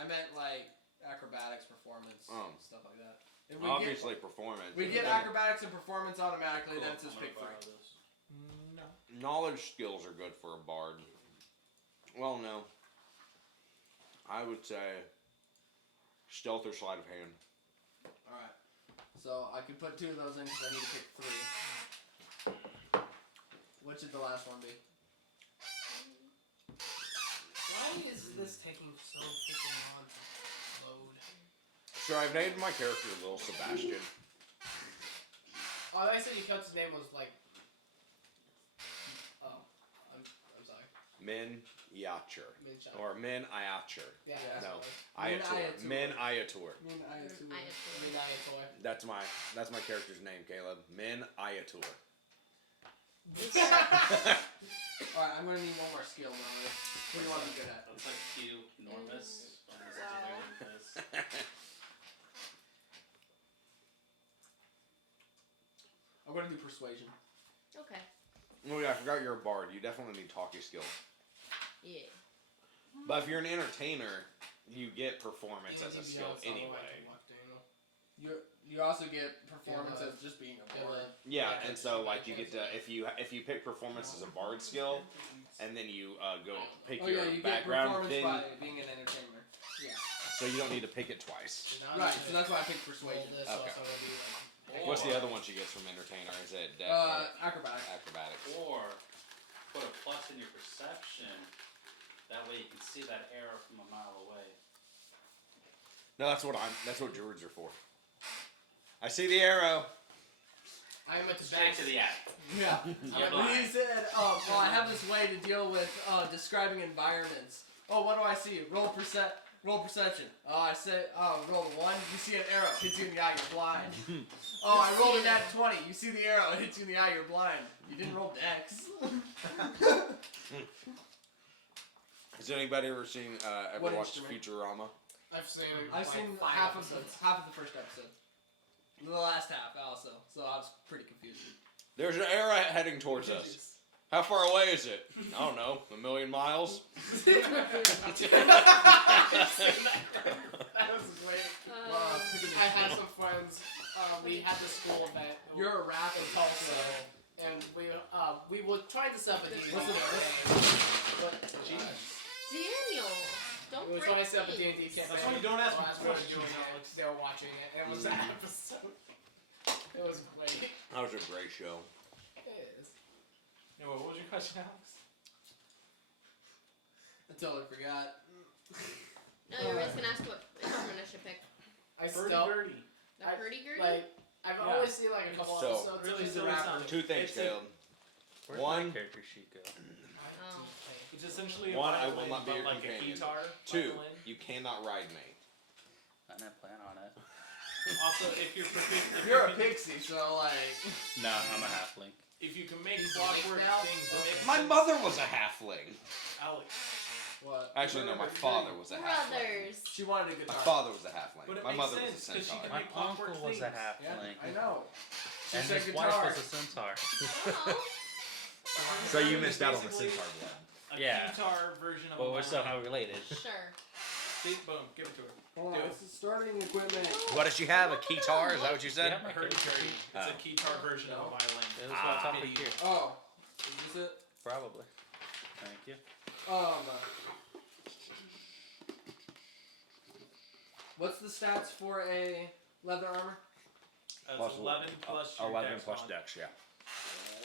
I meant like acrobatics, performance, stuff like that. If we Obviously, performance. We get acrobatics and performance automatically, then it's just pick 3. No. Knowledge skills are good for a bard. Well, no. I would say stealth or sleight of hand. Alright. So I could put 2 of those in because I need to pick 3. What should the last one be? Why is this taking so freaking long to load? So I've named my character Little Sebastian. Oh, I said your coach's name was like. Oh, I'm sorry. Min Yacher. Min Shot. Or Min Ayacher. Yeah. No. Min Ayator. Min Ayator. Ayator. That's my character's name, Caleb. Min Ayator. Alright, I'm gonna need one more skill, Molly. What do you want to be good at? Looks like Q, enormous. I'm gonna do persuasion. Okay. Oh yeah, I forgot you're a bard. You definitely need talkie skills. Yeah. But if you're an entertainer, you get performance as a skill anyway. You also get performance as just being a bard. Yeah, and so like you get to if you pick performance as a bard skill, and then you go pick your you background get thing. performance by being an entertainer. Yeah. So you don't need to pick it twice. Right, so that's why I picked persuasion. Okay. What's the other one she gets from entertainer? Is it acrobatics? Acrobatics. Or put a plus in your perception. That way you can see that arrow from a mile away. No, that's what druids are for. I see the arrow. I'm at the Straight back. to the act. Yeah. Yeah, He said, well, I have this way to deal with describing environments. Oh, what do I see? Roll perception. Oh, I said, roll a 1. You see an arrow. Hits you in the eye. You're blind. Oh, I rolled a nat 20. You see the arrow. It hits you in the eye. You're blind. You didn't roll dex. Has anybody ever What watched instrument? Futurama? I've seen half of the first episode. The last half also. So I was pretty confused. There's an arrow heading towards us. How far away is it? I don't know. 1,000,000 miles? That was great. I had some friends. We had this school event. You're a rap in in Tulsa, Tulsa. and we were trying to set up a D&D What's the campaign. Daniel, don't We were break trying to set up a things. D&D campaign. That's why you don't ask me Last questions, doing Alex. it. They were watching it. It was that episode. It was great. That was a great show. It is. Anyway, what was your question, Alex? I totally forgot. No, you were just gonna ask what instrument I should pick. I Birdie still birdie. The hurdy-gurdy? like. I've Yeah. always seen like a couple So, episodes. Really of silly it. sounding. 2 things, It's a- Caleb. Where'd One- my character sheet go? Oh. It's essentially a One, I will violin, not be but your like companion. a guitar. 2, violin. you cannot ride me. I didn't plan on it. Also, if you're proficient, You're a pixie, so like. No, I'm a halfling. if you can make clockwork now? things that make My sense- mother was a halfling. Alex. What? Actually, no, my father was a halfling. Brothers. She wanted a My guitar. father was a halfling. But it My makes mother sense, was a 'cause she centaur. can My make clockwork uncle was a things. halfling. Yeah, I know. She And said his guitar. wife was a centaur. Oh. So you missed out on the Basically, centaur blood. A Yeah. guitar version of Well, a we're violin. somehow related. Sure. See, boom, give it to her. Hold on, this is starting equipment. What does she have? A keytar? Is that what you said? Yeah, my Heard character it's sheet. a Oh. guitar version of a violin. It was on top of here. Oh, is this it? Probably. Thank you. What's the stats for a leather armor? That's 11 plus your 11 dex plus mod. dex, yeah.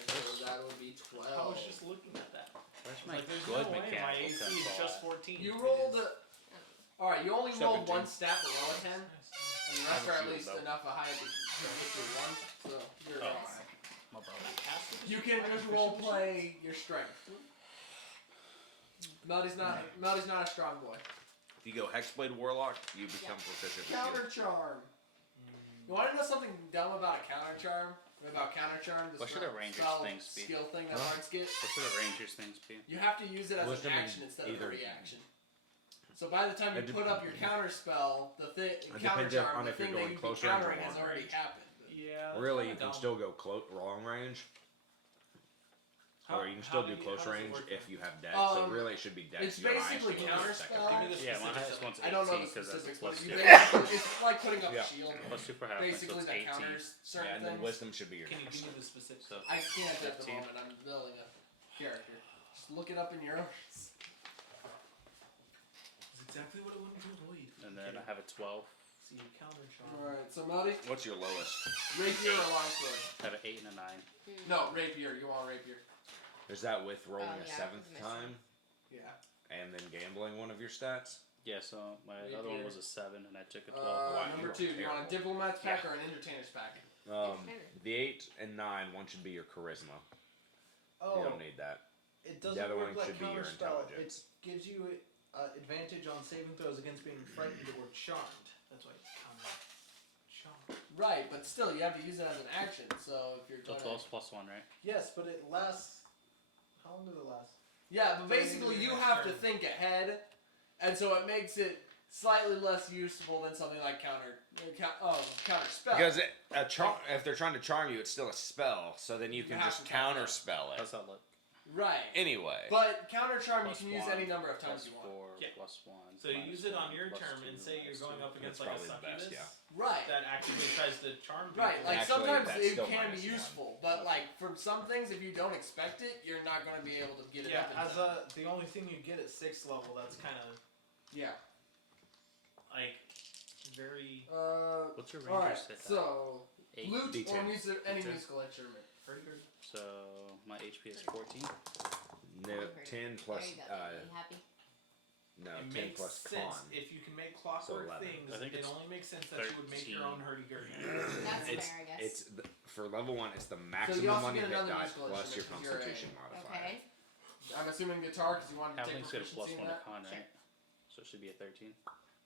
So that would be 12. I was just looking at that. Where's I my was like, there's good no way my mechanical AC is pencil just at? 14. You rolled a. Alright, you only rolled 17. one stat below a 10, and the rest are at least though. enough high to hit your 1, so you're Oh. alright. My brother. You can just role play your strength. Melody's not a strong boy. If you go Hexblade Warlock, you become proficient with Counter charm. You want to know something dumb about a counter charm? Or about counter charm? What should a ranger's spell things be? skill thing that bards get? What should a ranger's things be? You have to use it as Wisdom an and action instead of a either- reaction. So by the time you It put up your counter spell, the counter depends charm, on the if you're thing that going you'd be close range or countering has long already range. happened. Yeah. that's Really, kinda you can dumb. still go long range. Or you can still do close range if you have dex. So really, it should be dex. It's your eyes basically should be counter second spell. highest. Give me the Yeah, my highest specifics. one's I don't know 18 the because that's specifics, plus but you 2. basically, it's like putting up Yeah. a shield. Plus 2 for half, so Basically, it's that 18. counters certain Yeah, and then things. wisdom should be your Can you next give me one. the specifics? So I can't at the 15. moment. I'm building a character. Just look it up in your own. That's exactly what I wanted to avoid. And then I have a 12. See your counter charm. Alright, so Melody, What's your lowest? rapier or longsword? I have an 8 and a 9. No, rapier. You want rapier. Is that with rolling Oh, a yeah, seventh missing. time Yeah. and then gambling one of your stats? Yeah, so my other one was a 7 and I took a 12. Wow, Number you 2. Do you want a terrible. diplomat's pack or an entertainer's pack? The 8 and 9, one should be your charisma. Oh, You don't need that. it The doesn't other work one like should be your counterspell. It intelligence. gives you advantage on saving throws against being frightened or charmed. That's why it's counter charmed. Right, but still, you have to use it as an action. So if you're So going 12's plus 1, right? Yes, but it lasts. How long does it last? Yeah, but basically you have to think ahead, and so it makes it slightly less useful than something like counter spell. Because if they're trying to charm you, it's still a spell, so then you can You have just to count counter spell it. How's that look? Right. Anyway. But counter charm Plus you can use 1, any number of times plus you want. 4, Yeah. plus 1. So you minus use it on 1, your plus term 2, and say you're minus going 2. up against That's like a probably the best, succubus Right. that actively tries to charm people. Right, like Actually, sometimes that's it still can be -1. useful, but like from some things, if you don't expect it, you're not going to be able to get it Yeah, up in as time. the only thing you get at 6th level, that's kind of Yeah. Like very What's your Alright, ranger sit at? so 8. lute or D10. any D10. musical instrument. hurdy-gurdy. So my HP is 14. No, 10 plus, There you go. Are you happy? no, It 10 makes plus sense con. if you can make clockwork 11. things. I think It it's only makes sense that you would make your 13. own hurdy-gurdy. That's It's, fair, I guess. it's for level 1, it's the you maximum also money get hit another die musical plus your instrument 'cause you're constitution modifier. Okay. I'm assuming guitar because you wanted to take Halfling's got a proficiency plus in 1 to that. con, Sure. right? So it should be a 13.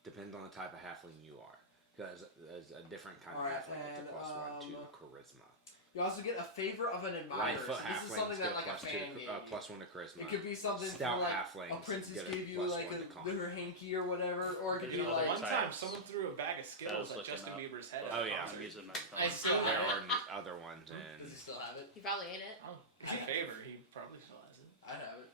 Depends on the type of halfling you are. Because there's a different kind Alright, of halfling with and, a plus 1 to charisma. You also get a favor of an admirer. Lightfoot So this is halflings something get that like a plus 2 fan to, gave you. plus 1 to charisma. It could be something Stout for like halflings a princess get a gave you plus like 1 to con. her hanky or whatever, or it could But be you know, like one Right. time someone threw a bag of Skittles was at looking Justin up. Bieber's head. Oh, at a yeah. I'm concert. using my I phone. still There have it. are other ones, Does he and still have it? You probably in it. Oh, it's a favor. He probably still has it. I have it.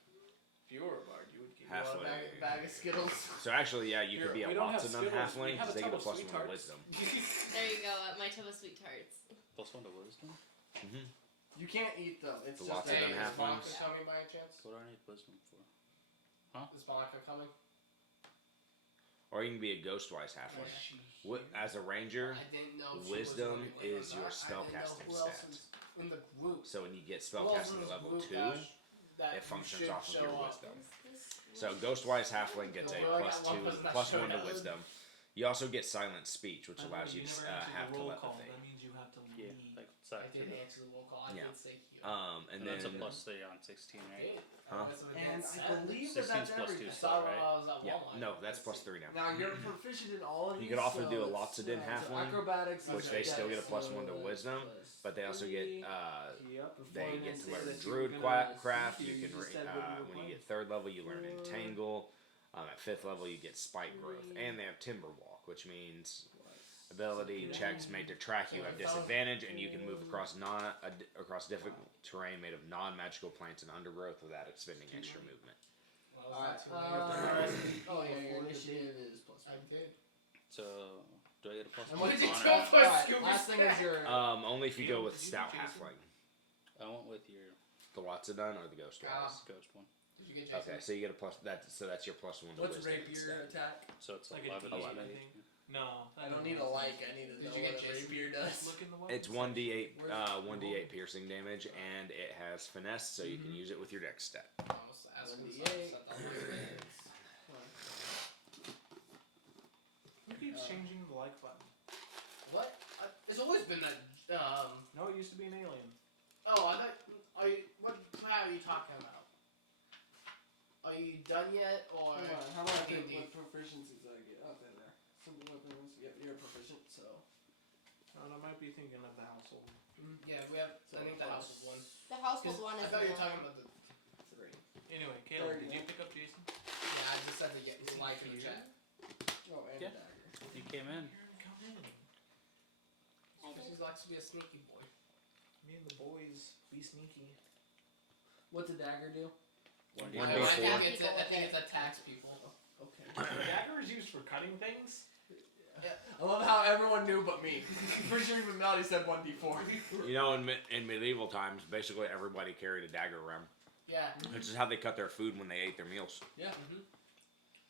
If you were a bard, you would give You want a halfling. bag of Skittles? So actually, yeah, you Here, could be a we don't have Watson on Skittles, we halfling have because a they get tub a of plus sweet 1 to tarts. wisdom. There you go. My tub of sweet tarts. Plus 1 to wisdom? You can't eat them. It's The just Watson a. on Is halflings. Monica coming by any chance? What do I need wisdom for? Is Monica coming? Or you can be a Ghostwise halfling. As a ranger, I didn't know if wisdom she was running is or your not. I didn't know spellcasting who else stat. was in the group. So when you get Who else in spellcasting this level group 2, that it functions should off of your show up? wisdom. So Ghostwise halfling gets a Well, I plus got one 2, person that plus showed 1 to up. wisdom. You also get silent speech, which By the allows way, you to never answered have the roll call. telepathy. That means you have to Yeah, leave. like I sorry. did answer the roll call. I Yeah. did say here. And And that's a then plus 3 on 16, right? Huh? And I believe that 16's that's plus 2 everything. I still, saw when right? I was at yeah, Walmart. no, that's plus 3 now. Now you're proficient in all of these. You could also so do a it's, Loxodon so halfling, acrobatics, which is they still get a dex, plus 1 to so wisdom, plus but they also get Yep. they get to learn Performance druid is gonna craft. see You can just said what you were when you playing. get 3rd level, you learn entangle. At 5th level, you get spike growth, and they have timber walk, which means ability checks made to track you have disadvantage, and you can move across across difficult terrain made of non-magical plants and undergrowth without expending extra movement. Alright. Oh yeah, your initiative is plus I 1. did. So, do I get a plus And 1 what to did you con? go or not? for? Alright, Scooby last thing is your. Only if you go with Did you stout do Jason? halfling, I went with your the Watsodon or the Ghostwise. ghost one. Did you get Jason? Okay, so you get a plus that's your plus 1 to What's wisdom rapier instead. attack? So it's Like a 11. D8, is I my think. HP. No, I don't need a like. I need to Did know you get what a Jason? rapier does. Look in the weapons It's 1d8 Where's- 1d8 piercing damage, and it has finesse, so you can use it with your dex stat. I was asking 1d8. stuff, set that on my hands. Who keeps changing the like button? What? It's always been that. No, it used to be an alien. Oh, I thought. What are you talking about? Are you done yet, or? Hold on, how do I think D&D? what proficiencies did I get? Oh, there. Simple weapons. Yep, you're proficient, so. I might be thinking of the household. Yeah, we have. I think the house is one. The household 'Cause one I is thought the you were one. talking about the 3. Anyway, Caleb, did 31. you pick up Jason? Yeah, I just had to get Is he like in the here? chat. Oh, and Yeah. a dagger. You came in. Come in. He likes to be a sneaky boy. Me and the boys be sneaky. What's a dagger do? One I d4. think it attacks people. Okay. The dagger is used for cutting things. I love how everyone knew but me. Pretty sure even Melody said 1d4. You know, in medieval times, basically everybody carried a dagger around. Yeah. Which is how they cut their food when they ate their meals. Yeah.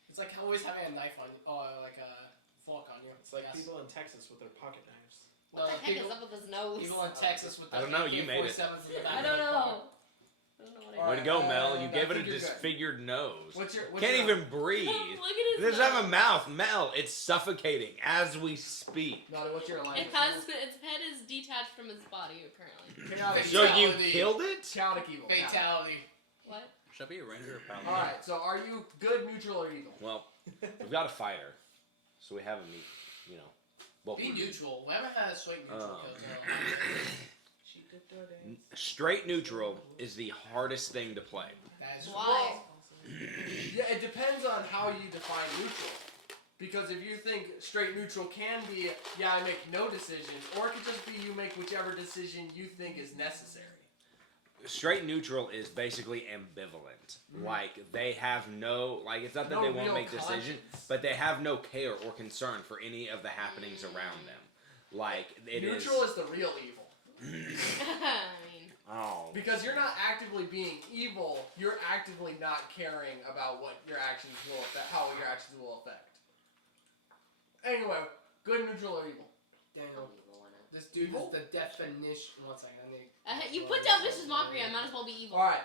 It's like always having a knife on you, or like a fork on you. It's like Yes. people in Texas with their pocket knives. What the heck is up with his nose? People in Texas with the I don't know, you made it. AK-47s in the back I of don't their know. car. I don't know what All Way I to right, go, Mel. You I gave it a think you're good. disfigured nose. What's your Can't even breathe. Look at It his doesn't have a nose. mouth. Mel, it's suffocating as we speak. Melody, what's your language? It has its head is detached from his body apparently. Chaotic, So you Fatality. killed it? chaotic evil. Yeah. Fatality. What? Should I be a ranger or paladin? Alright, so are you good, neutral, or evil? Well, we've got a fighter, so we have a meet. You know, well, Be neutral. Whoever has straight neutral Um, kills. She did the dance. straight neutral is the hardest thing to play. That is Why? Yeah, it depends on how you define neutral. Because if you think straight neutral can be, yeah, I make no decisions, or it could just be you make whichever decision you think is necessary. Straight neutral is basically ambivalent. Like they have no, like it's not that No they won't real make decisions, conscience. but they have no care or concern for any of the happenings around them. Like it is. Neutral is the real evil. I mean, Oh. Because you're not actively being evil, you're actively not caring about what your actions will affect, how your actions will affect. Anyway, good, neutral, or evil? Daniel, evil in it. this dude is the definition. One second, I need. You put down vicious mockery. I might as well be evil. Alright,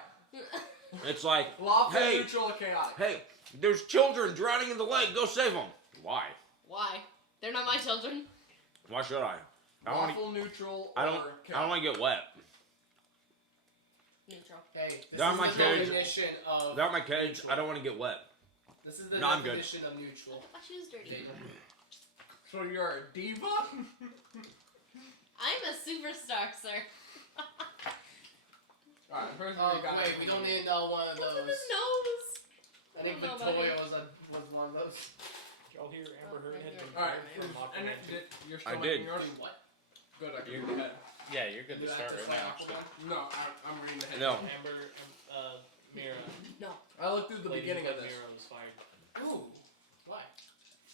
It's like, lawful, Hey. neutral, or chaotic? hey, there's children drowning in the lake. Go save them. Why? Why? They're not my children. Why should I? I don't want Lawful, neutral, I or don't. chaotic? I don't want to get wet. Neutral. Hey, this They're is my the cage. definition of. Without my cage, I don't want to get wet. This is the No, I'm good. definition of neutral. My shoe's dirty. So you're a diva? I'm a superstar, sir. Alright, first Oh we got wait, we don't need another one of What's with those. his nose? I think I don't know about Victoria him. was one of those. Did y'all hear Amber Heard had been Alright, fired for mocking and anti- you're I still did. making yours? What? Good, I can You're- read ahead. Yeah, you're good You to have start to right start now. off with actually. one? No, I'm reading ahead. No. Amber, Mira. I looked through the Lady beginning of this. Mira was fired Ooh. Why?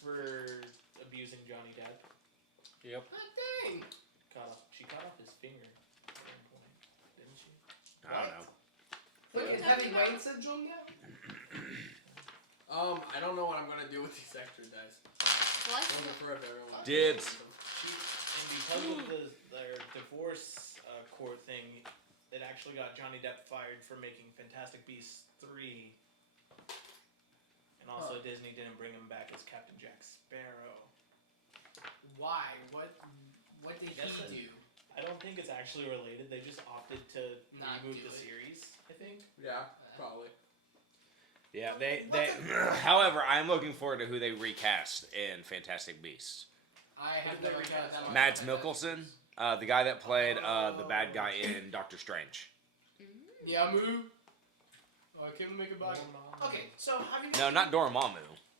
for abusing Johnny Depp. Yep. God dang. She cut off his finger at one point, didn't she? I don't know. What are you Wait, talking heavy about? rain syndrome yet? I don't know what I'm gonna do with these extra dice. What? Those are for everyone. Dibs. And because of their divorce court thing, it actually got Johnny Depp fired for making Fantastic Beasts 3. And also Disney didn't bring him back as Captain Jack Sparrow. Why? What did That's he do? I don't think it's actually related. They just opted to Not reboot do the it. series, I think. Yeah, probably. Yeah, they. However, I'm looking forward to who they recast in Fantastic Beasts. I have never got that. Mads Mikkelsen, the guy that played the bad guy in Doctor Strange. Yeah, moo. Oh, I can't make it back. Okay, so have you? No, not Dormammu.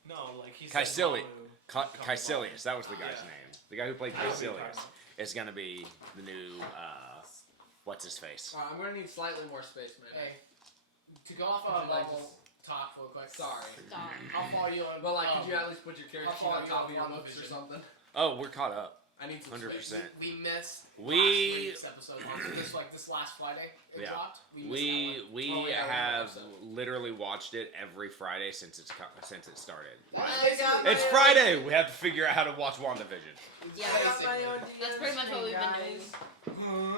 No, like he's Caecilius, that was the guy's Yeah. name. The guy who played I know what you're Caecilius talking is gonna be the new what's his face? Alright, I'm gonna need slightly more space, man. Hey, to go off Would of you like Marvel talk real quick. Sorry. Stop. How far are you on? But like, could you at least put your character how sheet far on are you top on of your books or WandaVision? something? Oh, we're caught up. I need some 100%. space. We missed We- last week's episode. This last Friday it Yeah. dropped. We missed We Oh, yeah, I have remember literally watched it every Friday since it started. that one. It's Friday. We have to figure out how to watch WandaVision. Yeah, Basically. that's pretty much what we've been doing.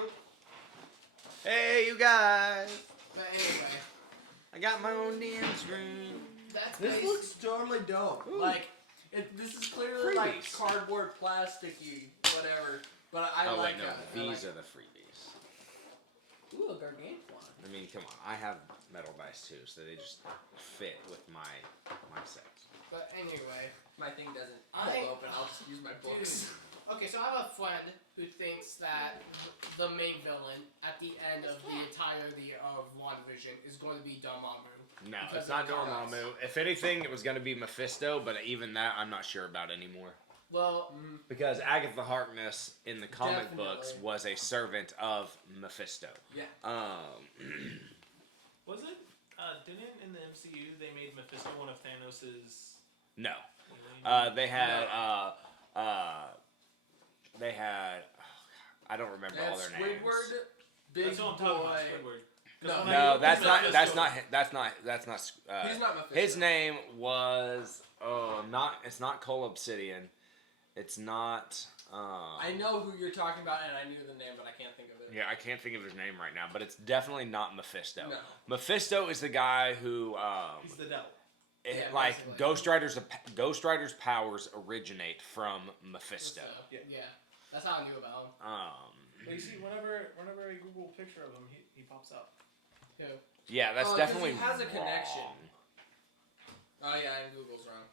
Hey, you guys! But anyway, I got my own dance room. that's This basi- looks totally dope. Like, this is clearly like Freebies. cardboard, plasticky, whatever. But I Oh like wait, no, it. these are the freebies. Ooh, a gargantuan. I mean, come on, I have metal dice too, so they just fit with my set. But anyway, My thing doesn't I- pull open. I'll just use my books. dude. Okay, so I have a friend who thinks that the main villain at the end of the entirety of WandaVision is going to be Dormammu. No, Because it's not of comics. Dormammu. If anything, it was going to be Mephisto, but even that, I'm not sure about anymore. Well, Because Agatha Harkness in the comic books Definitely. was a servant of Mephisto. Yeah. Was it? Didn't in the MCU they made Mephisto one of Thanos's? No. aliens? They had. I don't remember And all their names. Squidward, Big That's what I'm talking about. Boy. Squidward. 'Cause No. when I No, looked that's at not. Mephisto- That's not. He's not Mephisto. His name was. Oh, not. It's not Cole Obsidian. It's not. I know who you're talking about, and I knew the name, but I can't think of it. Yeah, I can't think of his name right now, but it's definitely not Mephisto. No. Mephisto is the guy who, He's the devil. Yeah, like basically. Ghost Rider's powers originate from Mephisto. Yeah. Yeah. That's how I knew about him. But you see, whenever I Google a picture of him, he pops up. Who? Yeah, that's Oh, 'cause definitely he has a wrong. connection. Oh yeah, and Google's wrong.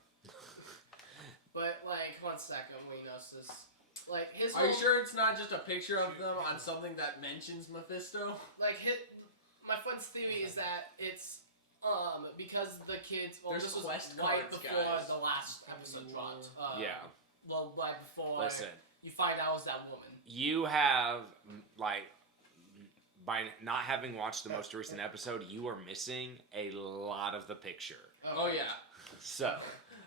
But like, one second, we know this. Like his. Are you whole- sure it's not just a picture of them on something that mentions Mephisto? Like my friend's theory is that it's because the kids. Well, There's this was quest right cards, before guys. the last episode dropped. Yeah. Well, right before. Listen, You find out it was that woman. you have like by not having watched the most recent episode, you are missing a lot of the picture. Oh yeah. So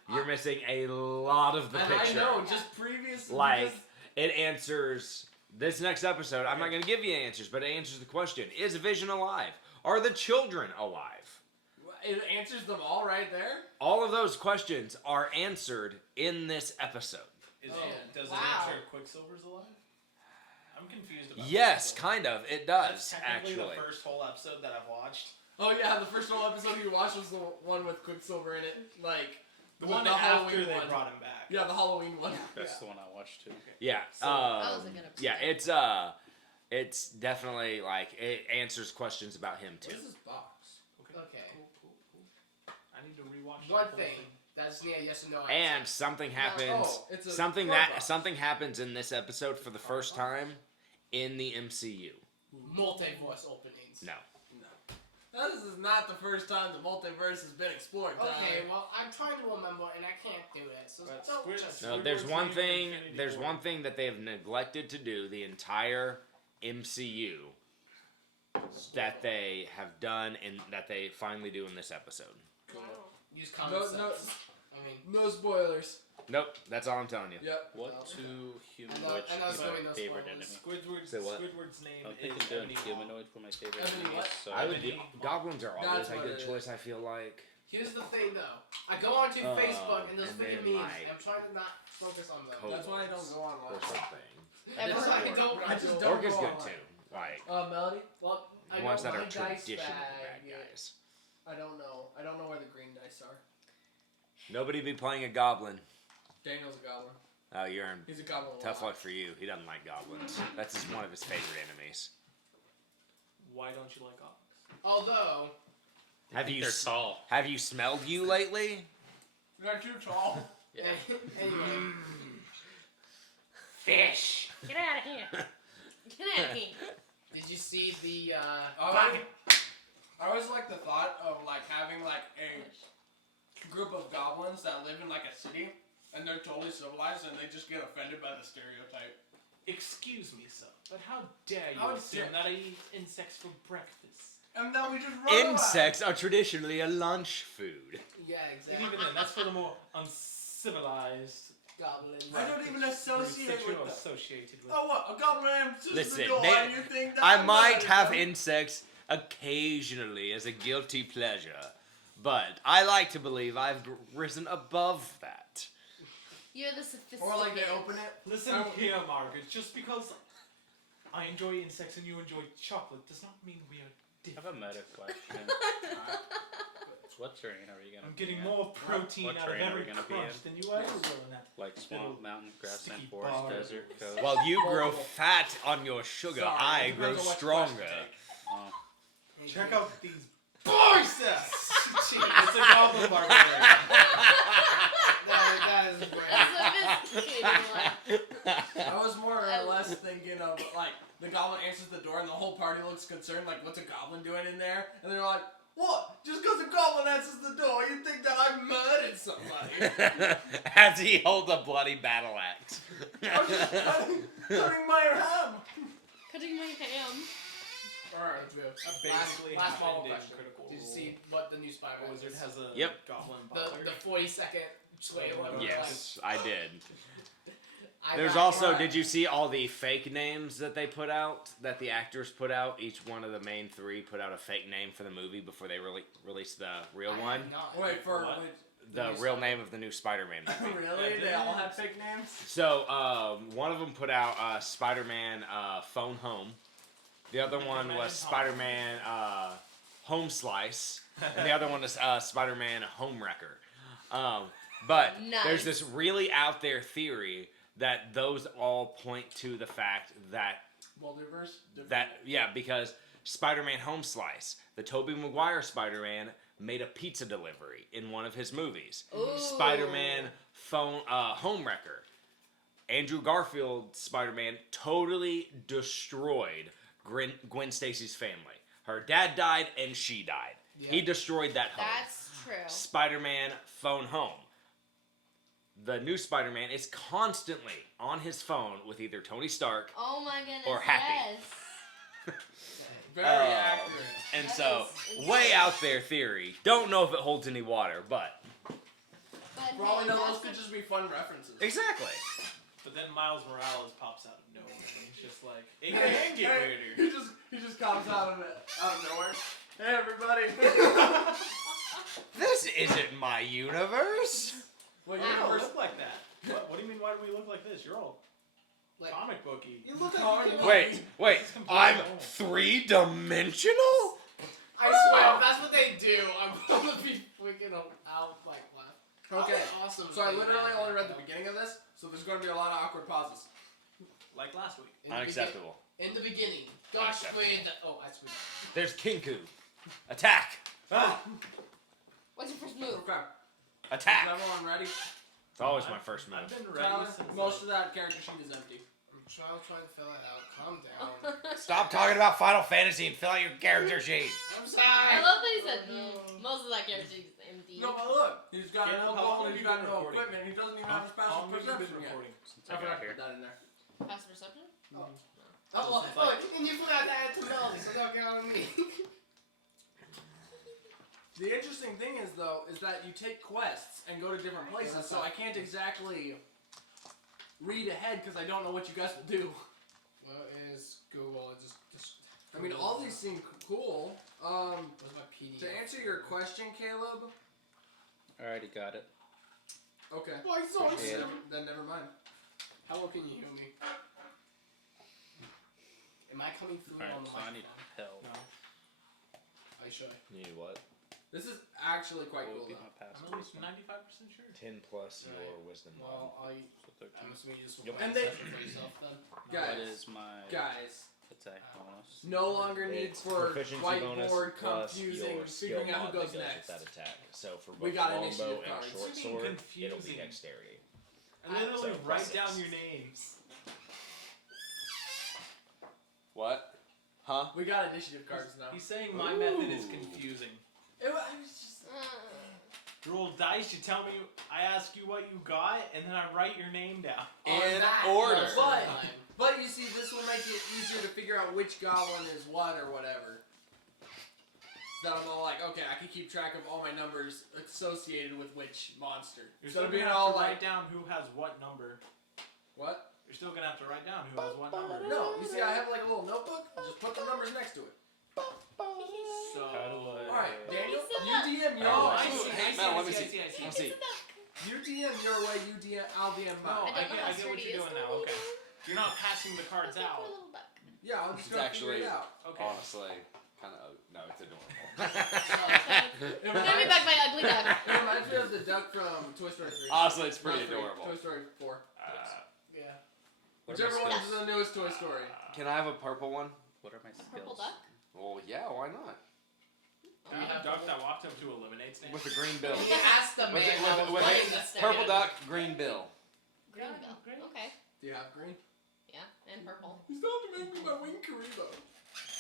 you're missing a lot of the And picture. I know, just previous. Like because- it answers this next episode. I'm not going to give you answers, but it answers the question: is Vision alive? Are the children alive? it answers them all right there. All of those questions are answered in this episode. Does wow. it answer Quicksilver's alive? I'm confused about Yes, Quicksilver. kind of. It That's does technically actually. the first whole episode that I've watched. Oh yeah, the first whole episode you watched was the one with Quicksilver in it, like The with one the after Halloween they one. brought him back. Yeah, the Halloween one. That's the one I watched too. Yeah. So- That was a good episode. Yeah, it's definitely like it answers questions about him too. What is this box? Okay. Cool. I need to rewatch One the whole thing that's near yes or no answer. And something happens. Oh, it's a Something card that box. something happens in this episode for the first time in the MCU. multiverse openings. No. This is not the first time the multiverse has been explored. Okay, Tyler. well I'm trying to remember and I can't do it. So But don't Squid- just. No, there's Squidward's one name in thing. Infinity There's War. one thing that they have neglected to do the entire MCU that they have done and that they finally do in this episode. Wow. Use common No, sense. no. I mean, No spoilers. Nope, that's all I'm telling you. Yep. What two humanoids I know it's is going my those favorite spoilers. enemy? Squidward's, Say what? Squidward's name I'm is thinking doing Ebony Maw. humanoid for my favorite Ebony enemy. what? So I would. Ebony Goblins are always That's a what good it is. choice. I feel like. Here's the thing though. I go onto Facebook and those and freaking then, memes. like, I'm trying to not focus on those. Cool. That's why I don't go Or online. something. Everyone. I don't. I just don't Orca's go good online. too. Like Melody? Well, I the know ones that my are dice traditional bag, bad guys. I don't know. I don't know where the green dice are. Nobody be playing a goblin. Daniel's a goblin. Oh, you're in He's a goblin. a tough lot. luck for you. He doesn't like goblins. That's one of his favorite enemies. Why don't you like goblins? Although, Have you they're tall. have you smelled you lately? They're too tall. anyway, Fish. Get out of here. Get out of here. did you see the? I always like the thought of like having like a group of goblins that live in like a city and they're totally civilized and they just get offended by the stereotype. Excuse me, sir, but how dare you How assume dare- that I eat insects for breakfast? And then we just run Insects are traditionally a lunch food. Yeah, And exactly. even then, that's for the more uncivilized Goblins. I don't even groups associate that you're with them. associated with. Oh what? A goblin answers Listen, the door they- and you think that I I'm might mad at have them. insects occasionally as a guilty pleasure, but I like to believe I've risen above that. You're the sophisticated. Or like they open it. Listen Oh. here, Margaret. Just because I enjoy insects and you enjoy chocolate does not mean we are I have a different. meta question. What terrain are you gonna I'm be getting in? more protein What out of terrain are every we gonna be crunch in? than you ever will in that. Like swamp, Little mountain, grassland, sticky forest, bars. desert, coast? While you grow Multiple. fat on your sugar, Sorry, I it grow depends on what stronger. quest you take. Oh, Check out these biceps! It's a goblin barbarian. That is great. Sophisticated one. I was more or less thinking of like the goblin answers the door and the whole party looks concerned, like what's a goblin doing in there? And they're like, what? Just because a goblin answers the door, you think that I murdered somebody? As he holds a bloody battle axe. I'm just cutting my ham. Cutting my ham. Alright, Basically last follow-up happened in question. Critical Did you Role. see what the new Spider-Man Wizard is? has a Yep. goblin The butler. 40-second trailer. Yes, I did. I There's got also, it. did you see all the fake names that they put out, that the actors put out? Each one of the main three put out a fake name for the movie before they released the real I one. have not. Wait for What? The real name of the new Spider-Man movie. really? They all have fake names. So, one of them put out Spider-Man Phone Home. The other one was Spider-Man Home Slice. And the other one is Spider-Man Home Wrecker. But Nice. there's this really out there theory that those all point to the fact that Multiverse? because Spider-Man Home Slice, the Tobey Maguire Spider-Man, made a pizza delivery in one of his movies. Ooh. Spider-Man Home Wrecker. Andrew Garfield Spider-Man totally destroyed Gwen Stacy's family. Her dad died and she died. Yeah. He destroyed that home. That's true. Spider-Man Phone Home. The new Spider-Man is constantly on his phone with either Tony Stark Oh my goodness. Or happy. Yes. Very Oh. accurate. and That so is way insane. out there theory. Don't know if it holds any water, but But For all we hey, know, those that's could just be fun references. exactly. But then Miles Morales pops out of nowhere. And he's just like, it can get weirder. He just comes out of nowhere. Hey everybody. This isn't my universe. Well, We don't universe. look like that. What do you mean? Why do we look like this? You're all Like, comic booky. You look Comic like book. Wait, This is completely I'm normal. three-dimensional? I swear, if that's what they do, I'm gonna be freaking out like laugh. Okay. How awesome. So I is literally that? only read the beginning of this, so there's going to be a lot of awkward pauses. Like last week. In the Unacceptable. In the beginning, gosh, Unacceptable. wait. Oh, I screwed. There's Kinku. Attack. Ah! What's your first move? Okay. Attack. Is everyone ready? It's always my first move. I've been ready Tyler, since most like, of that character sheet is empty. I'm trying to fill it out. Calm down. Stop talking about Final Fantasy and fill out your character sheet. I'm sorry. I love that he said Oh, no. most of that character is empty. No, but look, he's got Caleb, no how long gold, have he's you got been no recording? equipment, he doesn't even have his how passive long have you been perception yet. recording? Since I I got forgot to here. put that in there. Passive perception? And you forgot to add to Melody, so don't get on me. The interesting thing is, though, is that you take quests and go to different places, so I can't exactly read ahead because I don't know what you guys will do. What is Google? Just I mean, all these seem cool. Where's my PDF? To answer your question, Caleb, I already got it. okay. Oh, I'm so Appreciate excited. Then never mind. How well can you hear me? Am I coming through Alright, on the so I need microphone? help. No. I should. You need what? This is actually quite What cool, would be though. my I'm password? at least 95% sure. 10 plus your Alright. wisdom. Well, So 13. I'm assuming you just Yep. will And find they- session for yourself then. Guys, What is my guys, attack bonus? no longer need It's for proficiency bonus whiteboard plus confusing, your skill figuring out mod who goes that next. with that attack. So for We both got longbow initiative and cards. short It's sword, confusing. it'll be dexterity. I literally So write plus down 6. your names. What? Huh? We got initiative cards now. He's saying my method is Ooh. confusing. It was just. You roll dice, you tell me, I ask you what you got, and then I write your name down. In that order. most of the But- time. But you see, this will make it easier to figure out which goblin is what or whatever. That I'm all like, okay, I can keep track of all my numbers associated with which monster. You're Instead still of gonna being have all to like, write down who has what number. what? You're still gonna have to write down who has what number. No, you see, I have like a little notebook. Just put the numbers next to it. So. How do I? All right, Daniel, He said you DM your Oh, way. I see. Mel, let me see. I see. Let's see. You DM your way. You DM. I'll DM No, mine. I don't know I how get what sturdy you're is doing the now, little okay. dude. You're not passing the cards Poor out. little buck. Yeah, I'm just It's gonna figure actually- it out. Okay. Honestly, kind of. No, it's adorable. It Let me reminds, back my ugly duck. it reminds me of the duck from Toy Story 3. Honestly, it's pretty Not 3, adorable. Toy Story 4. Yeah. What are Whichever my one skills? is the newest Toy Story. Can I have a purple one? What are my skills? Purple duck? Well, yeah, why not? You have a duck that walked up to a lemonade stand. With a green bill. You asked the man With it- that with it- was with running it- the stand. Purple duck, green bill. Green bill. Okay. Do you have green? Yeah, and purple. You still have to make me my wing Karibo.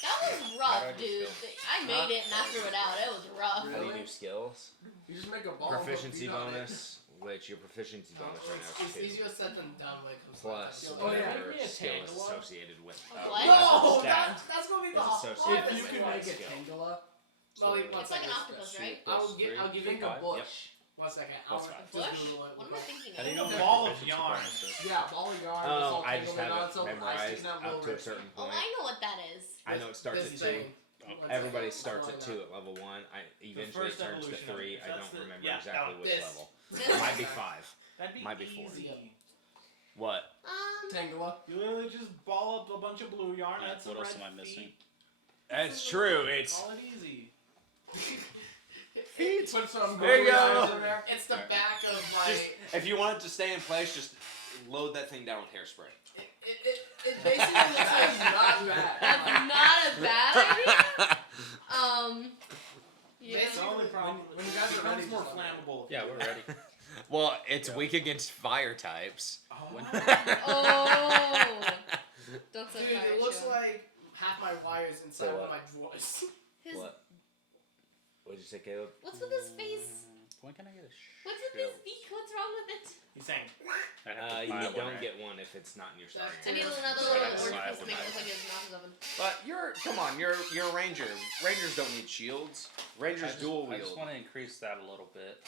That was How do I rough, do dude. skills? I made it and I threw it out. It was rough. How do you Really? do skills? You just make a ball. and put Proficiency feet on it. bonus, which your proficiency bonus right now It's is 2. easier said than done when it comes Plus, to that. Oh, yeah. whatever Give me a skill is Tangela. associated with. What? No, stat. that's gonna be the It's hardest. associated If you could with make a skill. Tangela, Well, wait, one It's like an second. octopus, Shoot right? plus I'll give 3. you think a of bush. 1 second. Plus I'll five. Bush? just Google it. What am I thinking How do you of? know A ball of proficiency yarn. bonuses? Yeah, ball of yarn. Oh, all I just tangled have on, it so I memorized stick that up little to a wrist. certain Oh, point. I know what that is. I know it starts This at 2. thing. One Everybody second. starts at I'll 2 at level 1. Eventually it first turns to evolution of 3. it. I That's don't the- remember yeah, exactly that- which this. level. This It might be Okay. 5. That'd be Might be easy. What? Tangela. You literally just ball up a bunch of blue yarn. Yeah, Add some what else red am I missing? feet, That's true. It's Call it easy. Put some There you googly go. eyes in there. It's the back of my. Just if you want it to stay in place, just load that thing down with hairspray. It basically looks That's like not bad. That's not a bad idea. Yeah. It's the only problem. when you guys it are becomes ready, more just let me flammable. if Yeah, you we're do ready. well, it's weak against fire types. Oh, When- Oh. Don't say Dude, fire it looks show. like half my wires inside So one what? of my drawers. His, What? What did you say, Caleb? what's with his face? When can I get a What's with his beak? What's wrong with it? He's saying, I have to You buy one, don't right? get one if it's not in your starting. I need order. another So little that's orifice five to make it of look like his mouth is open. But come on, you're a ranger. Rangers don't need shields. Rangers dual I just wield. want to increase that a little bit.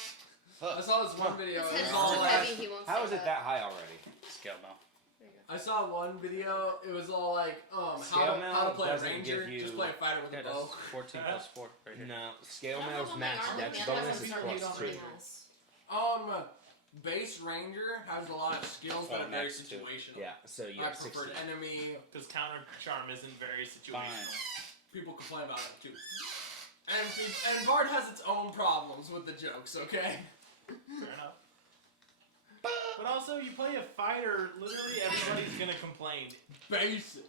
I saw this one video. His It head was is all too like, heavy, he won't How say is it that high already? Scale now. There you go. I saw one video. It was all like, Scale how to mail play a doesn't ranger. give you- Just play a fighter with Yeah, a bow. that's 14 plus 4 right here. No, scale I don't mail's have on my max arm dex with me, I bonus have is some plus something 2. else. Base ranger has a lot of skills that Oh, are very max two. situational. Yeah, so you I have 60. preferred enemy. because counter charm isn't very situational. People complain about it too. And Bard has its own problems with the jokes. Okay. Fair enough. But also, you play a fighter, literally everybody's gonna complain. Basic.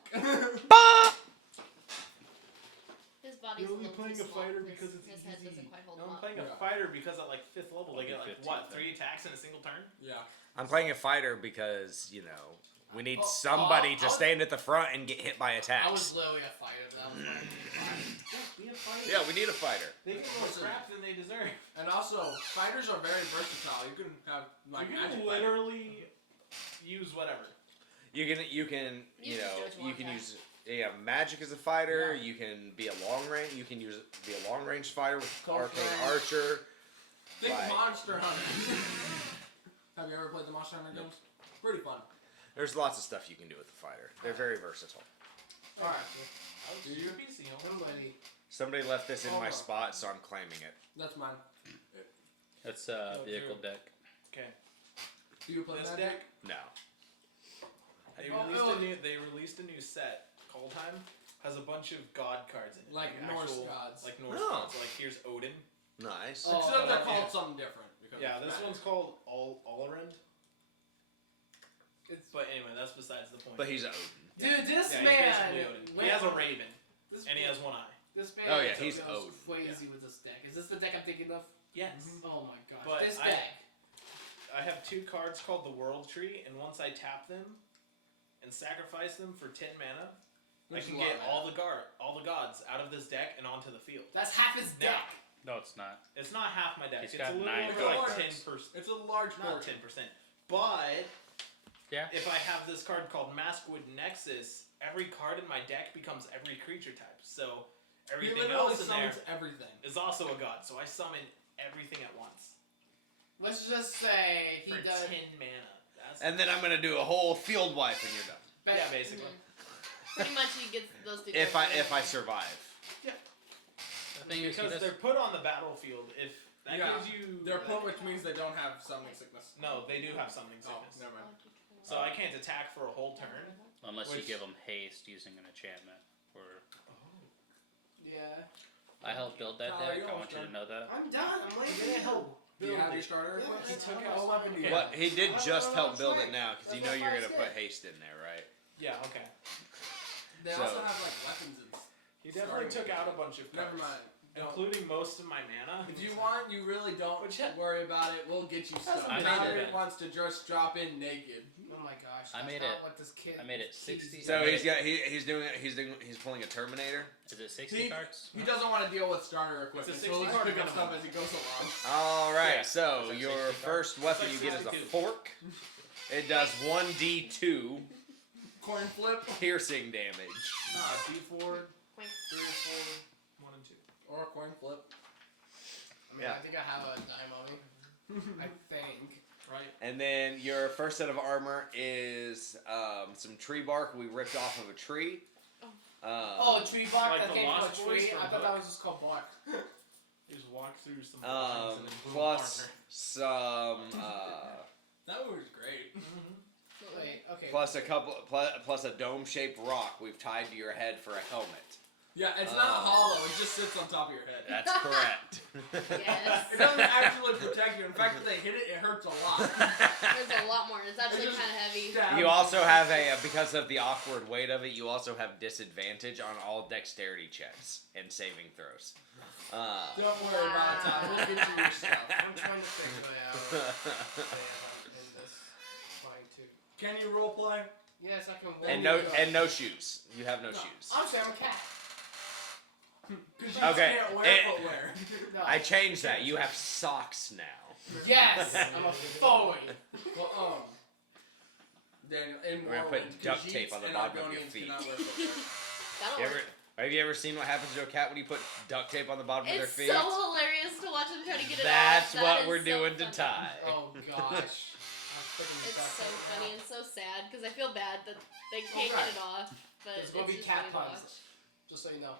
His body's You're a only little playing too a small. fighter His- because it's his head easy. doesn't quite hold No, him I'm up. playing a Yeah. fighter because at like 5th level they I'll get be like 15 what, then. 3 attacks in a single turn? Yeah. I'm playing a fighter because, we need Oh, somebody I to was- stand at the front and get hit by I was attacks. literally a fighter. That was my main Be a fighter. Yeah, we need a fighter. They get more Listen. scraps than they deserve. And also, fighters are very versatile. You can have like you magic can fighter. literally use whatever. You can You can do what you you can want, use magic as a fighter. Yeah. You can be a long range. You can be a long range fighter with Close arcane range. archer. Think Right. Monster Hunter. Have you ever played the Monster Hunter games? Pretty fun. There's lots of stuff you can do with the fighter. They're very versatile. Alright. I was Do just you? a PC. Somebody. Somebody left this in my Hold on. spot, so I'm claiming it. That's mine. That's No, vehicle Drew. deck. Okay. Do you play This that deck, No. they released a new set. Call Time has a bunch of god cards in it. Like Norse actual, gods. Like Norse Oh. gods. Like here's Odin. Nice. Oh, Except they're yeah. called something different. Because Yeah, it's this magic. one's called Olorend. But anyway, that's besides the point. But he's Odin. Dude, this yeah, he's man. basically Odin. He has a raven, This and he has one eye. This man Oh, yeah, goes he's Odin. crazy with this deck. Is this the deck I'm thinking of? Yes. Oh my gosh. But this I- deck. I have 2 cards called the World Tree, and once I tap them and sacrifice them for 10 mana, There's I can a lot get of all the gods out of this deck and onto the field. That's half his Now, deck. No, it's not. It's not half my deck. He's It's got a little 9 over cards. like 10%. It's a large Not portion. 10%. But Yeah. if I have this card called Maskwood Nexus, every card in my deck becomes every creature type. So He everything literally else in there summons everything. is also a god. So I summon everything at once Let's just say he for does. 10 mana. That's And then I'm gonna do a whole field wipe, and you're done. yeah, basically. Pretty much he gets those two. If cards I together. survive. The thing is, he Because does, they're put on the battlefield. If that Yeah, gives you They're put, which means they don't have summoning sickness. no, they do have summoning Oh, sickness. never mind. So I can't attack for a whole turn. unless you which- give him haste using an enchantment. Or Yeah. I helped build that Tyler, deck. you're I want almost you to done. know that. I'm done. I'm waiting for You're you. gonna help Do you build have your it. starter Yeah, equipment? he took Okay, out what weapon do you Okay. have? But he did just help build it now, because That's you know what you're Fox gonna put did. haste in there, right? Yeah, okay. They So- also have like weapons and. He definitely Starting took out a bunch of cards. Never mind. including most of my mana. If you want, you really don't Which ha- worry about it. We'll get you stuff. I made Tyler it. wants to just drop in naked. Oh my gosh. I That's made not it- What this kid, I made it he's 60. doing. So he's pulling a Terminator. Is it 60 He- cards? He doesn't want to deal with starter equipment, It's a so he'll 60 just card pick up minimum. stuff as he goes along. All right. Yeah. So It's like your 60 first weapon It's you like get is a 62. fork. It does 1d2 Coin flip piercing damage. Nah, D4, 3 or 4, 1 and 2. or a coin flip. I mean, Yeah. I think I have a dime on me. I think. Right. And then your first set of armor is some tree bark we ripped off of a tree. Oh, tree bark Like that the came from a Lost Boys tree? from I thought that Hook? was just called bark. You just walk through some Um, things and then boom, plus partner. some That was great. Wait, okay. plus plus a dome-shaped rock we've tied to your head for a helmet. Yeah, it's not hollow. It just sits on top of your head. That's correct. Yes. It doesn't actually protect you. In fact, if they hit it, it hurts a lot. There's a lot more. It's actually just kind of heavy. Stab You also have because of the awkward weight of it, you also have disadvantage on all dexterity checks and saving throws. Don't worry about it, Todd. We'll get you your stuff. I'm trying to figure it out. In this fight too. Can you roleplay? Yes, I can. and no shoes. You have no shoes. Honestly, I'm a cat. Because you Okay, can't wear it- footwear. No. I changed that. You have socks now. Yes, I'm a boy. Well, Daniel, in We're gonna put Morrowind, duct Khajiits tape on the and bottom of your Argonians feet. cannot wear footwear. That'll You work. have you ever seen what happens to a cat when you put duct tape on the bottom of their It's feet? so hilarious to watch them try to get it That's off. That what is we're so doing to funny. Ty. Oh gosh. I'm freaking It's stuck so right funny now. and so sad because I feel bad that they can't Alright. get it off. But There's gonna it's be just cat funny to puns. watch. Just so you know.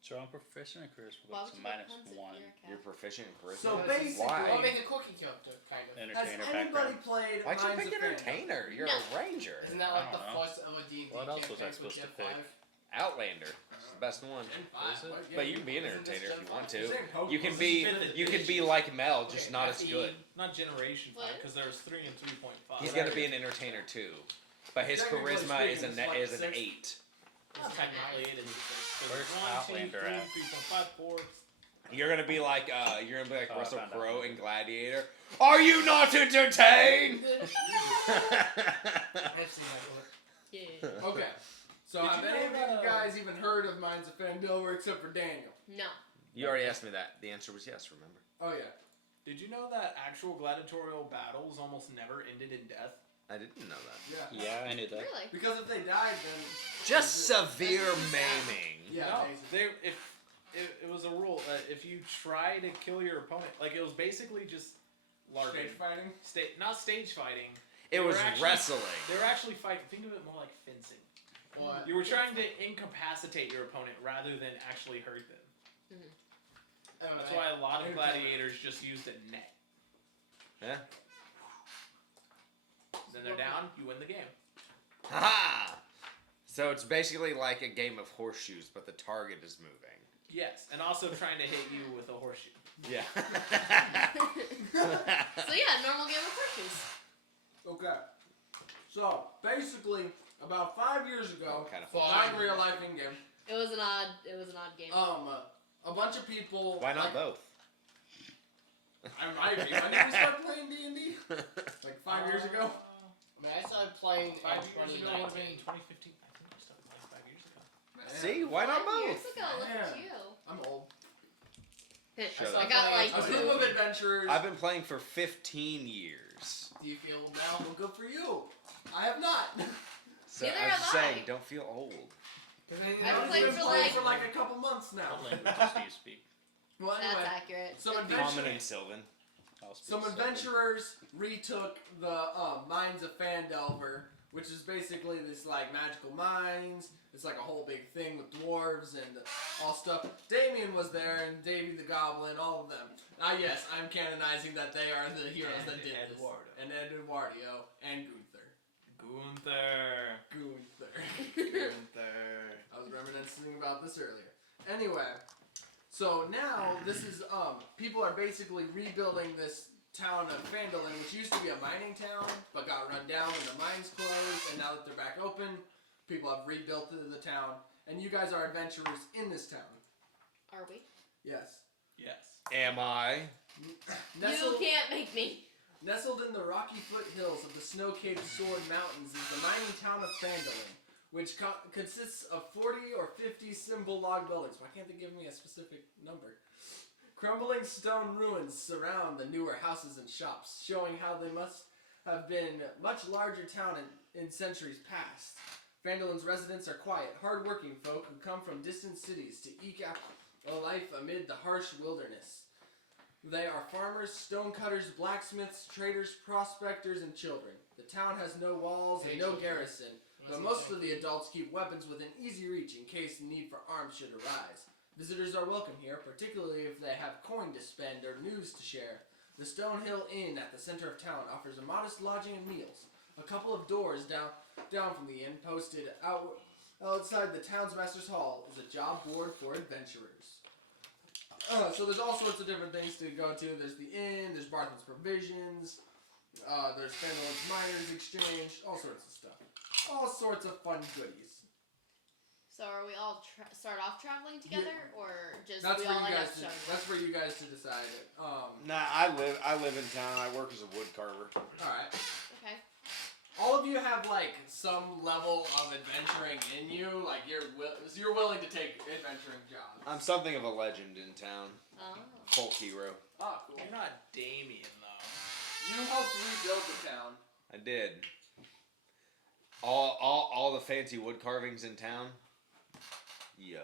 Strong proficient and charisma. Why What's would a you put minus puns if 1? you're a cat? You're proficient in charisma. So Because basically, Why? I'll make a quirky character, kind of. has Entertainer anybody background. played Why'd you Minds pick of Fandom? entertainer? You're No. a ranger. Isn't that I like the don't know. first of a D&D What else was I campaign supposed for to Gen pick? 5? Outlander. It's the best one. Gen 5. Is it? What? Yeah, But you can be an Isn't this entertainer if Gen you want 5? to. You're saying Pokemon. You can This be is fifth you can edition. be like Mel, just Okay, not as FE. good. Not Generation 5, What? because there's 3 and 3.5. He's gonna be an entertainer too, but his Technically charisma is speaking, an it's like is an six. 8. It's technically it is. Where's Outlander at? 3.5, 4. You're gonna be like Oh, I Russell found out. Crowe in Gladiator. Are you not entertained? I've seen that one. Yeah. Okay. So Did have you any of know you that, guys even heard of Minds of Fandover except for Daniel? No. You already asked me that. The answer was yes. Remember? Oh yeah. Did you know that actual gladiatorial battles almost never ended in death? I didn't know that. Yeah. Yeah, I knew that. Really? Because if they died, then Just severe That's sad. maiming. yeah, No, basically. it was a rule. If you try to kill your opponent, like it was basically just larping. Stage fighting. Not stage fighting. It They was were actually- wrestling. They were actually fighting. Think of it more like fencing. What? You were trying to incapacitate your opponent rather than actually hurt them. That's why a lot of gladiators just used a net. Yeah. Then they're down, you win the game. Haha! So it's basically like a game of horseshoes, but the target is moving. Yes, and also trying to hit you with a horseshoe. Yeah. So yeah, normal game of horseshoes. Okay. So basically, about 5 years ago, Kind of not in real life in game. It was an odd game. A bunch of people. Why not like, both? I might be. When did we start playing D&D? Like 5 years ago. I mean, I started playing 5 in years ago would have been 2019. in 2015. I think we started like 5 years ago. See, why not 5 years both? ago, look at Man. you. I'm old. Shut I up. got like A group of adventurers. I've been playing for 15 years. Do you feel now? Well, good for you. I have not. So Neither I'm have just I. saying, don't feel old. I've played been for playing like- for like a couple months now. What languages do you speak? Well, That's anyway, accurate. some Good adventure- Common and Sylvan. I'll speak some Sylvan. adventurers retook the Mines of Fandelver, which is basically this like magical mines. It's like a whole big thing with dwarves and all stuff. Damien was there and Davy the Goblin, all of them. Ah yes, I'm canonizing that they are the heroes And that did Eduardo. this. And Eduardo and Gunther. Gunther. I was reminiscing about this earlier. Anyway, so now this is people are basically rebuilding this town of Phandalin, which used to be a mining town, but got run down when the mines closed, and now that they're back open, people have rebuilt the town, and you guys are adventurers in this town. Are we? Yes. Yes. Am I? You can't make me. Nestled in the rocky foothills of the snow-capped Sword Mountains is the mining town of Phandalin, which consists of 40 or 50 simple log buildings. Why can't they give me a specific number? Crumbling stone ruins surround the newer houses and shops, showing how they must have been much larger town in centuries past. Phandalin's residents are quiet, hard-working folk who come from distant cities to eke out a life amid the harsh wilderness. They are farmers, stonecutters, blacksmiths, traders, prospectors, and children. The town has no walls and no garrison, but most of the adults keep weapons within easy reach in case the need for arms should arise. Visitors are welcome here, particularly if they have coin to spend or news to share. The Stonehill Inn at the center of town offers a modest lodging and meals. A couple of doors down from the inn, posted outside the town's master's hall, is a job board for adventurers. So there's all sorts of different things to go to. There's the inn, there's Barthen's Provisions, there's Phandalin's Miners Exchange, all sorts of stuff. All sorts of fun goodies. So are we all start off traveling together, or just That's we for all you end guys. up showing? That's for you guys to decide. Nah, I live in town. I work as a wood carver. All right. Okay. All of you have like some level of adventuring in you. Like you're willing to take adventuring jobs. I'm something of a legend in town. Oh. Folk hero. Oh, cool. You're not Damien though. You helped rebuild the town. I did. All the fancy wood carvings in town. Yo.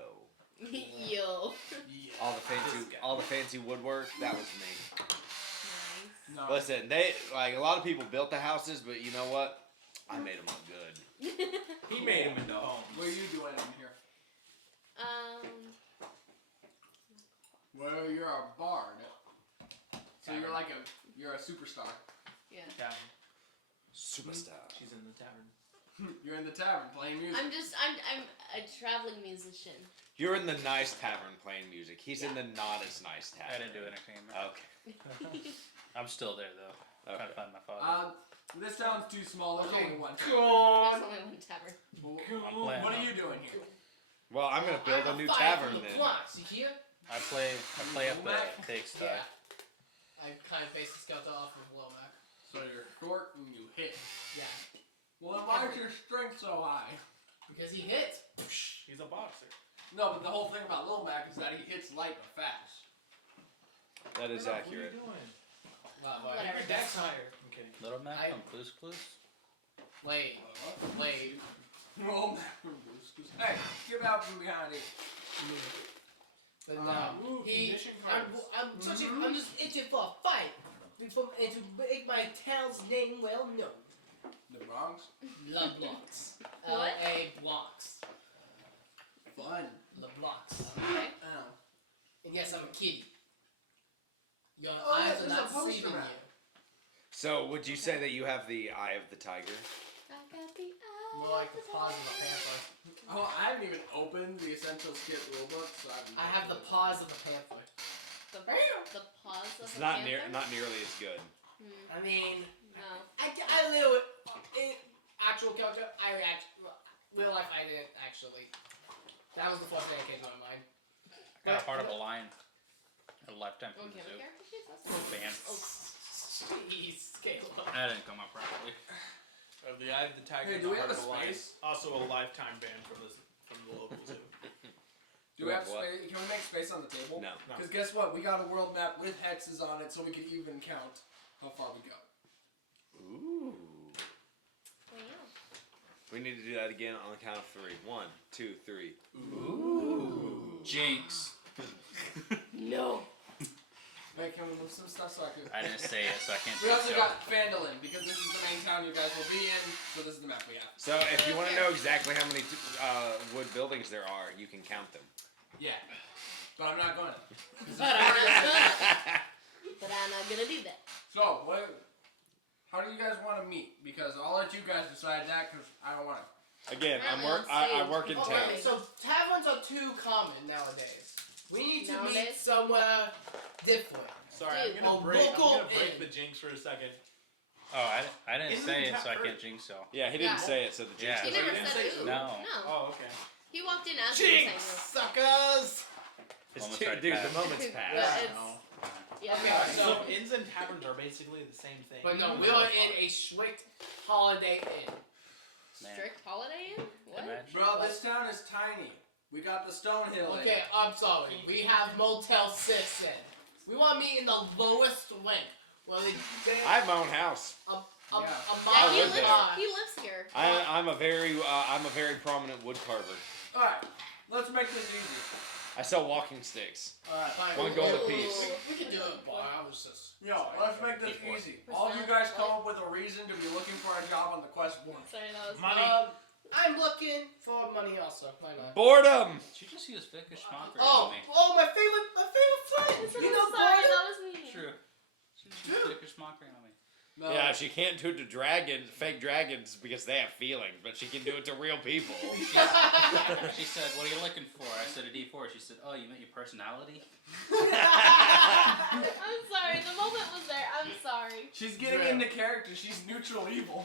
Yo. All the fancy woodwork. That was me. Nice. No. Listen, a lot of people built the houses, but you know what? I made them look good. He made him into homes. What are you doing in here? Well, you're a bard. So you're a superstar. Yeah. Tavern. Superstar. She's in the tavern. You're in the tavern playing music. I'm a traveling musician. You're in the nice tavern playing music. He's in the not as nice tavern. I didn't do anything. Okay. I'm still there though. Trying Okay. to find my father. This town's too small. There's only one tavern. There's only one tavern. I'm playing. What are you doing here? Well, I'm gonna build a new tavern then. Blocks, you hear? I play up the takes Yeah. I kind of base the skeleton off of Womack. So you're short and you hit. Yeah. Well, then why is your strength so high? Because he hit. He's a boxer. No, but the whole thing about Lil Mac is that he hits light but fast. That is accurate. What are you doing? Wow, Whatever. Your deck's higher. I'm kidding. Little Mac I- on Clues Clues. Wait. Lil Mac from Blues. Hey, get out from behind it. But no. Ooh, condition cards. I'm just itching for a fight. And to make my town's name well known. The Bronx? La Blancs. What? L.A. Blancs. Fun. La Blancs. Okay. Ow. And yes, I'm a kitty. Your Oh, eyes yeah, are there's not a poster deceiving map. you. So, would you say that you have the eye of the tiger? I got the eye. More like the paws of a panther. Oh, I haven't even opened the Essential Skit rulebook, so I have the paws of a panther. The paws of It's a not panther? not nearly as good. I mean, No. I live in actual character. Real life, I didn't actually. That was the first thing that came to my mind. I got a heart of a lion. A lifetime from Okay, the zoo. my character sheet? That's Bam. Jeez, Caleb. That didn't come out properly. Of the Eye of the Tiger. Hey, and do the we have Heart a of Lion. space? Also a lifetime ban from the local zoo. Do we have What? space? Can we make space on the table? No. No. Because guess what? We got a world map with hexes on it, so we can even count how far we go. Ooh. Wow. We need to do that again on the count of 3. 1, 2, 3. Jinx. No. Wait, can we move some stuff so I can? I didn't say it, so I can't We do also so. got Phandalin because this is the main town you guys will be in. So this is the map we have. So, if you want to know exactly how many wood buildings there are, you can count them. Yeah, but I'm not going to. But I'm not gonna do that. So what? How do you guys want to meet? Because I'll let you guys decide that because I don't want to. Again, Apparently I on work in stage. town. Okay, so taverns are too common nowadays. We need to meet Nowadays? somewhere different. Sorry, Dude, I'm a gonna break local inn. the jinx for a second. Oh, I didn't Isn't say it it, so I cat can't jinx so. Yeah, he didn't Yeah. say it, so the jinx Yeah. He doesn't never didn't said say ooh. no. No. Oh, okay. He walked in as he was saying Jinx, suckers! Almost Dude, already the passed. moment's But passed. it's, yeah. Okay, Alright, so so- inns and taverns are basically the same thing. But no, we are in a strict Holiday Inn. Man. Strict Holiday Inn? What? Imagine. Bro, this town is tiny. We got the Stonehill. Okay, I'm sorry. We have Motel 6 in. We want to meet in the lowest link. Well, I have my own house. a Yeah, mile he live lives. there. He lives here. I'm a very prominent wood carver. Alright, let's make this easy. I sell walking sticks. Alright, fine. One gold apiece. We can do it, boy. I was just. Yo, let's make this Before. easy. All of you guys come up with a reason to be looking for a job on the quest board. Sorry, that was Money. I'm looking for money also. Why not? Boredom. She just used Vickish mockery Oh, on me. my favorite friend. I'm You know, sorry, boy. that was me. True. She just used Vickish mockery on me. No. Yeah, she can't do it to dragons, fake dragons, because they have feelings, but she can do it to real people. She said, "What are you looking for?" I said a D4. She said, "Oh, you meant your personality?" I'm sorry, the moment was there. I'm sorry. She's getting Drew. into character. She's neutral evil.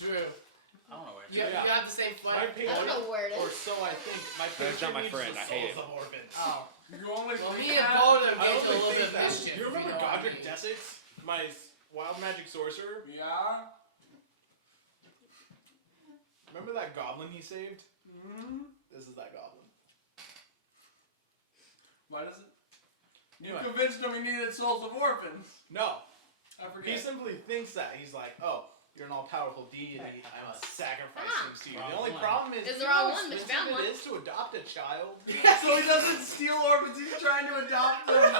Drew. I don't know where. You, Yeah. you have the same My fight. I don't patron, know where it or is. so I think, my That's not my patron friend, is I hate the souls it. of orphans. Oh. You only Well, think me and that? Golden I get into a only little bit think of that. mischief. Do you remember know what I Godric mean. Desix, my wild magic sorcerer? Yeah. Remember that goblin he saved? Mm-hmm. This is that goblin. What is it? You Anyway. convinced him he needed souls of orphans. No, I he forget. simply thinks that. He's like, oh, you're an all-powerful deity. I'm sacrificing to you. Wrong The only one. problem is, Is you the know wrong how one, but you expensive found one. it is to adopt a child. So he doesn't steal orphans. He's trying to adopt them.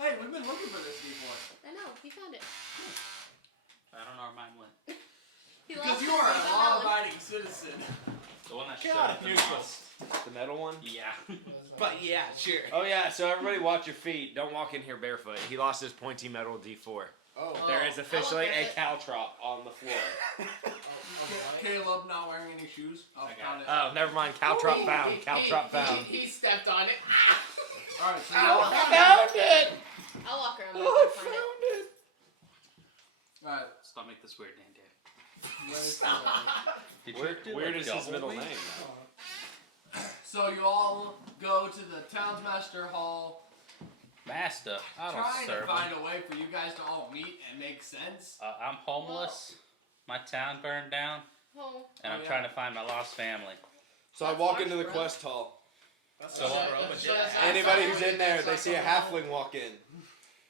Hey, we've been looking for this before. I know, he found it. I don't know where mine went. He Because lost you it, are he a found that one. law-abiding citizen. The one that showed God, up the neutral. most. The metal one? Yeah. But yeah, sure. Oh yeah, so everybody watch your feet. Don't walk in here barefoot. He lost his pointy metal D4. Oh, There is officially a barefoot. caltrop on the floor. Caleb not wearing any shoes. Oh, I got found it. Oh, never mind. Caltrop found. Caltrop found. He stepped on it. Alright, so Ow. y'all Found it! I'll walk around Oh, back I and find it. found it! Alright. Stop making this weird name game. where's the- Did Weird is his double middle me? name. So you all go to the Townsmaster Hall, Master, I don't trying to serve find him. a way for you guys to all meet and make sense. I'm homeless. My town burned down, Oh, and Oh, I'm yeah. trying to find my lost family. So I That's walk harsh, into the bro. quest hall. that's So, so, bro. But so yeah. that's- Anybody sorry, who's we in there, did they see a something halfling walk in.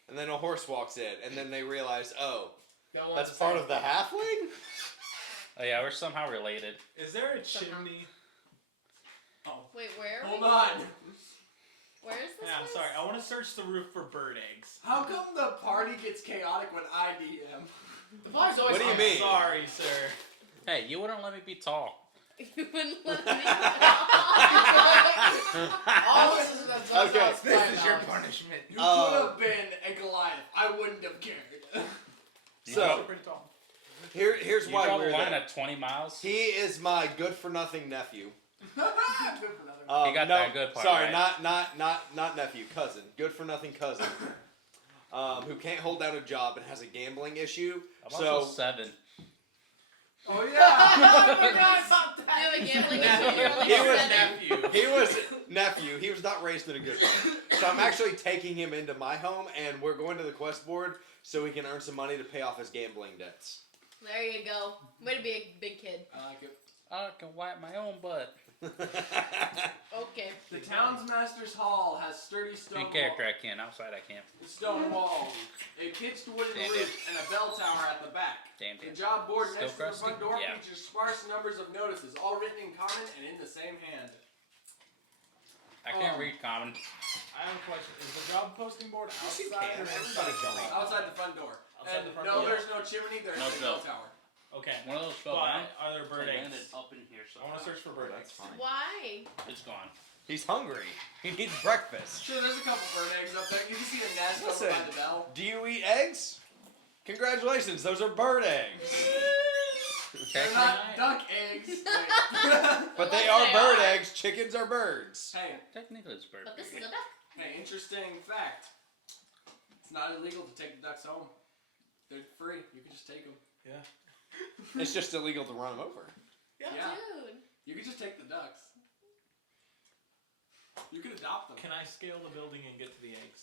And then a horse walks in. And then they realize, oh, That one's that's the part same. of the halfling? Oh yeah, we're somehow related. Is there a Somehow. chimney? wait, where are Hold we? on. Where is this Yeah, I'm place? sorry. I want to search the roof for bird eggs. How come the party gets chaotic when I DM? The party's always What do you fun. mean? Sorry, sir. Hey, you wouldn't let me be tall. You wouldn't let me. All this is that's Okay, that's This fine, is your Alex. punishment. You could have been a Goliath. I wouldn't have cared. So, Pretty tall. here's You why draw we're the line there. at 20 miles. He is my good-for-nothing nephew. Good for nothing. He got no, that good part, sorry, right? not nephew, cousin. Good-for-nothing cousin. Who can't hold down a job and has a gambling issue. I'm So also 7. Oh yeah. I forgot about You that. have a gambling Nephew. issue. You're only He was 7. nephew. he was nephew. He was not raised in a good home. So I'm actually taking him into my home, and we're going to the quest board so he can earn some money to pay off his gambling debts. There you go. Way to be a big kid. I like it. I can wipe my own butt. Okay. The Townsmaster's Hall has sturdy stone In character, I can. Outside, I can't. stone walls, a pitched wooden Damn roof, and a bell tower at the back. Damn The it. job board Still next to the front crusty? door Yeah. features sparse numbers of notices, all written in common and in the same hand. I can't Oh. read common. I have a question. Is the job posting board Yes, you outside can. or Everybody inside? can. Outside the front door. Outside And the front no, door. there's no chimney, there's No a bell bell. tower. Okay. One of those fell But down. are there bird and eggs? landed up in here, so I want to search for bird eggs. Why? it's gone. He's hungry. He needs breakfast. Sure, there's a couple bird eggs up there. You can see a nest over Listen. by the bell. Do you eat eggs? Congratulations, those are bird eggs. They're not duck eggs. Wait. But they Well, are they bird are. eggs. Chickens are birds. hey, Technically, it's bird. But this is a duck. hey, interesting fact. It's not illegal to take the ducks home. They're free. You can just take them. It's just illegal to run them over. Yeah. Dude. You can just take the ducks. You can adopt them. Can I scale the building and get to the eggs?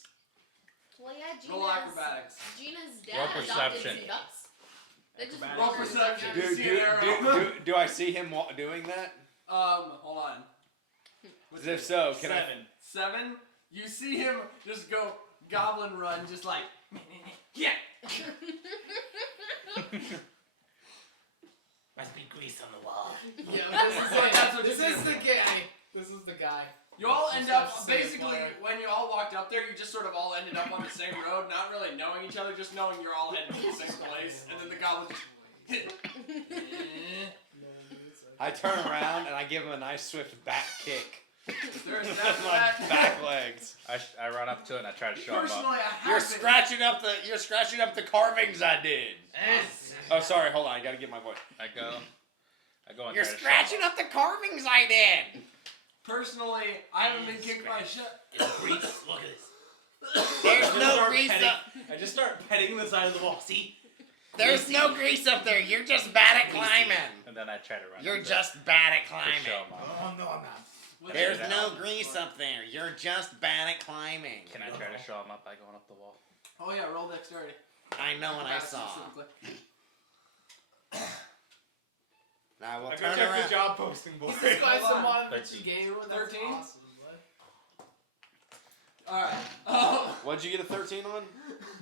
Well, yeah, Roll acrobatics. Gina's Roll dad adopted perception. some ducks. They just Acrobatics. Roll walk around perception. like Do, See do, an arrow. do I see him doing that? Hold on. What's If it? so, can 7. You see him just go goblin run, just like yeah. Must be grease on the wall. Yeah, this is like, That's what this you is do. the guy. This is the guy. You all end Just up have to say it basically quiet. when you all walked up there, you just sort of all ended up on the same road, not really knowing each other, just knowing you're all heading to the same place, and then the goblin just. I turn around and I give him a nice swift back kick There's with that. my back legs. I run up to it and I try to show him up. Personally, I You're haven't. scratching up the carvings I did. Oh, sorry. Hold on. I gotta get my voice. I go and You're try to show scratching him up the carvings I did. Personally, I haven't been kicked by shit. Grease. Look at this. There's I just no start grease petting- up. I just start petting the side of the wall. See? There's no grease up there. You're just bad at climbing. And then I try to run. You're up just bad at to climbing. show him up. Oh no, I'm not. What's There's your- no grease up there. You're just bad at climbing. Can I try to show him up by going up the wall? Oh yeah, roll dexterity. I know what I That saw. specifically. Now we'll I go turn check around. the job posting board. This guy's Hold the on. mod 13. game. That's 13? awesome. Alright. What'd you get a 13 on?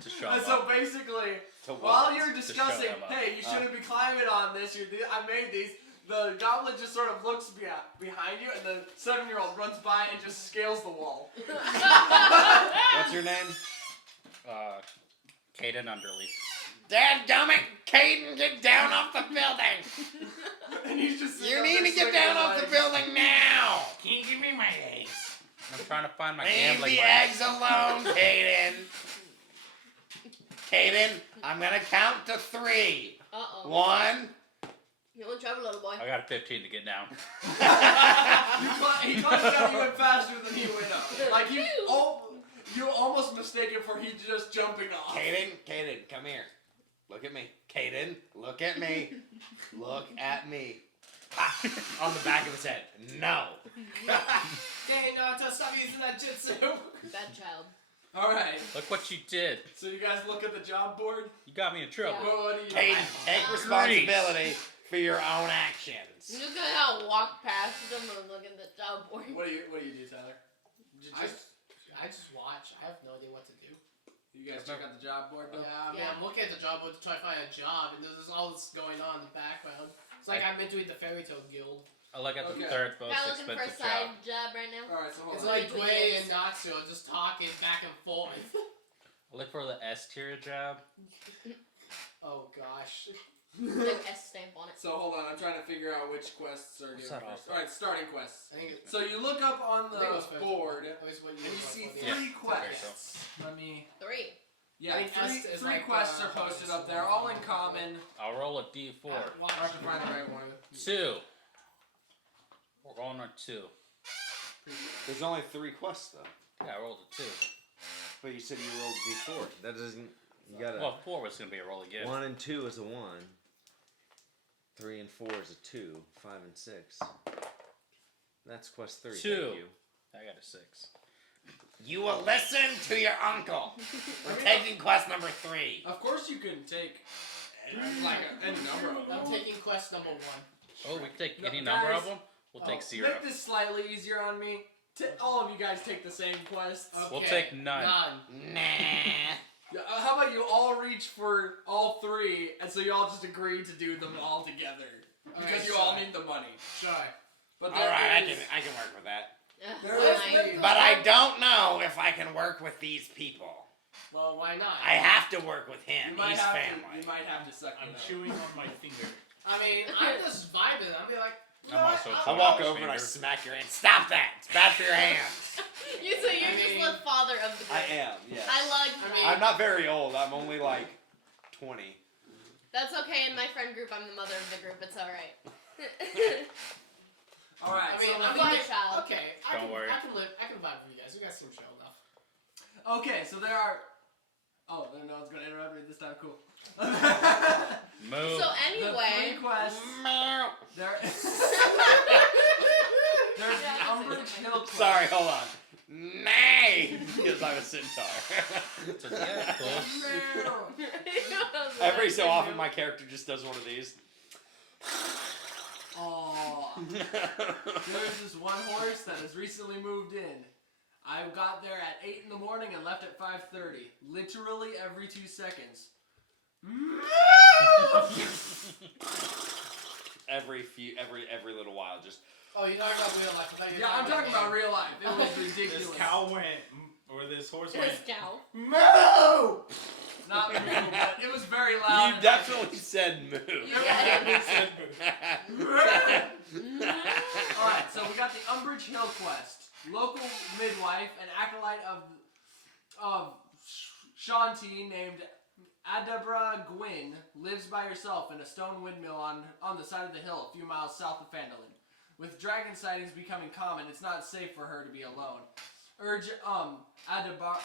To show him So up. basically, To while what? you're show discussing, them up. hey, you shouldn't be climbing on this. I made these. The goblin just sort of looks behind you, and the 7-year-old runs by and just scales the wall. What's your name? Caden Underleaf. Dadgummit, Caden, get down off the building. And he's just sitting You up need there to get swinging down his off the legs. building now. Can you give me my eggs? I'm trying to find my Leave gambling the money. eggs alone, Caden. Caden, I'm gonna count to 3. Uh-oh. 1. You want trouble, little boy. I got a 15 to get down. He climbed down even faster than he went up. Like you almost mistake it for he just jumping off. Caden, come here. Look at me. Caden, look at me. Look at me. Ha! On the back of his head. No. Dang, Naruto, stop using that jutsu. Bad child. All right. Look what you did. So you guys look at the job board. You got me in trouble. Yeah. What do you? Caden, take responsibility for your own actions. I'm just gonna walk past them and look at the job board. What do you do, Tyler? I just watch. I have no idea what to do. You guys check out the job board though? Yeah, I mean, Yeah. I'm looking at the job board to try to find a job, and there's all this going on in the background. It's like I'm into the Fairy Tale Guild. I look at the Okay. third most Kinda looking for a expensive side job. job right now. All right, so hold It's on. like Between Dwayne years. and Natsuo just talking back and forth. I look for the S tier job. Oh gosh. Like S stamp on it. So hold on, I'm trying to figure out which quests are What's given that all first. for? All right, starting quests. I think it's. So you look up on I think it was the first. board At least what and you look see like. Yeah. 3 Okay, quests. Let me. 3. Yeah, I think S is three like, quests are posted up there, all in common. I'll roll a D4. I have to find the right one. 2. We're going on 2. There's only 3 quests though. Yeah, I rolled a 2. But you said you rolled D4. That doesn't. You gotta. Well, 4 was gonna be a roll again. 1 and 2 is a 1. 3 and 4 is a 2. 5 and 6. That's quest 3. 2. Thank you. I got a 6. You will listen to your uncle. We're taking quest number 3. Of course you can take like any number of them. I'm taking quest number 1. Oh, we can take No, any number of guys. them? We'll take 0. Make this slightly easier on me. All of you guys take the same quests. Okay. We'll take none. Nah. Yeah, how about you all reach for all 3, and so you all just agree to do them all together because Alright, you all sure. need the money. Sure. But All there right, is- I can work with that. There is Fine. the- But I don't know if I can work with these people. Well, why not? I have to work with him. You might He's have family. to. You might have to suck it I'm up. chewing on my finger. I mean, I'm just vibing. I'm be like, you know I'm what? also I chewing walk on his over and I finger. smack your hand. Stop that! It's bad for your hands. You're I just mean- the father of the group. I am. Yes. I like. I mean- I'm not very old. I'm only like 20. That's okay. In my friend group, I'm the mother of the group. It's all right. All right. I mean, so I'm Fun like, child. okay, Don't worry. I can vibe with you guys. You guys seem chill enough. okay, so there are. Oh, then no one's gonna interrupt me this time. Cool. Move. So The anyway, 3 quests. There. There's the Yeah. Umbridge Hill quest. Sorry, hold on. I'm a centaur. So, yeah, cool. Every so often, my character just does one of these. Oh, there's this one horse that has recently moved in. I got there at 8 in the morning and left at 5:30. Literally every 2 seconds. every little while, just Oh, you're talking about real life. I thought you were Yeah, I'm talking about real life. It was This ridiculous. cow went, or this horse went. This cow. Moo! Not moo, but it was very loud. you and definitely said moo. Alright, so we got the Umbridge Hill quest. Local midwife and acolyte of Shanti named Adabra Gwyn lives by herself in a stone windmill on the side of the hill a few miles south of Phandalin. With dragon sightings becoming common, it's not safe for her to be alone. Urge Adabra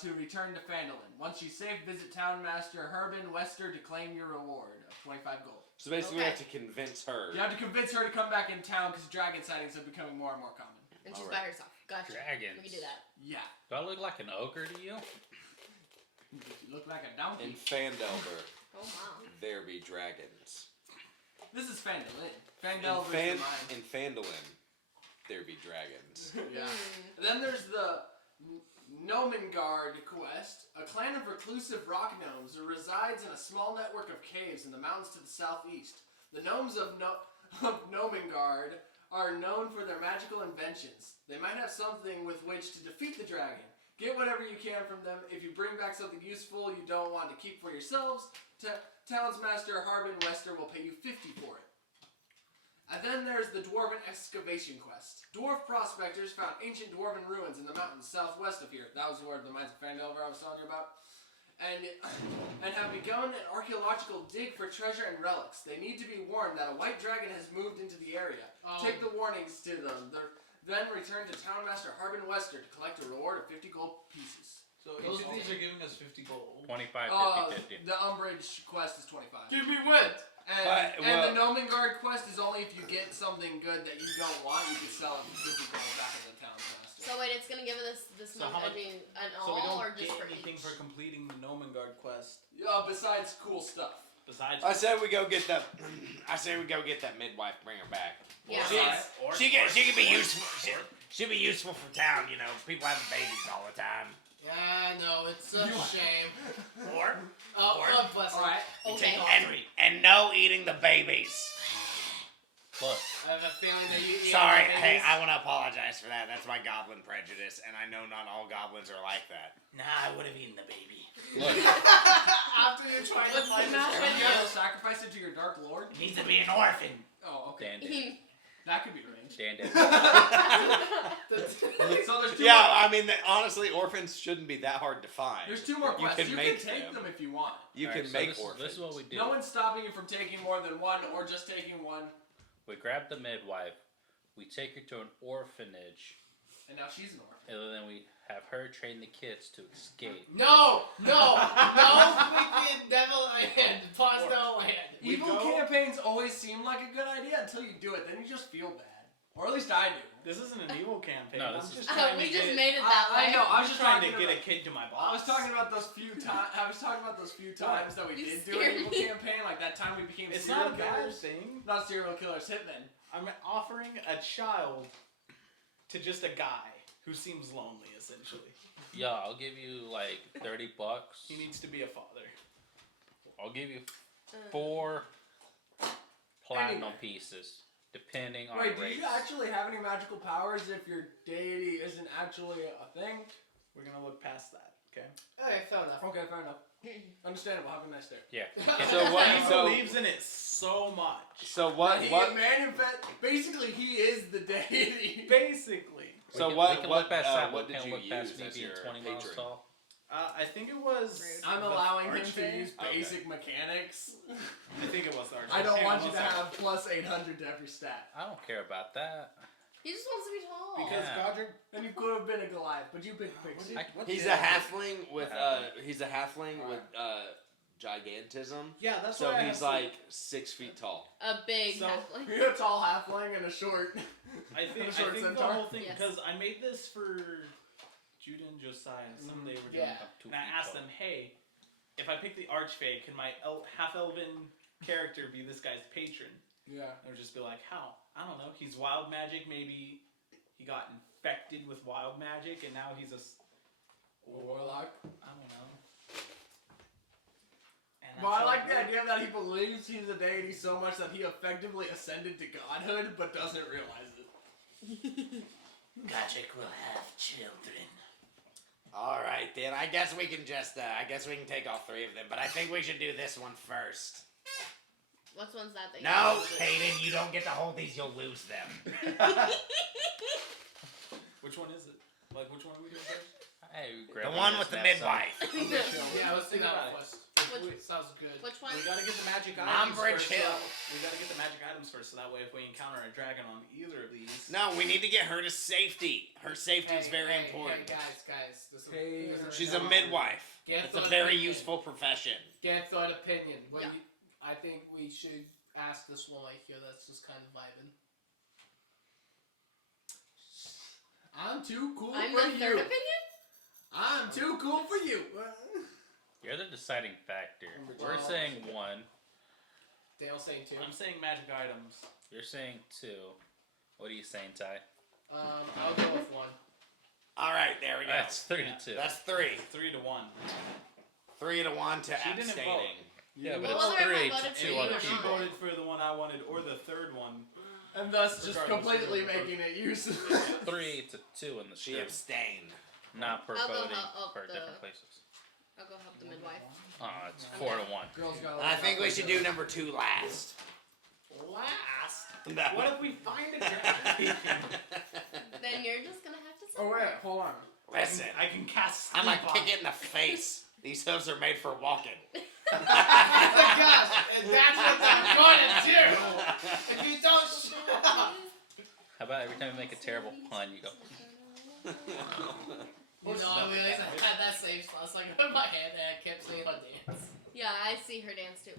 to return to Phandalin. Once she's safe, visit Town Master Herbin Wester to claim your reward of 25 gold. So basically, we Okay. have to convince her. You have to convince her to come back in town because dragon sightings are becoming more and more common. And she's Alright. by herself. Gotcha. Dragons. We can do that. Yeah. Do I look like an ogre to you? You look like a donkey. In Phandelver, Oh wow. there be dragons. This is Phandalin. In, Phandelver's the mine. in Phandalin, there be dragons. Yeah. And then there's the Gnomengard quest. A clan of reclusive rock gnomes who resides in a small network of caves in the mountains to the southeast. The gnomes of Gnomengard are known for their magical inventions. They might have something with which to defeat the dragon. Get whatever you can from them. If you bring back something useful you don't want to keep for yourselves, Townsmaster Harbin Wester will pay you 50 for it. And then there's the Dwarven Excavation Quest. Dwarf prospectors found ancient dwarven ruins in the mountains southwest of here. That was where the Mines of Phandelver I was telling you about. And have begun an archaeological dig for treasure and relics. They need to be warned that a white dragon has moved into the area. Take the warnings to them. Then return to Townmaster Harbin Wester to collect a reward of 50 gold pieces. So each of these are giving us 50 gold. 25, 50, 50. The Umbridge quest is 25. Give me wind. And the Gnomengard quest is only if you get something good that you don't want, you can sell it for 50 gold back in the Townmaster. So wait, it's gonna give us this So month. how I much- mean, an So we all don't or just get for anything each? for completing the Gnomengard quest. Besides cool stuff. Besides, I said we go get that. I say we go get that midwife. Bring her back. Yeah. She can be useful. She'll be useful for town. You know, people having babies all the time. Yeah, no, it's a shame. Or God bless him. Alright. Okay. and no eating the babies. Look, I have a feeling that you. Sorry, hey, I want to apologize for that. That's my goblin prejudice, and I know not all goblins are like that. Nah, I would have eaten the baby. look. After you're trying to What's find the matter? You have to sacrifice it to your Dark Lord? It needs to be an orphan. Oh, okay. Dan, That could be arranged. Dan, So there's two Yeah, more. I mean, honestly, orphans shouldn't be that hard to find. There's two more You quests. can You make can take them if you want. You Alright, can so make this, orphans. This is what we do. No one's stopping you from taking more than one or just taking one. We grab the midwife, we take her to an orphanage, And now she's an orphan. and then we have her train the kids to escape. No, freaking devil land, pasta land. We Evil go- campaigns always seem like a good idea until you do it. Then you just feel bad. Or at least I do. This isn't an evil campaign. No, I'm this is- just trying we to just get. made it that I way. know. I I'm was just just trying talking to get about, a kid to my boss. I was talking about those few times. I was talking about those few times that we You did do an scared evil me. campaign, like that time we became It's serial not a bad killers. thing. Not serial killers, hitmen. I'm offering a child to just a guy who seems lonely, essentially. Yeah, I'll give you like $30. He needs to be a father. I'll give you 4 platinum Anyway. pieces, depending on Wait, do race. you actually have any magical powers if your deity isn't actually a thing? We're gonna look past that, okay? Okay, fair enough. Okay, fair enough. Understandable. Have a nice day. Yeah. So what? He So believes in it so much. so what? He What? basically, he is the deity. Basically. So we what? can What? look past that. What We did can't you look past use me as being your 20 miles patron? tall. I think it was. Rude. I'm the allowing him to Archfey. use Okay. basic mechanics. I think it was the Archfey. I don't Hang want on you to one second. have plus 800 to every stat. I don't care about that. He just wants to be tall. Because Yeah. Godric. And you could have been a Goliath, but you picked Pixie. He's a halfling with Halfling. he's a halfling with gigantism. Yeah, that's So why I he's have like 6 feet tall. A big So- halfling. You're a tall halfling and a short. I think Short the centaur? whole thing Yes. because I made this for Judah and Josiah. Some they were doing. Yeah. Up 2 And I feet asked tall. them, hey, if I pick the Archfey, can my half-elven character be this guy's patron? Yeah. They would just be like, how? I don't know. He's wild magic. Maybe he got infected with wild magic, and now he's a Warlock. I don't know. And Well, I that's like all the it idea that he believes he's a deity so much that he effectively ascended to godhood, but doesn't realize it. Magic will have children. All right, then. I guess we can just. I guess we can take all 3 of them, but I think we should do this one first. What one's that thing? No, Hayden, you don't get to hold these. You'll lose them. Which one is it? Like, which one are we doing first? Hey, The one with the midwife. Yeah, let's do Think that about one it. first. Which- Sounds good. Which one? We gotta get the magic items Umbridge first. Hill. We gotta get the magic items first, so that way if we encounter a dragon on either of these. No, we need to get her to safety. Her safety is very important. Hey, guys. This is, Hey, here's a- She's a midwife. Get It's a thought very opinion. useful profession. Get thought opinion. What Yeah. do you- I think we should ask this one right here that's just kind of vibing. I'm too cool I'm for the you. third opinion? I'm too cool for you. You're the deciding factor. Number We're 12. saying 1. Dale saying 2. I'm saying magic items. You're saying 2. What are you saying, Ty? I'll go with 1. All right, there we go. That's 3 Yeah. to 2. That's 3. 3 to 1. 3 to 1 to She didn't abstaining. yeah, but Well, it's whether I 3 voted to for 2 you other or She not. people. voted for the one I wanted, or the third one. And thus just Regardless, completely you're gonna making it useless. 3 to 2 in the She stream. abstained. Not per I'll go voting help per the- different places. I'll go help the midwife. It's 4 to 1. Girls gotta I look think out we for should girls. do number 2 last. Last? That What would- if we find a dragon? Then you're just gonna have to Oh suffer. wait, hold on. Listen, I can cast I'm gonna sleep on kick it in the face. These hooves are made for walking. Oh my gosh, and that's what they're gonna do! If you don't shut up! How about every time you make a terrible pun, you go, You know, I realized I had that same sauce like in my head and I kept saying on dance. Yeah, I see her dance too.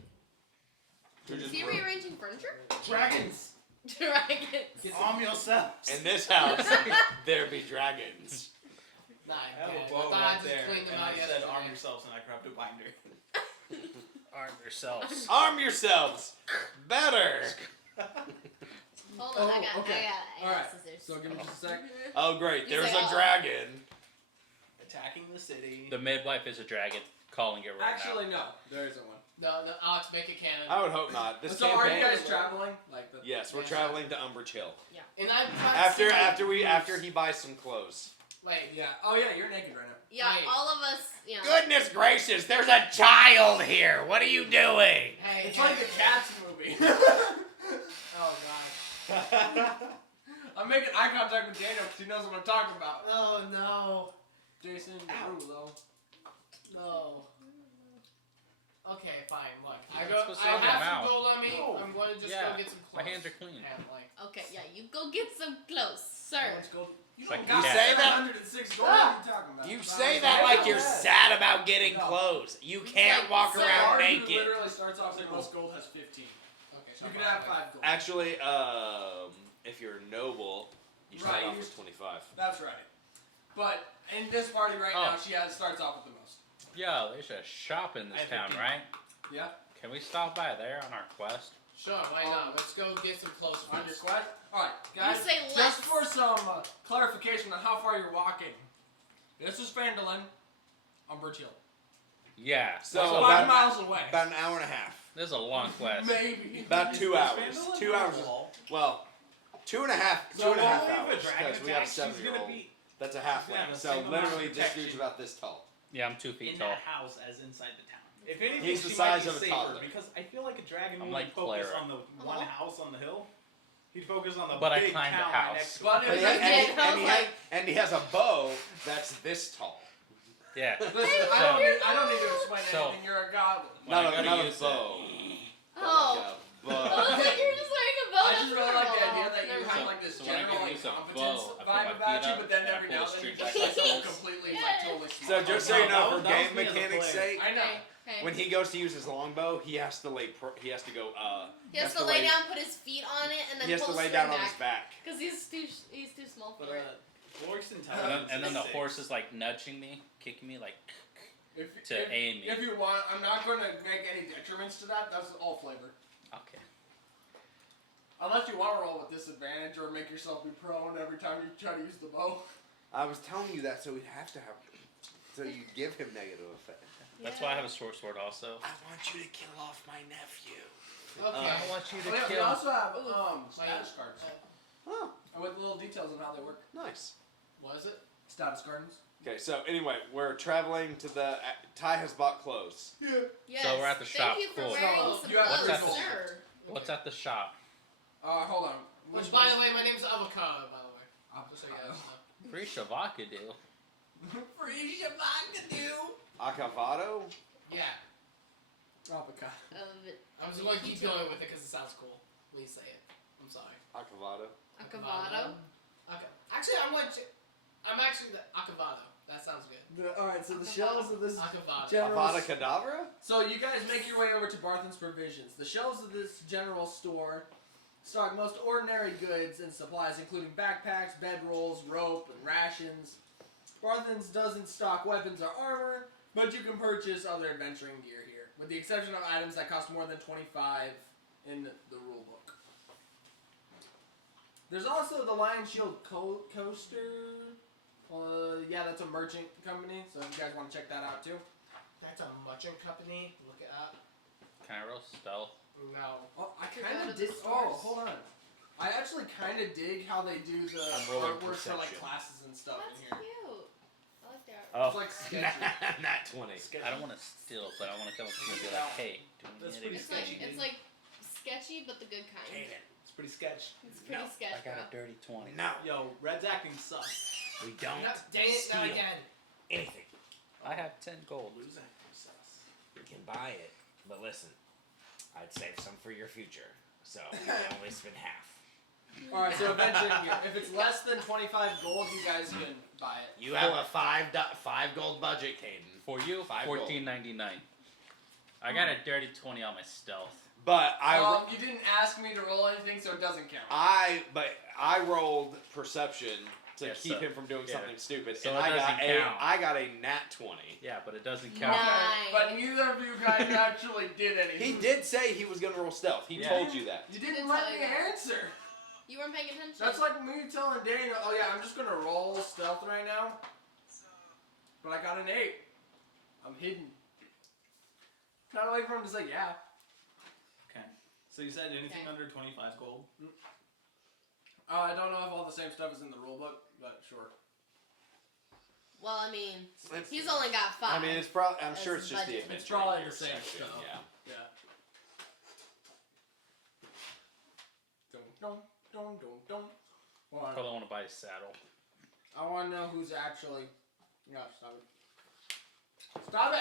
You're Is just he rude. rearranging furniture? Dragons. Dragons. Arm yourselves. In this house, there be dragons. Nah, I have good. a bow I thought I right just there, cleaned them and out I said yesterday. arm yourselves, and I grabbed a binder. arm yourselves. Arm yourselves. Better. Hold on, Oh, I got okay. I got Alright, scissors. So give me just a sec. Oh great, You there's say, a dragon. Attacking the city. The midwife is a dragon. Calling it right Actually, no, there isn't one. No, Alex, make it canon. I would hope not. This So are you campaign. guys traveling? Like the Yes, we're Yeah. traveling to Umbridge Hill. And I'm After he buys some clothes. Wait, Yeah. Oh yeah, you're naked right now. Yeah, Wait. all of us. Yeah. Goodness gracious, there's a child here. What are you doing? hey, It's hey. like a Cats movie. Oh god. I'm making eye contact with Daniel because he knows what I'm talking about. Oh no. Jason Ow. Derulo. No. Okay, fine. Look, I You're go. supposed to I open your have mouth. some gold on me. No. I'm going to just Yeah, go get some my clothes. hands are clean. And like, Okay, yeah, you go get some clothes, sir. Let's go. You Like don't got you say that- 706 gold. What are you talking about? You say that like you're sad about getting clothes. You can't Like, walk sir, around Our dude naked. literally starts off with most gold has 15. okay, So you can have 5 gold. Actually, if you're noble, you start Right, off you- with 25. That's right. But in this party right Oh. now, she starts off with the most. Yo, there's a shop in this I town, think- right? Yeah. Can we stop by there on our quest? Sure, why not? Let's go get some clothes On your first. quest. All right, guys. say just let's. for some clarification on how far you're walking. This is Phandalin, Umbridge Hill. Yeah. So That's about- 5 miles away. About an hour and a half. This is a long quest. Maybe. About Is 2 this hours. Vandalin 2 or hours. Wall? Well, 2.5. So 2.5 only if a hours dragon because we have a attacks, she's 7-year-old. gonna be That's a gonna halfling. have the So same amount of literally, this protection. dude's about this tall. Yeah, I'm 2 feet in tall. that house as inside the town. If anything, He's the she size might of be a safer toddler. because I feel like a dragon I'm wouldn't like focus Clara. on the one house on the hill. He'd focus on the But I big climbed a town house. next to But it. if And he, you- and he has a bow that's this tall. Yeah. Listen, Hey, I don't need to explain So- anything. You're a goblin. When I Not go a, to not a use it- bow. Oh. Like a I bow. was like, you're just wearing a bow. I That's just really like the adorable. idea that you Never have mind. like this So when I general get like use a competence bow, I put vibe my about feet you, up but then and I every pull now the and then you string just back. like so completely like totally So smart. just so you know, for That was game me as a mechanics' player. sake, I know. Okay. when he goes to use his longbow, he has to he has to go. He has to lay down, put his feet on it, and then He has to pull lay string down on his back. Because he's too small for But it. Orcs And intelligence. then the is horse is like nudging me, kicking me, like to if, aim me. if you want, I'm not going to make any detriments to that. That's all flavor. Okay. Unless you want to roll with disadvantage or make yourself be prone every time you try to use the bow. I was telling you that so we'd have to have, so you give him negative effect. That's why I have a short sword also. I want you to kill off my nephew. Okay. I want you to Oh, yeah, we kill. also have Ooh, status cards. Oh, And with little details on how they work. nice. Was it? Status cards. Okay, so anyway, we're traveling to the. Ty has bought clothes. Yeah. Yes. So we're at the shop. Thank you for Cool. wearing So, some you have clothes, three sir. What's at the shop? Hold on. Which, by the way, my name's Avocado, by the way. Just so you guys know. Free Shavakadu. Free Shabakadu. Acavado? Yeah. Avocado. I was going to keep going with it because it sounds cool. Please say it. I'm sorry. Acavado. Acavado. Okay. Actually, I'm actually the Acavado. That sounds good. Alright, so the shelves of this Acavado. general. Avada Kedavra? So you guys make your way over to Barthen's Provisions. The shelves of this general store stock most ordinary goods and supplies, including backpacks, bedrolls, rope, and rations. Barthen's doesn't stock weapons or armor, but you can purchase other adventuring gear here, with the exception of items that cost more than 25 in the rule book. There's also the Lion Shield coaster. Yeah, that's a merchant company, so if you guys want to check that out too. That's a merchant company. Look it up. Can I roll stealth? No. Oh, I Could kind go of to the dig. stores. Oh, hold on. I actually kind of dig how they do the I'm rolling artwork for like perception. classes and stuff That's in here. cute. I like that. Oh, It's like sketchy. Not 20. I don't want to steal, but I want to come up to you and be like, hey, do That's me pretty It's like sketchy. it's like sketchy, but the good kind. It's pretty sketch. It's pretty No, sketch, I got a bro. dirty 20. No, Yo, Red's acting sus. we don't No, dang it, not steal again. anything. I have 10 gold. Losing sus. You can buy it, but listen, I'd save some for your future, so you can only spend half. Alright, so adventuring gear. If it's less than 25 gold, you guys can buy it. You have a five gold budget, Caden. For you, $5 gold. $14.99. I got a dirty 20 on my stealth. But You didn't ask me to roll anything, so it doesn't count. I rolled perception to Yeah, keep so- him from doing yeah. something stupid, So and it I doesn't count. got a nat 20. Yeah, but it doesn't count. Nice. But neither of you guys actually did anything. He did say he was gonna roll stealth. He Yeah. told you that. You didn't Didn't let tell me you that. answer. You weren't paying attention. That's like me telling Daniel, oh yeah, I'm just gonna roll stealth right now. But I got an 8. I'm hidden. Not waiting for him to say yeah. Okay. So you said anything Okay. under 25 gold? I don't know if all the same stuff is in the rule book, but sure. Well, I mean, It's- he's only got 5. I mean, it's probably. I'm As sure it's just the budget. adventure. It's probably gear the same section, stuff. Yeah. Yeah. Dun, dun, dun, dun. Well, Probably want to buy a saddle. I want to know who's actually. No, stop it. Stop it!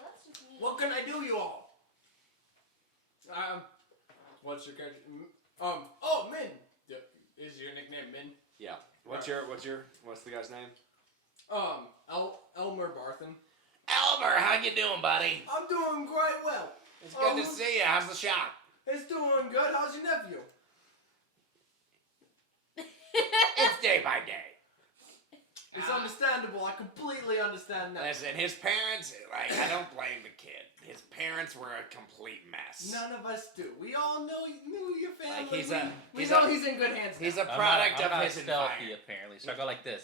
That's just me. What can I do, you all? What's your character? Oh, Min. Yeah, is your nickname Min? Yeah. What's the guy's name? Elmer Barthen. Elmer, how you doing, buddy? I'm doing quite well. It's good to see you. How's the shop? It's doing good. How's your nephew? It's day by day. It's understandable. I completely understand that. Listen, his parents, like, I don't blame the kid. His parents were a complete mess. None of us do. We all knew your family. Like, he's a- we he's know a- he's in good hands. He's now. a product I'm of not his stealthy, environment. apparently. So I go like this.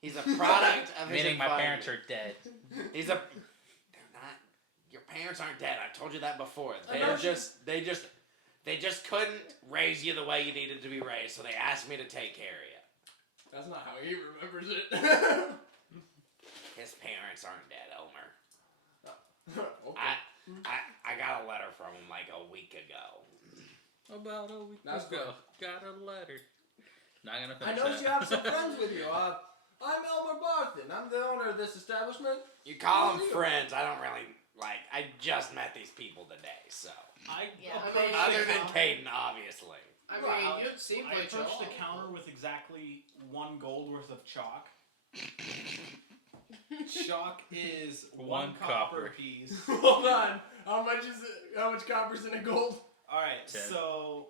He's a product of his Meaning my environment. parents are dead. He's a. They're not. Your parents aren't dead. I told you that before. I They're know just. They just couldn't raise you the way you needed to be raised, so they asked me to take care of you. That's not how he remembers it. His parents aren't dead, Elmer. Okay. I got a letter from him like a week ago. About a week That's ago, got a letter. Not gonna I finish noticed that. you have some friends with you. I'm Elmer Barthen. I'm the owner of this establishment. You call them Illegal. friends. I don't really like. I just met these people today, so Yeah. approached the other than counter- Caden, obviously. I Well, mean, you seem I pretty chill. approached the counter with exactly 1 gold worth of chalk. Chalk is One one copper copper. piece. Hold on. How much is it? How much copper's in a gold? Alright, 10. so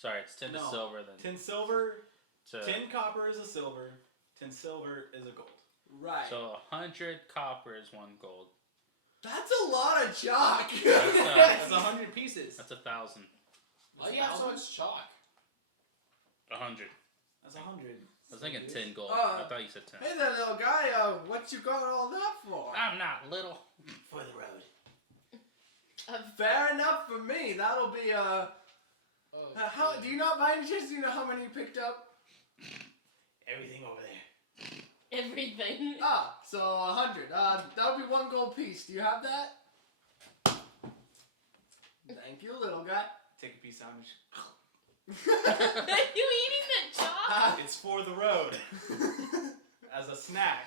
Sorry, it's 10 to No. silver then. 10 silver, To, 10 copper is a silver, 10 silver is a gold. Right. So 100 copper is 1 gold. That's a lot of chalk. That's 100 pieces. That's 1,000. Why do you have so much chalk? 100. That's 100. I was thinking 10 gold. Uh, I thought you said 10. Hey there, little guy. What you got all that for? I'm not little. For the road. Fair enough for me. That'll be Oh, how? Do you not by any chance? Do you know how many you picked up? Everything over there. Everything. Ah, so 100. That'll be 1 gold piece. Do you have that? Thank you, little guy. Take a piece out and Are you eating the chalk? it's for the road. As a snack.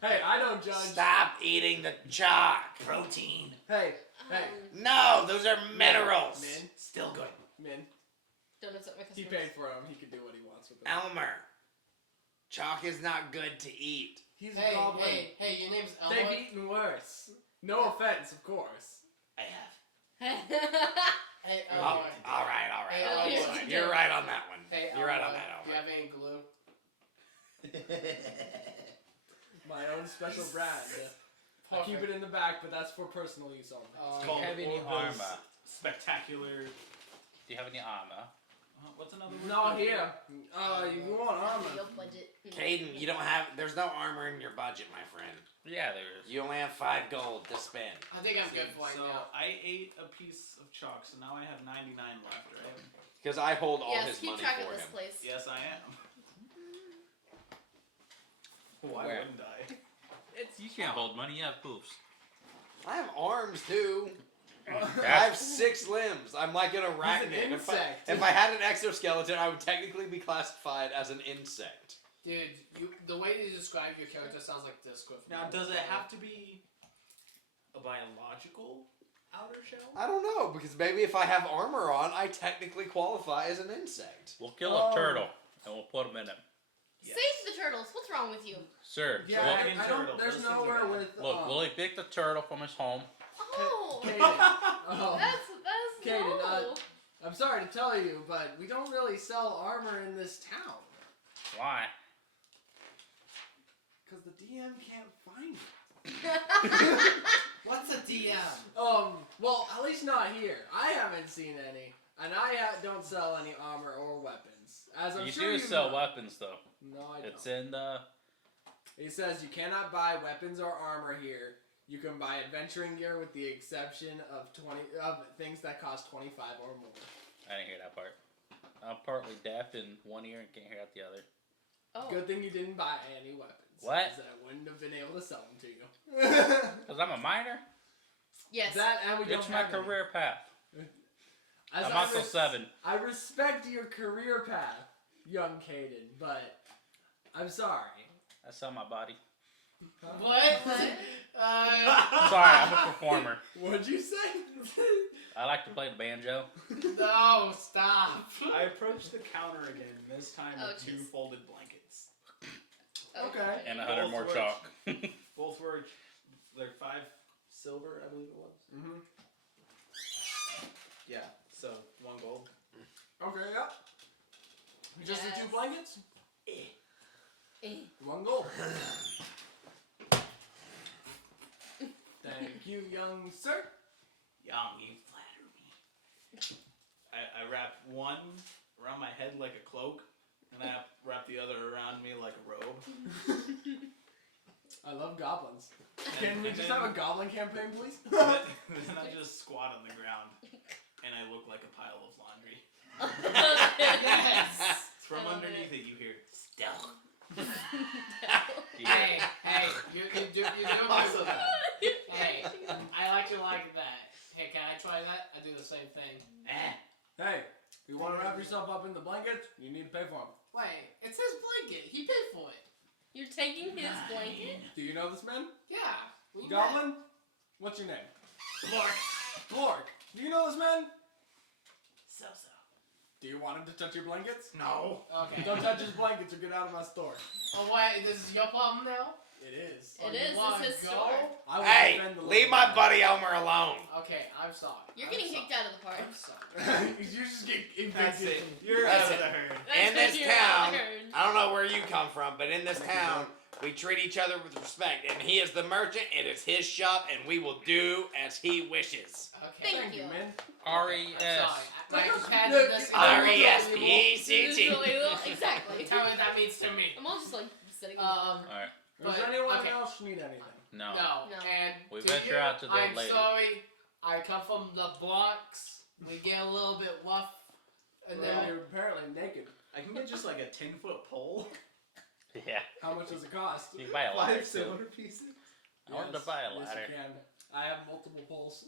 Hey, I don't judge. Stop eating the chalk. Protein. Hey, hey, No, those are minerals. Min, Still good. Min. Don't upset my He customers. paid for him. He can do what he wants with them. Elmer, chalk is not good to eat. He's a Hey, goblin. hey, your name's Elmo. They've eaten worse. No offense, of course. I have. Hey, Oh, Elmo. all right, all right. Hey, all right. Elmo. You're right on that one. Hey, You're right Elmo, on that, Do you Elmer. have any glue? My own special brand. I keep it in the back, but that's for personal use only. Do you have any Orville's armor? Spectacular. Do you have any armor? What's another word? No, for- here. You want armor? Your budget. Caden, you don't have. There's no armor in your budget, my friend. Yeah, there is. You only have 5 gold to spend. I think I'm good for right So now. I ate a piece of chalk, so now I have 99 left, right? Because I hold all Yes, his keep money track for of this him. place. Yes, I am. Why Where? wouldn't I? You can't hold money. You have poofs. I have arms too. I That's- have 6 limbs. I'm like an arachnid. He's an If I, insect. if I had an exoskeleton, I would technically be classified as an insect. Dude, the way you describe your character sounds like this, Griffin. Now, does it have to be a biological outer shell? I don't know, because maybe if I have armor on, I technically qualify as an insect. We'll kill Oh. a turtle and we'll put him in it. Yes. Save the turtles. What's wrong with you? Sir, Yeah, we'll- Dragon I don't. turtle, There's those things are nowhere bad. with. look, we'll evict the turtle from his home. Oh, Kaden. Oh, that's Kaden, no. I'm sorry to tell you, but we don't really sell armor in this town. Why? Because the DM can't find it. What's a DM? Well, at least not here. I haven't seen any. And I don't sell any armor or weapons. As I'm You sure do you sell know. weapons though. No, I don't. It's in the. He says you cannot buy weapons or armor here. You can buy adventuring gear with the exception of things that cost 25 or more. I didn't hear that part. I'm partly deaf in one ear and can't hear out the other. Oh. Good thing you didn't buy any weapons. What? 'Cause I wouldn't have been able to sell them to you. Cause I'm a minor. Yes. That and we It's don't my have any. career path. As I'm I also 7. I respect your career path, young Caden, but I'm sorry. I sell my body. What? Sorry, I'm a performer. What'd you say? I like to play the banjo. No, stop. I approached the counter again, this time Oh, with 2 jeez. folded blankets. Okay. And 100 Both more work. chalk. Both were, they're 5 silver, I believe it was. Mm-hmm. Yeah, so 1 gold. Okay, yeah. Just the 2 Yes. blankets? Eh. 1 gold. Thank you, young sir. Young, you flatter me. I wrap one around my head like a cloak, and I wrap the other around me like a robe. I love goblins. And- Can we and just then- have a goblin campaign, please? then I just squat on the ground, and I look like a pile of laundry. Yes. From I love underneath it, you hear stealth. Hey, you do Also that. Hey, I like you like that. Hey, can I try that? I do the same thing. Hey, you want to wrap yourself up in the blankets? You need to pay for them. Wait, it's his blanket. He paid for it. You're taking his blanket? Do you know this man? Yeah. we met. Goblin? What's your name? Lord. Glork. Do you know this man? So. Do you want him to touch your blankets? No. Okay. Don't touch his blankets or get out of my store. Oh wait, this is your problem now? It is. Oh, It you is. wanna It's his go? sword. I would Hey, defend the leave little my guy. buddy Elmer alone. Okay, I'm sorry. You're I'm getting sorry. kicked out of the party. I'm sorry. You just get That's evicted it. from- You're That's out it. of the herd. In this You're town, outnumbered. I don't know where you come from, but in this town, we treat each other with respect. And he is the merchant, it is his shop, and we will do as he wishes. Okay. Thank Thank you, you. man. R.E.S. I'm sorry. My Look, companion R-E-S-P-E-C-T. Exactly. Tell me what that means to me. I'm all just like sitting in Um, Alright. Does But, anyone okay. else need anything? No. No. No. And We to venture you, out to the I'm lady. sorry. I come from the Bronx. We get a little bit rough. And Well, then you're apparently naked. I can get just like a 10-foot pole. Yeah. How much does it cost? You can buy a ladder 5 too. silver pieces. I wanted to buy a Yes, ladder. you can. I have multiple poles.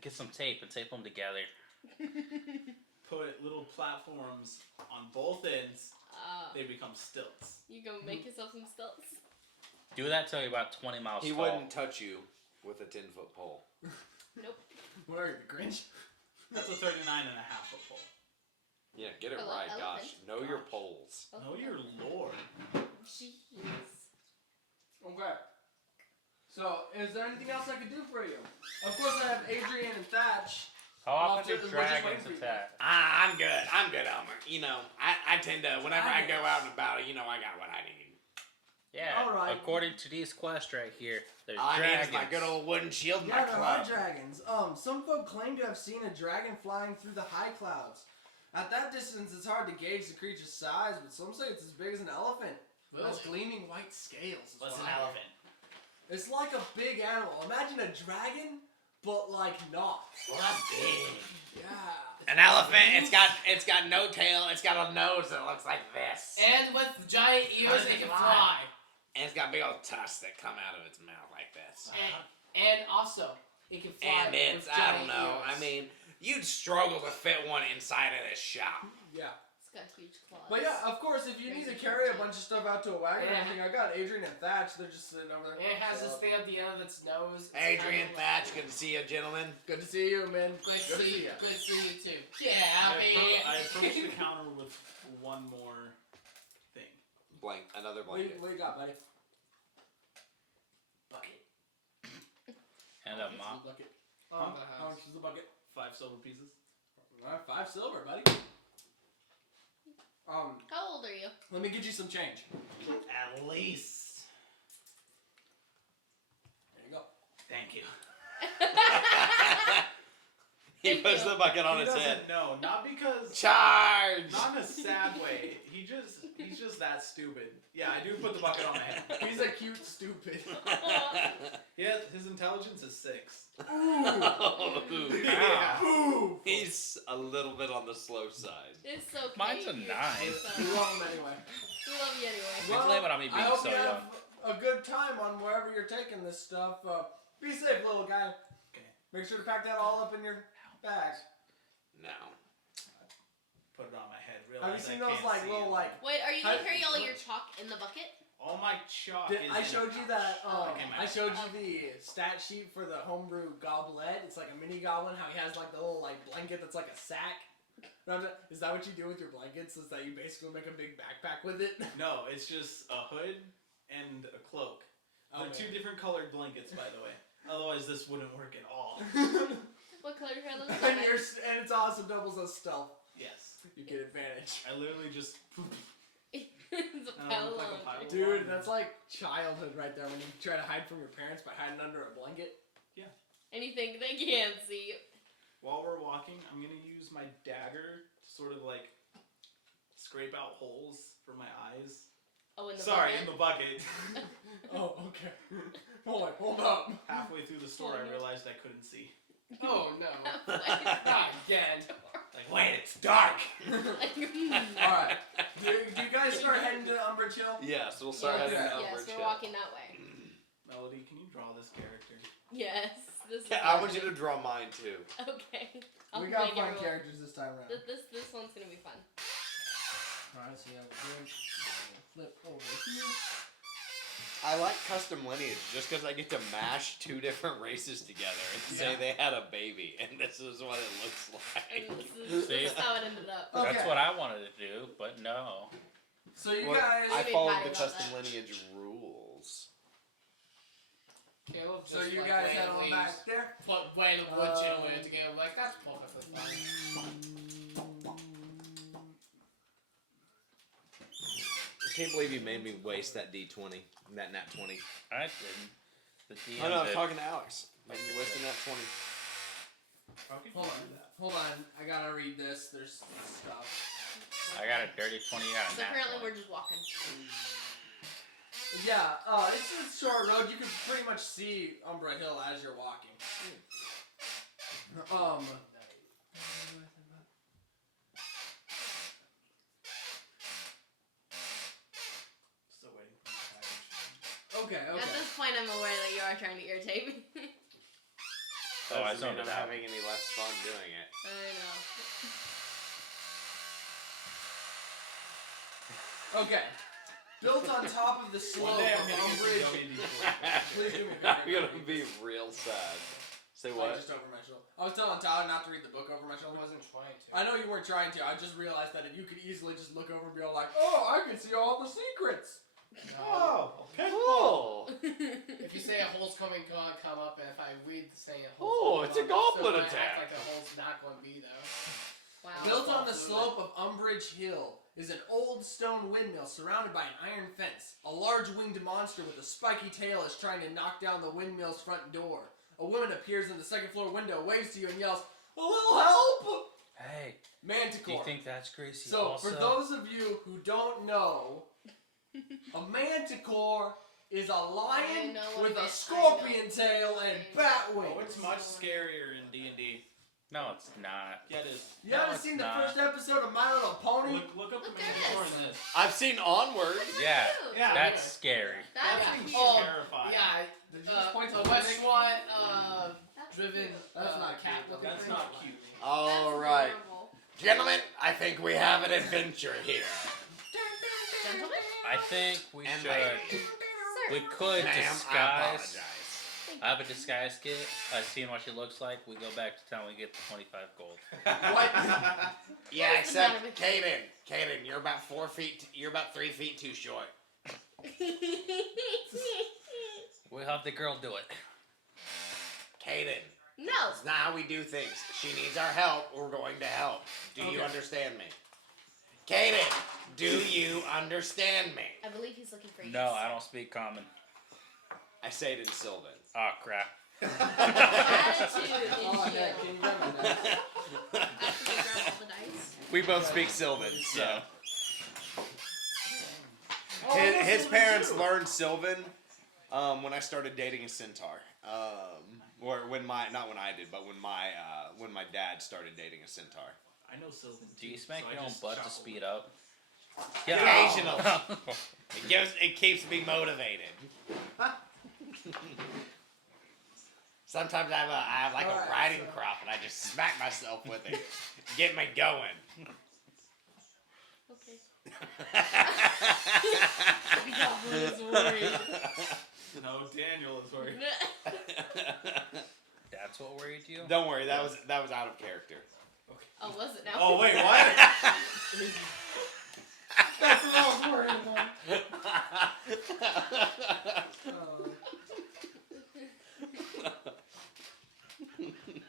Get some tape and tape them together. Put little platforms on both ends. Uh, They become stilts. you go make yourself some stilts. Do that till you're about 20 miles He tall. wouldn't touch you with a 10-foot pole. Nope. What are you, the Grinch? That's a 39.5-foot pole. Yeah, get it Hello, right, elephant. gosh. Know your poles. Know your lore. Jeez. Okay. So, is there anything else I could do for you? Of course, I have Adrian and Thatch. How often We're do just waiting dragons for you. attack? I'm good, Elmer. You know, I tend to, whenever I go out and about, you know, I got what I need. Yeah. Alright. According to these quests right here, there's All I need dragons. is my good old wooden shield and Yeah, my there are club. dragons. Some folk claim to have seen a dragon flying through the high clouds. At that distance, it's hard to gauge the creature's size, but some say it's as big as an elephant. It has gleaming white scales. is What's what an I hear. elephant? It's like a big animal. Imagine a dragon, but like not. Well, that's big. Yeah. An elephant, it's got no tail, it's got a nose that looks like this. and with giant ears, does they it can fly? fly. And it's got big old tusks that come out of its mouth like this. And also, it can fly. And it's, with I don't giant know, ears. I mean, you'd struggle to fit one inside of this shop. Yeah. It's got huge claws. But yeah, of course, if you need to carry a bunch of stuff out to a wagon or anything, I got Adrian and Thatch. They're just sitting over there. And it has this So, thing at the end of its nose. It's Adrian kinda Thatch, like- good to see you, gentlemen. Good to see you, man. Good to Good to see see you. ya. Good to see you too. Yeah, I approach the counter with one more thing. Blank, another What blanket. you got, buddy? bucket. And a What's mop. the bucket? Oh, How much is the bucket? 5 silver pieces. All right, 5 silver, buddy. How old are you? Let me get you some change. At least. There you go. Thank you. He Thank puts you. the bucket on He his doesn't head. know, not because, Charge! not in a sad way. He's just that stupid. Yeah, I do put the bucket on my head. He's a cute stupid. His intelligence is 6. Ooh. Yeah. Ooh. He's a little bit on the slow side. It's okay. Mine's a You're 9. We so- love him anyway. We love you anyway. We blame it on me I being hope so you young. have a good time on wherever you're taking this stuff. Be safe, little guy. Okay. Make sure to pack that all up in your bag. No. Put it on my head. Have you Realize seen I those can't like see little it. like? Wait, are you gonna How- carry all your chalk in the bucket? All my chalk Did, is I in a showed you pouch. that. Okay, I showed you the stat sheet for the homebrew goblet. It's like a mini goblin. How he has like the little like blanket that's like a sack. Is that what you do with your blankets? Is that you basically make a big backpack with it? No, it's just a hood and a cloak. Oh, They're 2 man. different colored blankets, by the way. Otherwise, this wouldn't work at all. What color are those? and it's also doubles as stealth. Yes. You get advantage. I literally just. It's a I pile look like a of- pile of Dude, that's like childhood right there when you try to hide from your parents by hiding under a blanket. Anything they can't see. While we're walking, I'm gonna use my dagger to sort of like scrape out holes for my eyes. Oh, in the Sorry, bucket. in the bucket. Oh, okay. Hold up. Halfway through the store, Oh, I no. realized I couldn't see. Oh no. Like, Not again. Like, wait, it's dark. Alright. Do you guys start heading to Umbridge Hill? Yes, we'll start yes, heading Yeah. to yes, Umbridge we're Hill. walking that way. Melody, can you draw this character? Yes, this is. Yeah, I want you to draw mine too. Okay. I'll We got make fun everyone- characters this time around. This one's gonna be fun. Alright, so you have good. Flip over here. I like custom lineage just because I get to mash 2 different races together and say they had a baby, and this is what it looks like. And this is how it ended up. Okay. That's what I wanted to do, but no. So you Well, guys. I Should be followed patty the about custom that. lineage rules. Caleb just So you like, guys head randomly on back there. put random wood generator together. Like that's perfectly fine. I can't believe you made me waste that D20, that nat 20. I didn't. The DM Oh no, I'm did. talking to Alex. Made me waste a nat 20. How could you Hold on. do that? Hold on. I gotta read this. There's stuff. I got a dirty 20 out of So nat apparently 20. we're just walking. Yeah, it's a short road. You can pretty much see Umbra Hill as you're walking. Still waiting for the package. Okay, At okay. this point, I'm aware that you are trying to irritate me. Oh, I Doesn't zoned mean it I'm out. having any less fun doing it. I know. Okay. Built on top of the slope One day of I'm gonna Umbridge. get the WD-40. Please do me a I'm favor. gonna be real sad. Say Like, what? just over my shoulder. I was telling Tyler not to read the book over my I shoulder. wasn't trying to. I know you weren't trying to. I just realized that you could easily just look over and be all like, "Oh, I can see all the secrets." No. Oh, okay. Cool. If you say a hole's coming, gonna come up, and if I read saying a Oh, hole's it's a coming up, goblet I'm still gonna attack. act like the hole's not going to be there. Wow. Built on the Absolutely. slope of Umbridge Hill is an old stone windmill surrounded by an iron fence. A large winged monster with a spiky tail is trying to knock down the windmill's front door. A woman appears in the second floor window, waves to you, and yells, "A little help!" Hey, Manticore. do you think that's Gracie So, also? for those of you who don't know, a manticore is a lion know what with it a is. scorpion tail and bat Oh, wings. it's much scarier in D&D. No, it's not. Yeah, it is. You haven't it's seen the not. first episode of My Little Pony? Look up the Look at Manticore this. in this. I've seen Onward. Yeah, Yeah. that's scary. That's Yeah. cute. Oh, terrifying. Yeah, Did you just point to the the restaurant, That's driven, cute. That's not cat cute, looking That's thing. not cute. All That's right, adorable. gentlemen. I think we have an adventure here. Gentlemen? I think we And should. ladies. Sir. We could Ma'am, I disguise. apologize. I have a disguise kit. I've seen what she looks like. We go back to town. We get the 25 gold. What? Yeah, What's the except matter with Kaden. Kaden, you're about 4 feet. You're about 3 feet too short. We'll have the girl do it. Kaden, No. it's not how we do things. She needs our help. We're going to help. Do you Okay. understand me? Kaden, do you understand me? I believe he's looking for you. No, I don't speak common. I say it in Sylvan. Oh crap. Attitude Oh, issue. heck, can you grab my dice? After we grab all the dice. We both speak Sylvan, so. Oh, His, I know his Sylvan parents too. learned Sylvan when I started dating a centaur. Or when my not when I did, but when my dad started dating a centaur. I know Sylvan Do you too, smack so I your own just butt to chuckled. speed up? Occasionally. It keeps me motivated. Sometimes I have like Alright, a riding so- crop and I just smack myself with it. Get me going. Okay. Goblin is worried. No, Daniel is worried. That's what worried you? Don't worry, that was out of character. Oh, was it now? Oh, wait, what? That's what I was worried about.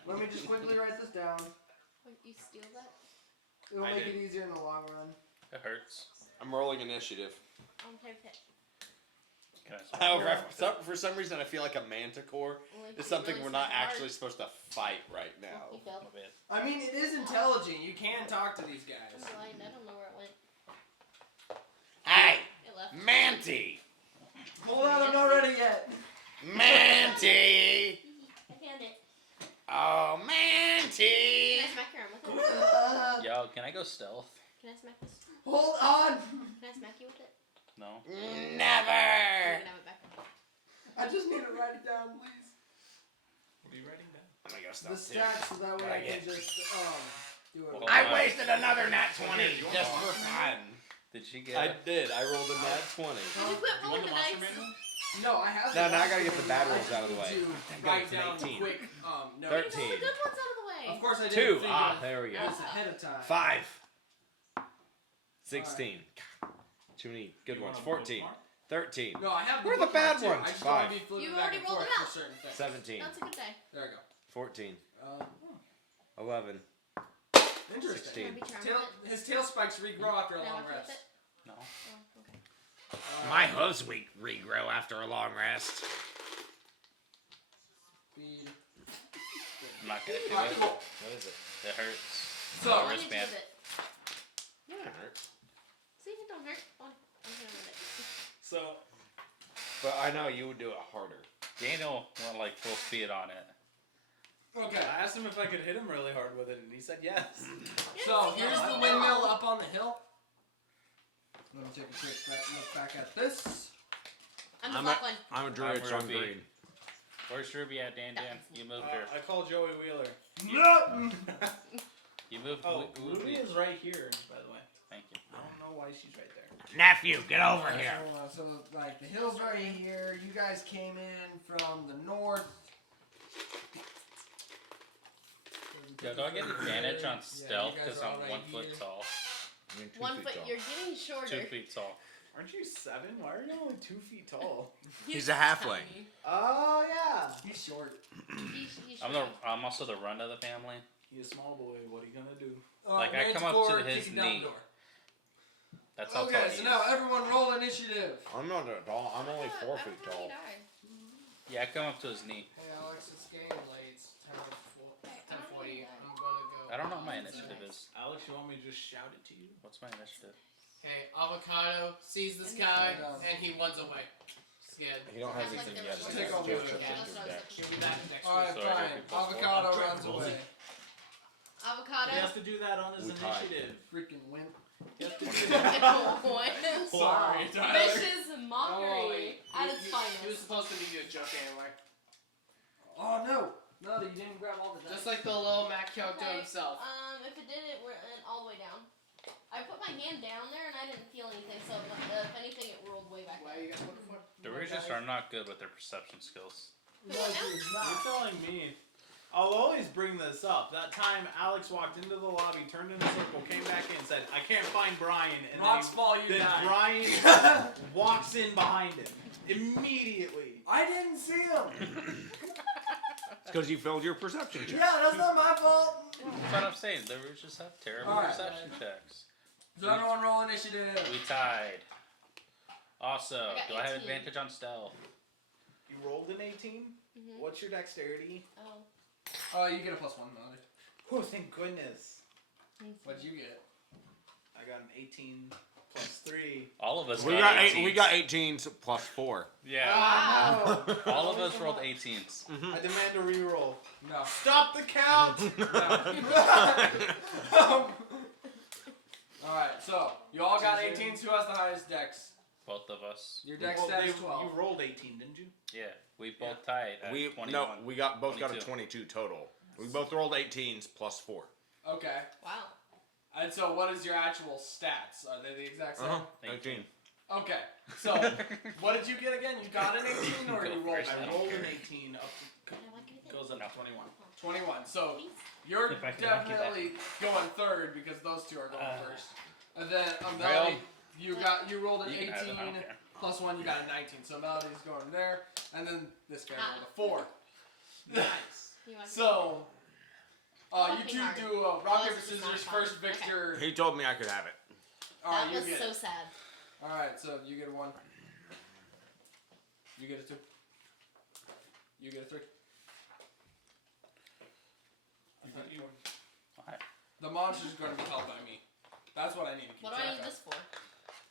Let me just quickly write this down. Wait, you steal that? It'll I make did. it easier in the long run. It hurts. I'm rolling initiative. On paper pit. Can I smack However, your- for some reason, I feel like a manticore Only if is you something really we're not smack hard. actually supposed to fight right You now. failed. A bit. I mean, it is intelligent. You can talk to these I'm guys. blind. I don't know where it went. Hey, It left. Manty! Hold on, I'm not ready yet. Manty! I found it. Oh, Can Manty! I smack your arm with it? Yo, can I go stealth? Can I smack this? Hold on. Can I smack you with it? No. You can Never! have it back. I just need to write it down, please. What are you writing down? I'm gonna go The stealth too. stats, so that way What I I can get? just do it. Well, I wasted another nat 20 Here, you want just the for monster fun. Did she get I it? did. I rolled a nat 20. Did you quit You rolling want the the monster dice? manual? No, I have. No, the now I gotta dice get the for bad you. rolls I out of the just way. need to Thank God write it's an down 18. quick notes. 13. All the good ones out of the way. Of course, I didn't 2. think Ah, of there we go. this ahead of time. 5. 16. Too many good You ones. want a 14. bookmark? 13. No, I have. Where are the bad bookmark, too. ones? I just want to 5. be flipping You back already and rolled forth them for out. certain things. 17. That's a good day. There we go. 14. interesting. 11. 16. Can I be charmed Tail, with it? his tail spikes regrow after a Can I long walk with rest. it? No. Oh, okay. My hooves regrow after a long rest. Speed. I'm not gonna do Alright, it. cool. What is it? It hurts. So, I need to wristband. move it. Yeah, it hurts. See, it don't hurt. Oh, I'm gonna move it. So But I know you would do it harder. Daniel went like full speed on it. Okay. I asked him if I could hit him really hard with it, and he said yes. So here's the windmill up on the hill. Let me take a quick look back at this. I'm the I'm black one. I'm a druid, so I'm Ruby. green. Where's Ruby at, Dan? You moved her. I call Joey Wheeler. You moved Oh, Ruby. Ruby is right here, by the way. Thank you. I don't know why she's right there. Nephew, get over here. So, like, the hill's right here. You guys came in from the north. Yeah, do I get advantage on stealth you guys because are I'm all 1 right foot here. tall? 1 foot. You're getting 2 shorter. feet tall. Aren't you 7? Why are you only 2 feet tall? He's a halfling. tiny. Oh yeah. He's short. He's I'm short. I'm also the run of the family. He's a small boy. What are you gonna do? Like, I come up to his knee. That's how tall Okay, he so is. now everyone roll initiative. I'm not tall. I'm only 4 feet I don't know how tall. you died. Yeah, I come up to his knee. Hey Alex, it's getting late. It's 10:40. I'm gonna go. I don't know what my initiative is. Alex, you want me to just shout it to you? What's my initiative? Hey, Avocado sees this guy and he runs away. Scared. You don't have Sounds like anything there yet. was so Take it's over just the a game. That's what I was dex. She'll be back next Alright, week. So I fine. get plus 4. Avocado I'm runs trying to away. Avocado. He has to do that on his We tied. initiative. Freaking wimp. He has to do What? Sorry, Tyler. Vicious mockery He at its was finest. supposed to be a joke anyway. Oh no. No, you didn't grab all the dice. Just like the little Mac Kyoto Okay. himself. If it did, it went all the way down. I put my hand down there and I didn't feel anything, so if anything, it rolled way back What are there. you guys looking for? The Regis are not good with their perception skills. Who went down? You're telling me. I'll always bring this up. That time Alex walked into the lobby, turned in a circle, came back in, and said, "I can't find Brian." And Rocks fall, you then die. Brian walks in behind him immediately. I didn't see him. It's because you failed your perception check. Yeah, that's not my fault. That's what I'm saying. The Regis have terrible Alright. perception checks. So everyone roll initiative. We tied. Also, I got do I have 18. advantage on stealth? You rolled an 18. Mhm. What's your dexterity? Oh. Oh, you get a +1, Molly. Oh, thank goodness. What'd you get? I got an 18 plus 3. All of us We got got 18s. we got 18s plus 4. Yeah. Wow. no. All of us rolled 18s. I demand a reroll. No. Stop the count! Alright, so you all got 18s. Who has the highest dex? Both of us. Your dex Well, stat is you 12. rolled 18, didn't you? Yeah. We both tied at We 21. no, we got both got a 22. 22 total. We both rolled 18s plus 4. Okay. Wow. And so what is your actual stats? Are they the exact same? Thank you. 18. Okay. So what did you get again? You got an 18 or Go you rolled first. I an rolled 18? an 18 up I don't like anything. goes up to 21. 21. So Please. you're If I can knock you back. definitely going third because those two are going first. And then Well, Melody, you rolled an You can have them, I 18 don't care. plus 1, you got a 19. So Melody's going there, and then this guy Ah. rolled a 4. Nice. You want So you Working two hard. do rock, Oh, paper, this is not scissors, fun. first Okay. victor. He told me I could have it. Alright, That you was get so it. sad. Alright, so you get a 1. You get a 2. You get a 3. You get a 4. Why? The monster's going to be held by me. That's what I need to keep What do I track need of. this for?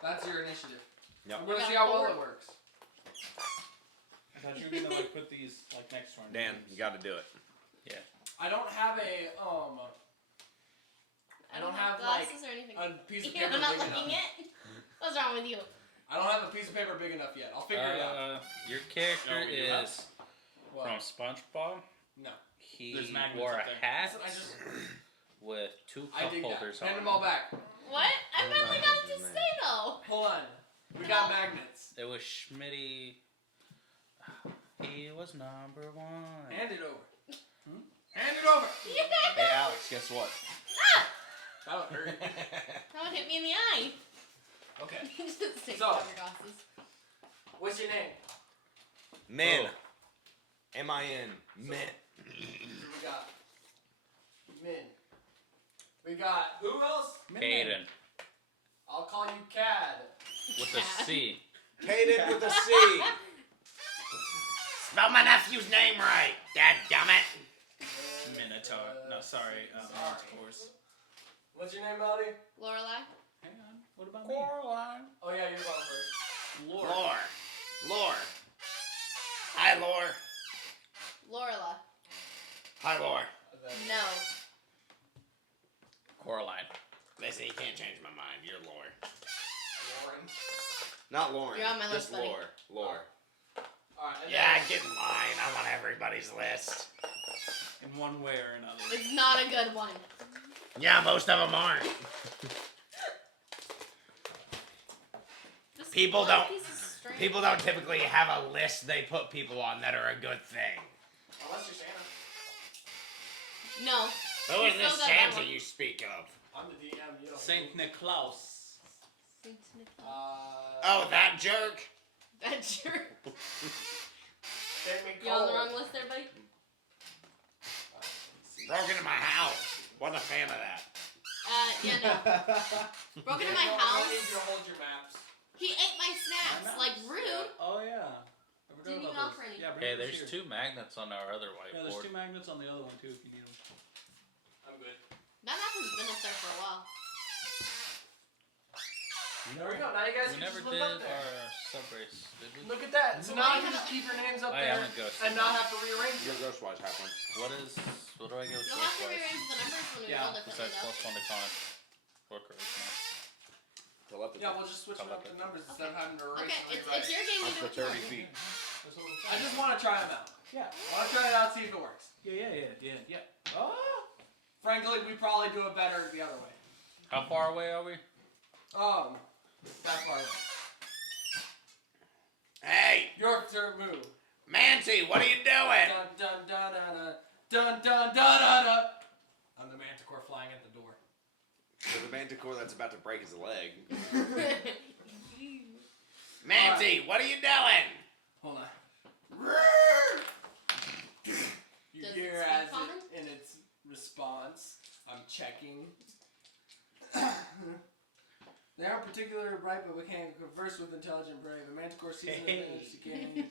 That's your initiative. Yep. I'm going to I see got how well 4. it works. I thought you were gonna like put these like next to our Dan, names. you got to do it. I don't have a I don't have glasses or anything. a piece of You're paper not big looking enough. at. What's wrong with you? I don't have a piece of paper big enough yet. I'll figure it out. Your character No, you have- is What? from SpongeBob. No. He There's magnets wore a up there. hat I just with 2 I cup dig holders that. on. Hand them all back. What? I finally got it to stay though. Hold on. We got magnets. It was Schmitty. He was number 1. Hand it over. Hand it over. Hey Alex, guess what? That would hurt. That would hit me in the eye. Okay. Just take So- off your glasses. What's your name? Min. Oh. M-I-N. Min. We got Min. We got who else? Caden. I'll call you Cad. With a C. Caden with a C. Spell my nephew's name right. Dadgummit. Minotaur. No, sorry. Minotaurs. What's your name, Melody? Lorelai. Hang on. What about me? Coraline. Oh yeah, you're going first. Lore. Lore. Hi, Lore. Lorela. Hi, Lore. No. Coraline. Listen, you can't change my mind. You're Lore. Lauren. Not Lauren. You're on my just list, buddy. Lore. Lore. Alright. Yeah, get mine. I'm on everybody's list. In one way or another. It's not a good one. Yeah, most of them aren't. Just People one don't- piece of string. People don't typically have a list they put people on that are a good thing. Unless you're Santa. No. Who is You this still got that Santa one. you speak of? I'm the DM. You don't. Saint Niklaus. Saint Nicholas. Oh, that jerk? That jerk. Saint You on the Nicole. wrong list there, buddy? Broke into my house. Wasn't a fan of that. Yeah, no. Broke into my I house. need you to hold your maps. He ate my snacks. Like, rude. Oh yeah. I forgot Didn't about even those. offer any. Yeah, bring Hey, those there's here. 2 magnets on our other Yeah, there's whiteboard. 2 magnets on the other one too if you need them. I'm good. That map has been up there for a while. There we go. Now you guys We can never just did look up there. our sub race, did we? Look at that. So Why now you you have just keep your names up I there haven't ghosted. and not have to rearrange Your it. Ghostwise happened. What do I get with You'll have to Ghostwise? rearrange the numbers when we Yeah, roll differently, Besides though. +1 to con. Or charisma. Telepathy. Yeah, we'll just switch up the numbers instead of having to erase Okay, and it's rewrite. your game. You do Up to what 30 you want. feet. I just want to try them out. Yeah. I want to try it out, see if it works. Yeah. Oh. Frankly, we probably do it better the other way. How far away are we? That far away. Hey, Your turn, move. Mancy, what are you doing? Dun dun dun dun dun dun dun dun dun. I'm the manticore flying at the door. There's a manticore that's about to break his leg. You. Mancy, what are you doing? Hold on. You Does it hear speak as common? in its response, I'm checking. They aren't particularly bright, but we can converse with intelligent prey. The manticore sees an advantage to gain.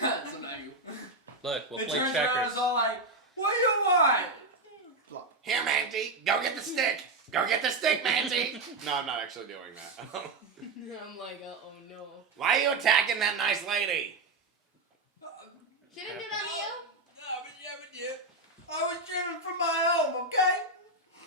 So now you. Look, we'll It play turns around and checkers. it's all like, what do you want? Here, Mancy, go get the stick. Go get the stick, Mancy. No, I'm not actually doing that. I'm like, oh no. Why are you attacking that nice lady? She didn't do that to you? I was driven from my home, okay?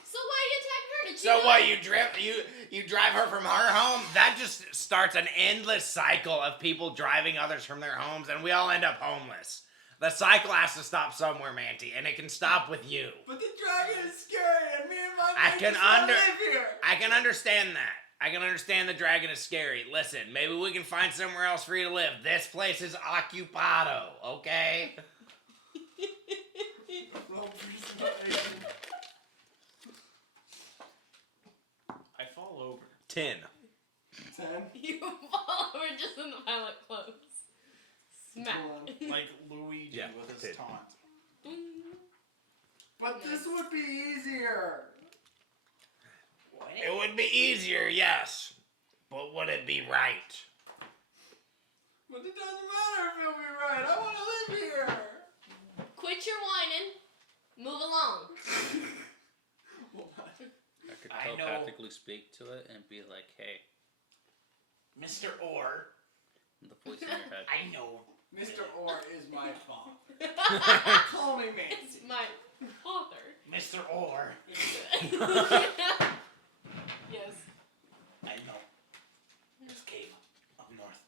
So why are you attacking her? Did she So do what? it? You drive her from her home? That just starts an endless cycle of people driving others from their homes, and we all end up homeless. The cycle has to stop somewhere, Manty, and it can stop with you. But the dragon is scary, and me and my I mate can just wanna under- live here. I can understand that. I can understand the dragon is scary. Listen, maybe we can find somewhere else for you to live. This place is occupado, okay? Roll persuasion. I fall over. 10. 10. You fall over just in the pilot clothes. Smack. Hold on. Like Luigi Yeah, with his did. taunt. But this would be easier. It would be easier, yes. But would it be right? But it doesn't matter if it'll be right. I want to live here. Quit your whining. Move along. Hold on. I could I know. telepathically speak to it and be like, hey, Mr. Orr. the voice in your head. I know. Mr. Orr is my father. Call me It's Mancy. my father. Mr. Orr. Yes. I know. This cave up north.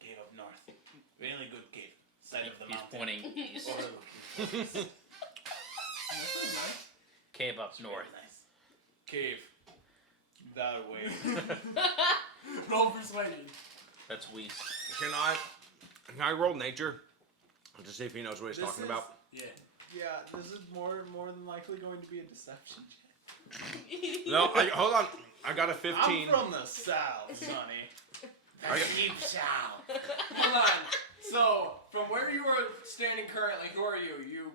Cave up north. Really good cave. Side of the He's mountain. pointing east. Overlooking. Cave up north. Nice. Cave. That way. Roll persuasion. That's Weiss. Can I roll nature? To see if he knows what he's talking about? Yeah. Yeah, this is more than likely going to be a deception. No, hold on. I got a 15. I'm from the south, Sonny. Deep south. Hold on. So, from where you are standing currently, who are you? You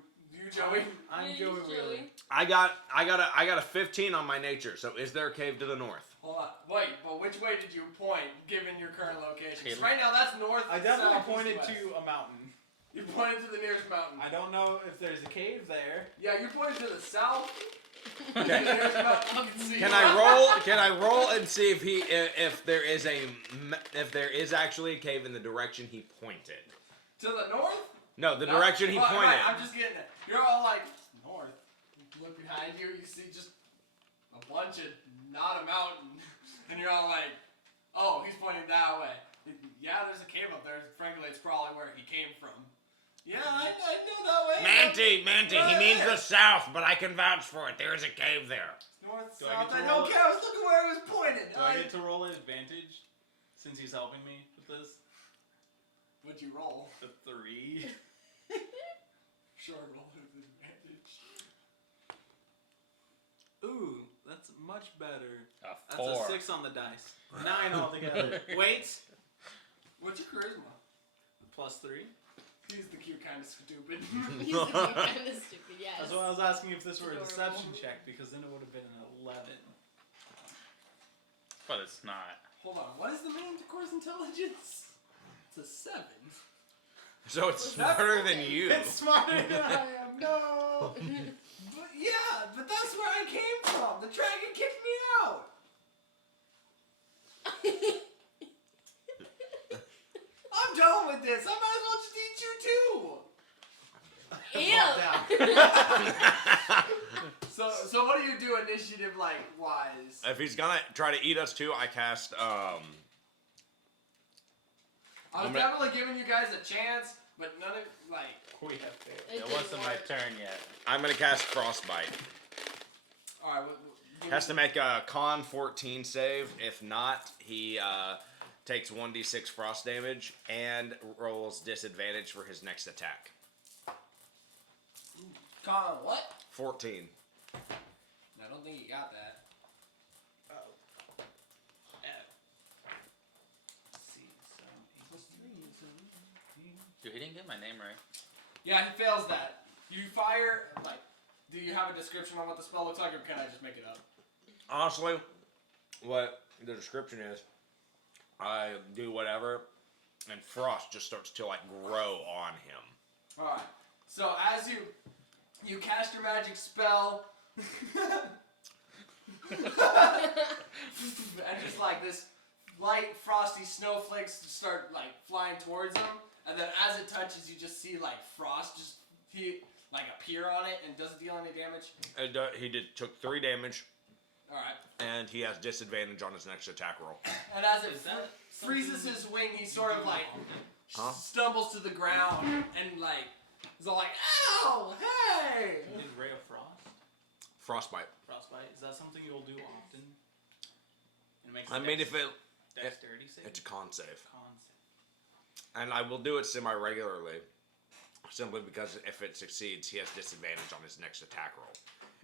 Joey? I'm Yeah, Joey he's Wheeler. I got a 15 on my nature. So is there a cave to the north? Hold on. Wait, but which way did you point, given your current location? 'Cause Okay. right now, that's north. I definitely south, pointed east, west. to a mountain. You pointed to the nearest mountain. I don't know if there's a cave there. Yeah, you pointed to the south. Okay. The nearest mountain you can see. Can I roll and see if there is actually a cave in the direction he pointed? To the north? No, the No? direction he Right, pointed. right, I'm just getting it. You're all like, north. You look behind you, you see just a bunch of, not a mountain. And you're all like, oh, he's pointing that way. Yeah, there's a cave up there. Frankly, it's probably where he came from. Yeah, I know that way. Manty, he means the south, but I can vouch for it. There is a cave there. North, Do I south, get to I roll don't it? care. I was looking where I was pointing. Do I get to roll an advantage since he's helping me with this? What'd you roll? The 3. Sure, roll with advantage. Ooh, that's much better. A That's 4. a 6 on the dice. 9 altogether. Wait. What's your charisma? +3. He's the cute kind of stupid. He's the kind of stupid, yes. That's why I was asking if this were a Adorable. deception check, because then it would have been an 11. But it's not. Hold on, what is the mean to course intelligence? It's a 7. So it's smarter than you. It's smarter than I am. No. But yeah, but that's where I came from. The dragon kicked me out. I'm done with this. I might as well just eat you too. So what do you do initiative wise? If he's gonna try to eat us too, I cast I was definitely giving you guys a chance, but none of We have failed. It It didn't wasn't my work. turn yet. I'm gonna cast frostbite. All right. Has to make a con 14 save. If not, he takes 1d6 frost damage and rolls disadvantage for his next attack. Con what? 14. I don't think you got that. Dude, he didn't get my name right. Yeah, he fails that. You fire do you have a description on what the spell looks like, or can I just make it up? Honestly, what the description is, I do whatever, and frost just starts to grow on him. All right. So as you cast your magic spell, and just this light frosty snowflakes start flying towards him, and then as it touches, you just see frost just appear on it, and doesn't deal any damage. He took 3 damage, All right. and he has disadvantage on his next attack roll. And as it Is that freezes his wing, he sort of Huh? stumbles to the ground and is all ow, hey! You did Ray of Frost? Frostbite. Frostbite? Is that something you'll do often? It makes I mean, if dexterity save? it's a con save. Con save. And I will do it semi-regularly, simply because if it succeeds, he has disadvantage on his next attack roll.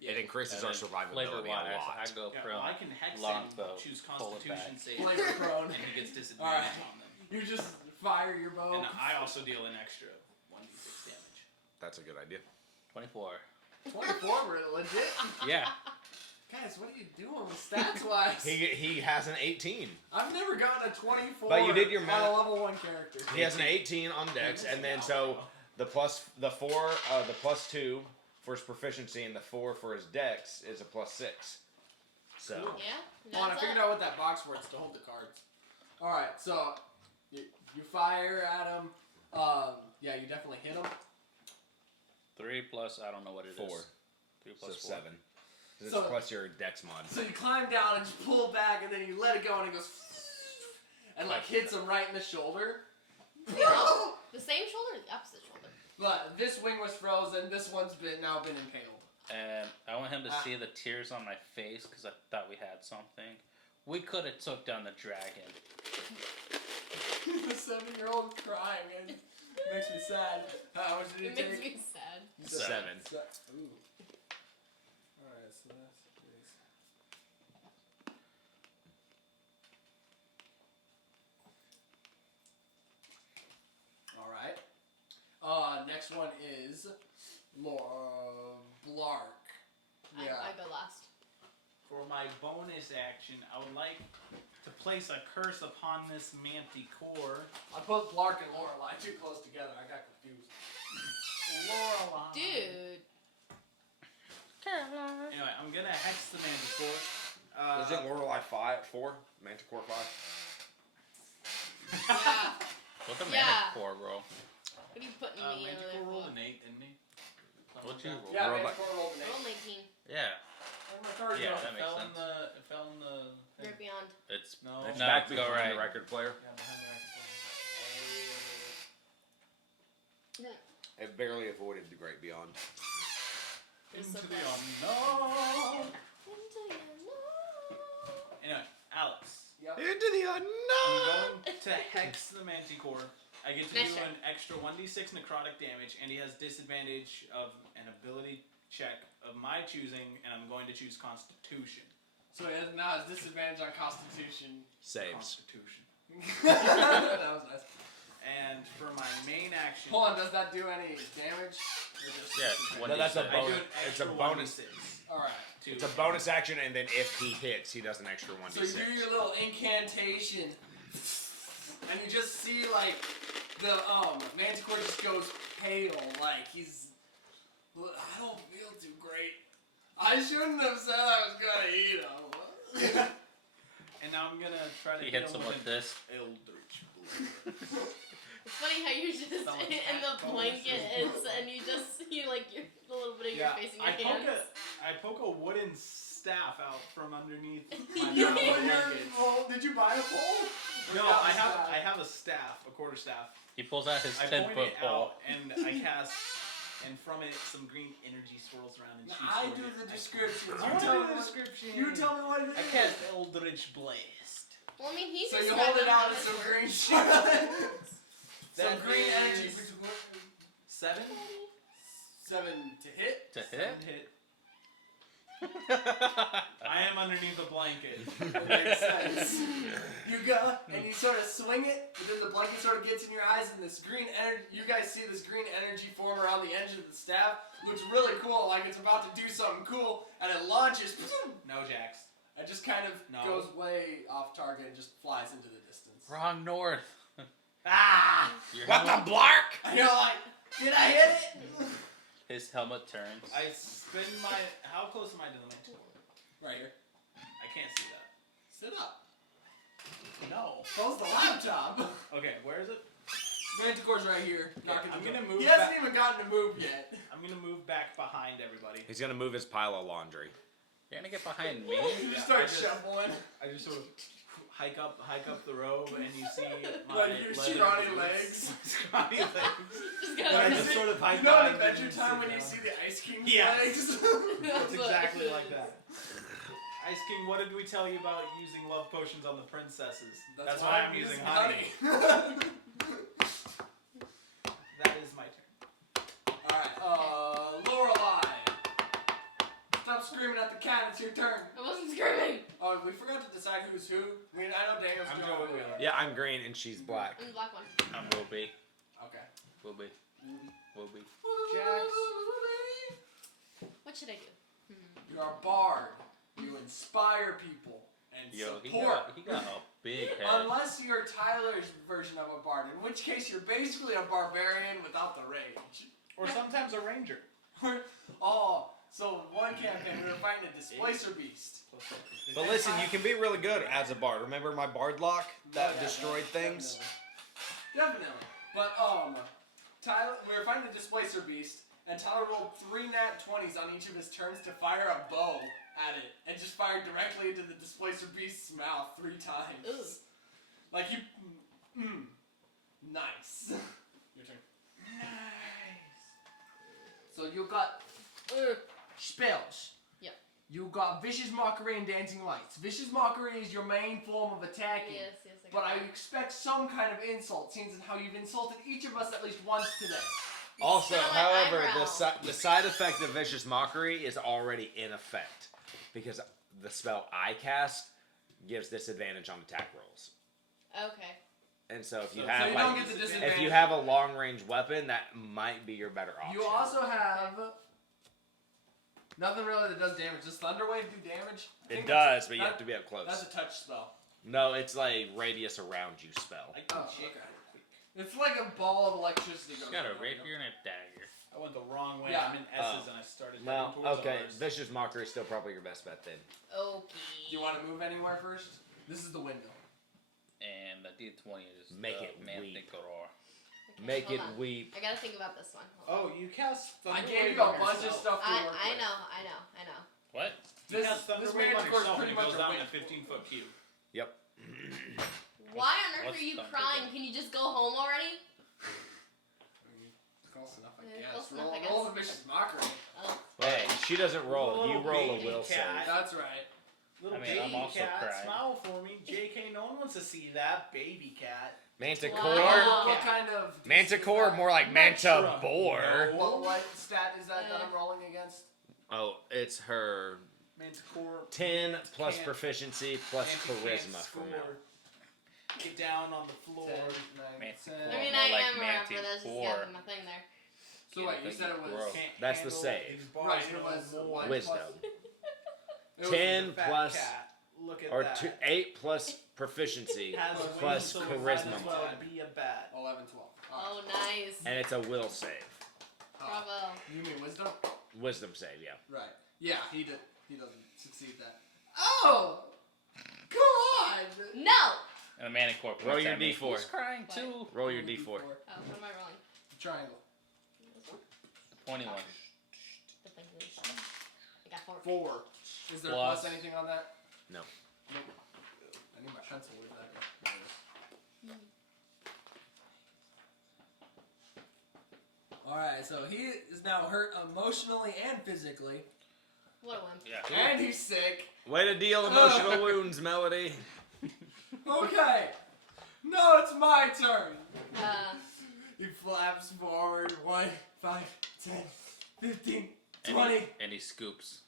It increases our survivability a Flavor-wise, lot. I go Yeah, from well, I can hex longbow, and choose pull it Constitution back. save, Flavor prone. and he gets disadvantage Alright. on them. You just fire your bow. And I also deal an extra 1d6 damage. That's a good idea. 24. 24, we're legit. Yeah. Guys, what are you doing with stats wise? He has an 18. I've never gotten a 24 But you did your on math. a level 1 character. He has an 18 on Dex, and then so the plus 2 for his proficiency and the 4 for his Dex is a +6. So Yeah. Hold on, I that's figured it. out what that box for. It's to hold the cards. Alright, so you fire at him. Yeah, you definitely hit him. 3 plus, I don't know what it is. 4. 3 So plus 4. 7. This So- is plus your Dex mod. So you climb down and just pull back, and then you let it go, and it goes and hits him right in the shoulder. The same shoulder or the opposite shoulder? But this wing was frozen. This one's now been impaled. And I want him to see the tears on my face because I thought we had something. We could have took down the dragon. The 7-year-old crying, and it makes me sad. How much did It it makes take? me sad. 7. Ooh. Alright, so that's next one is Blark. Yeah. I go last. For my bonus action, I would like to place a curse upon this Manticore. I put Blark and Lorelei too close together. I got confused. Lorelei. Dude. Anyway, I'm gonna hex the Manticore. Isn't Lorelei 4? Manticore 5? Yeah. What's a Yeah. Manticore, bro? What are you putting me in Manticore there rolled for? an 8, didn't he? What'd you roll? Yeah, Roll Manticore rolled an 8. Roll 19. Yeah. Where'd my card Yeah, go? that makes fell sense. in the. It fell in the. Right beyond. It's No. It's No, back go behind right. the record player. Yeah, behind the record. It barely avoided the Great Beyond. It's so Into the close. unknown. Into the unknown. Anyway, Alex. Yep. Into the I'm unknown! going to hex the Manticore. I get to Nice do shot. an extra 1d6 necrotic damage, and he has disadvantage of an ability check of my choosing, and I'm going to choose Constitution. So he has now has disadvantage on Constitution. Saves. Constitution. That was nice. And for my main action, Hold on, does that do any damage? Or just Yeah, disadvantage? That's a I I do bonus. an It's a extra bonus. 1d6. Alright. To It's a bonus action, and then if he hits, he does an extra 1d6. So you do your little incantation, and you just see like the Manticore just goes pale, like he's. I don't feel too great. I shouldn't have said I was gonna eat him. And now I'm gonna try to He hit hits him him with an this. Eldritch Blast. It's funny how you're just Someone's in the hat blanket bonuses. and you just see like your the little bit of Yeah, your face in I your hands. poke a wooden staff out from underneath my You brown hit blanket. Did you buy a pole? No, I have a staff, a quarter staff. He pulls out his I 10-foot point it pole. out and I cast, and from it some green energy swirls around and shoots. I toward do it. the description. I You wanna tell do me the what- description. You tell me what it is. I cast Eldritch Blast. Well, I mean, he So just you read hold it them out on as his- some green shit. Some That green energy. is 7 7 to hit. To Seven hit? hit. I am underneath a blanket. That makes sense. You go and you sort of swing it, but then the blanket sort of gets in your eyes, and this green energy. You guys see this green energy form around the edge of the staff. Looks really cool, like it's about to do something cool, and it launches. No, Jax. It just kind of No. goes way off target and just flies into the distance. Wrong north. Ah! Your What the helmet- blark? And you're like, did I hit it? His helmet turns. I spin my. How close am I to the mantle? Right here. I can't see that. Sit up. No. Close the laptop. Okay, where is it? Manticore's right here. Knocking I'm the gonna door. move He hasn't back. even gotten to move yet. I'm gonna move back behind everybody. He's gonna move his pile of laundry. You're gonna get behind me? You Yeah, start I just- shuffling. I just sort of hike up the robe, and you see my Like your leather scrawny boots. legs. Scrawny legs. Just And I got just sort of hike You know in behind Adventure and Time sit when you down. see the Ice King's Yes. legs? It's exactly like that. Ice King, what did we tell you about using love potions on the princesses? That's why I'm using honey. That is my turn. Alright, Lorelei. Stop screaming at the cat, it's your turn. I wasn't screaming. Oh, we forgot to decide who's who. I mean, I know Daniel's I'm Joe Joe Wheeler. Yeah, I'm green and she's black. I'm the black one. I'm will be. Okay. Will be. Will be. Jax. What should I do? You're a bard. You inspire people and Yo, support. he got a big head. Unless you're Tyler's version of a bard, in which case you're basically a barbarian without the rage. Or sometimes a ranger. Oh, so one campaign we were fighting a displacer beast. But listen, you can be really good as a bard. Remember my bard lock that Yeah, destroyed things? Definitely. But Tyler, we were fighting the displacer beast, and Tyler rolled 3 nat 20s on each of his turns to fire a bow at it, and just fired directly into the displacer beast's mouth 3 times. Ooh. Like he, nice. Your turn. So you got spells. Yep. You got Vicious Mockery and Dancing Lights. Vicious Mockery is your main form of attacking. Yes, But I got it. expect some kind of insult, seeing as how you've insulted each of us at least once today. Also, Spit on my however, eyebrow. the side effect of Vicious Mockery is already in effect. Because the spell I cast gives disadvantage on attack rolls. Okay. and so if you So have you like, don't get the disadvantage. if you have a long range weapon, that might be your better option. You also have nothing really that does damage. Does Thunder Wave do damage? I it think does, but you that- have to be up close. That's a touch spell. No, it's like radius around you spell. I can Oh, shake okay. real quick. It's like a ball of electricity She's goes got a around, you know? rapier and a dagger. I went the wrong way. Yeah. I'm in S's and I started Well, heading towards okay, R's. Vicious Mockery is still probably your best bet then. Okay. Do you want to move anywhere first? This is the window. And the D20 is Make the it weep. Manticore. Okay, Make hold it on. weep. I gotta think about this one. Hold on. Oh, you cast I Thunder gave Wave you a on bunch of yourself. stuff to work I with. know. What? You This, cast Thunder this Wave on Manticore is yourself pretty and it much goes a down in a win. 15-foot cube. Yep. Why on earth What's are you Thunder crying? Wave? Can you just go home already? Close enough, I Yeah, guess. close enough, I Roll guess. the Vicious Mockery. Oh. Hey, she doesn't roll. You Little roll a baby will cat. save. That's right. Little I mean, I'm baby also cat, crying. smile for me. JK, no one wants to see that baby cat. Manticore. Wow. What kind of... Manticore, more like I'm not Manta sure. Boar. What stat is that I'm rolling against? Oh, it's her Manticore. 10 plus Can't- proficiency plus Mantic charisma can't from score. now. Get down on the floor. 10, 9, Manticore. 10. I mean, More I like am remember. That's just Manticore. my thing there. So wait, you said it was... Gross. Can't That's the handle save. these bars Right, it no was more. one Wisdom. plus- It was 10 Fat plus cat. Look at or that. 8 plus proficiency Has wings, plus so it might charisma as well mod. be a bat. 11, 12. Oh, nice. And it's a will save. Bravo. You mean wisdom? Wisdom save, yeah. Right. Yeah, he doesn't succeed that. Oh! Come on! No! And the Manticore points Roll your at me. D4. He's crying too. Roll your D4. Oh, what am I rolling? Triangle. This one? 21. The thing is- I got 4. 4. Is there a Plus. plus anything on that? No. Nope. I need my pencil with that. There it is. Alright, so he is now hurt emotionally and physically. What a wimp. Yeah. And he's sick. Way to deal emotional wounds, Melody. Okay. No, it's my turn. Uh, He flaps forward 1, 5, 10, 15, And 20. and he scoops.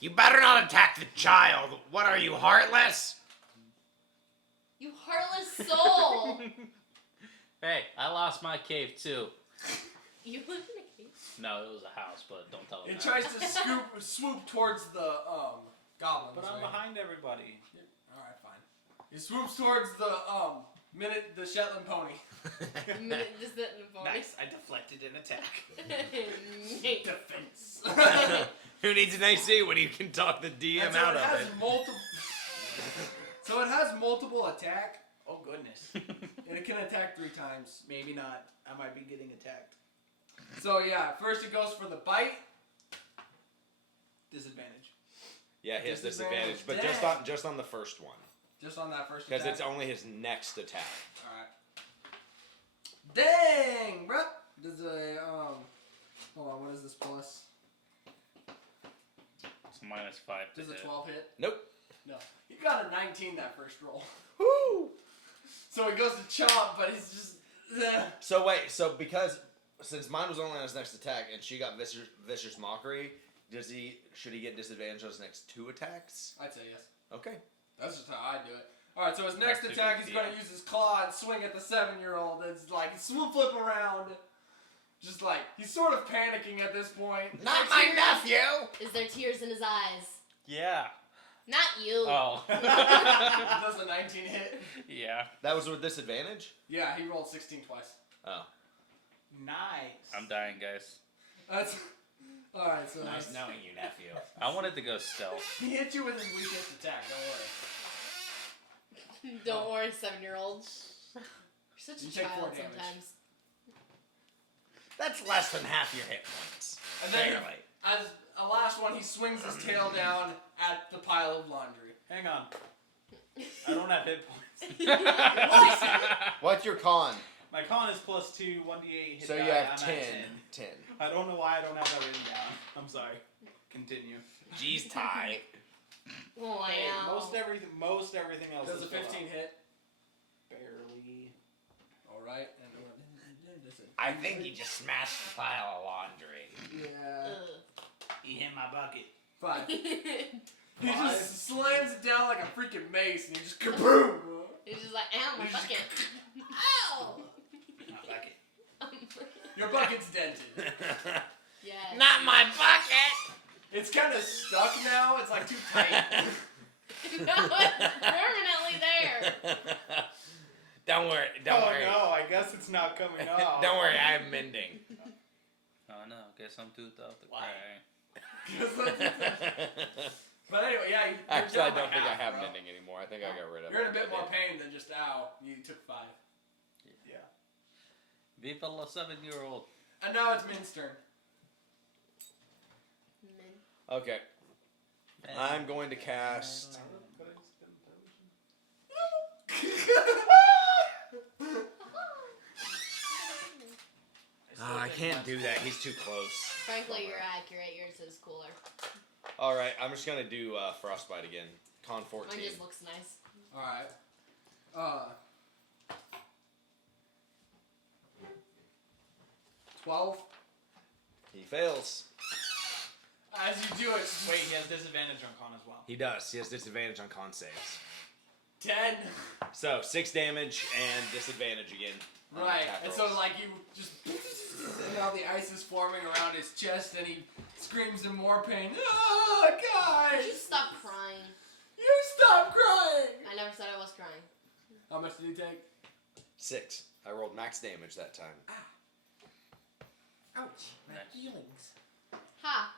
You better not attack the child. What are you, heartless? you heartless soul! Hey, I lost my cave too. You live in a cave? No, it was a house, but don't tell him It that. tries to swoop towards the goblins. But I'm right? behind everybody. Alright, fine. He swoops towards the Shetland pony. Just that in the phone. Nice, I deflected an attack. Nate. Defense. Who needs an AC when you can talk the DM And so out it of has it? multiple. So it has multiple attack, Oh goodness. and it can attack 3 times. Maybe not. I might be getting attacked. So yeah, first it goes for the bite. Disadvantage. Yeah, he has Disadvantage. disadvantage, but Dang. just on the first one. Just on that first Because attack. it's only his next attack. Alright. Dang, bruh! Does a, hold on, what is this plus? It's -5 to Does a hit. 12 hit? Nope. No. He got a 19 that first roll. Woo! So he goes to chomp, but he's just, So wait, since mine was only on his next attack and she got vicious mockery, should he get disadvantage on his next 2 attacks? I'd say yes. Okay. That's just how I do it. Alright, so his next That's a attack, good he's going to use his claw and swing at the 7-year-old. It's like, swoop flip around. Just like, he's sort of panicking at this point. Not my nephew! Is there tears in his eyes? Yeah. Not you. Oh. Does a 19 hit? Yeah. That was with disadvantage? Yeah, he rolled 16 twice. Oh. Nice. I'm dying, guys. That's... Alright, so Nice knowing you, nephew. I wanted to go stealth. he hit you with his weakest attack, don't worry. Don't worry, 7-year-old. You're such You a take 4 child damage. sometimes. That's less than half your hit points. And then, Barely. as a last one, he swings his tail down at the pile of laundry. Hang on. I don't have hit points. What's your con? My con is +2, 1d8 hit So die. you have I'm 10. at 10. I don't know why I don't have that written down. I'm sorry. Continue. Jeez, Ty. Wow. Hey, most everything else Does is a still 15 up. hit? Barely. Alright. I think he just smashed the pile of laundry. Yeah. He hit my bucket. 5. He Five. just slams it down like a freaking mace and he just kaboom! He's just like, ow, my bucket. Ow! Not like it. Your bucket's dented. Yeah. Not my bucket. It's kind of stuck now. It's like too tight. No, it's permanently there. Don't worry. Don't Oh worry. no, I guess it's not coming off. Don't worry. I'm mending. Oh no, get some tooth out the Why? crack. But anyway, yeah. You're Actually, I down by don't think I half, have bro. mending anymore. I think I got rid of it. You're in a bit I more did. pain than just ow. You took 5. Yeah. Viva la 7-year-old. And now it's Min's turn. Okay. I'm going to cast. I can't do that. He's too close. Frankly, you're accurate. Yours is cooler. All right, I'm just gonna do frostbite again. Con 14. Mine just looks nice. Alright. 12. He fails. As you do it, Wait, he has disadvantage on con as well. He does. He has disadvantage on con saves. 10. So 6 damage and disadvantage again. on Right. attack And rolls. so, like, you just. And now the ice is forming around his chest, and he screams in more pain. Ah, guys! You stop crying. You stop crying! I never said I was crying. How much did he take? 6. I rolled max damage that time. Ouch. My Nice. feelings. Ha!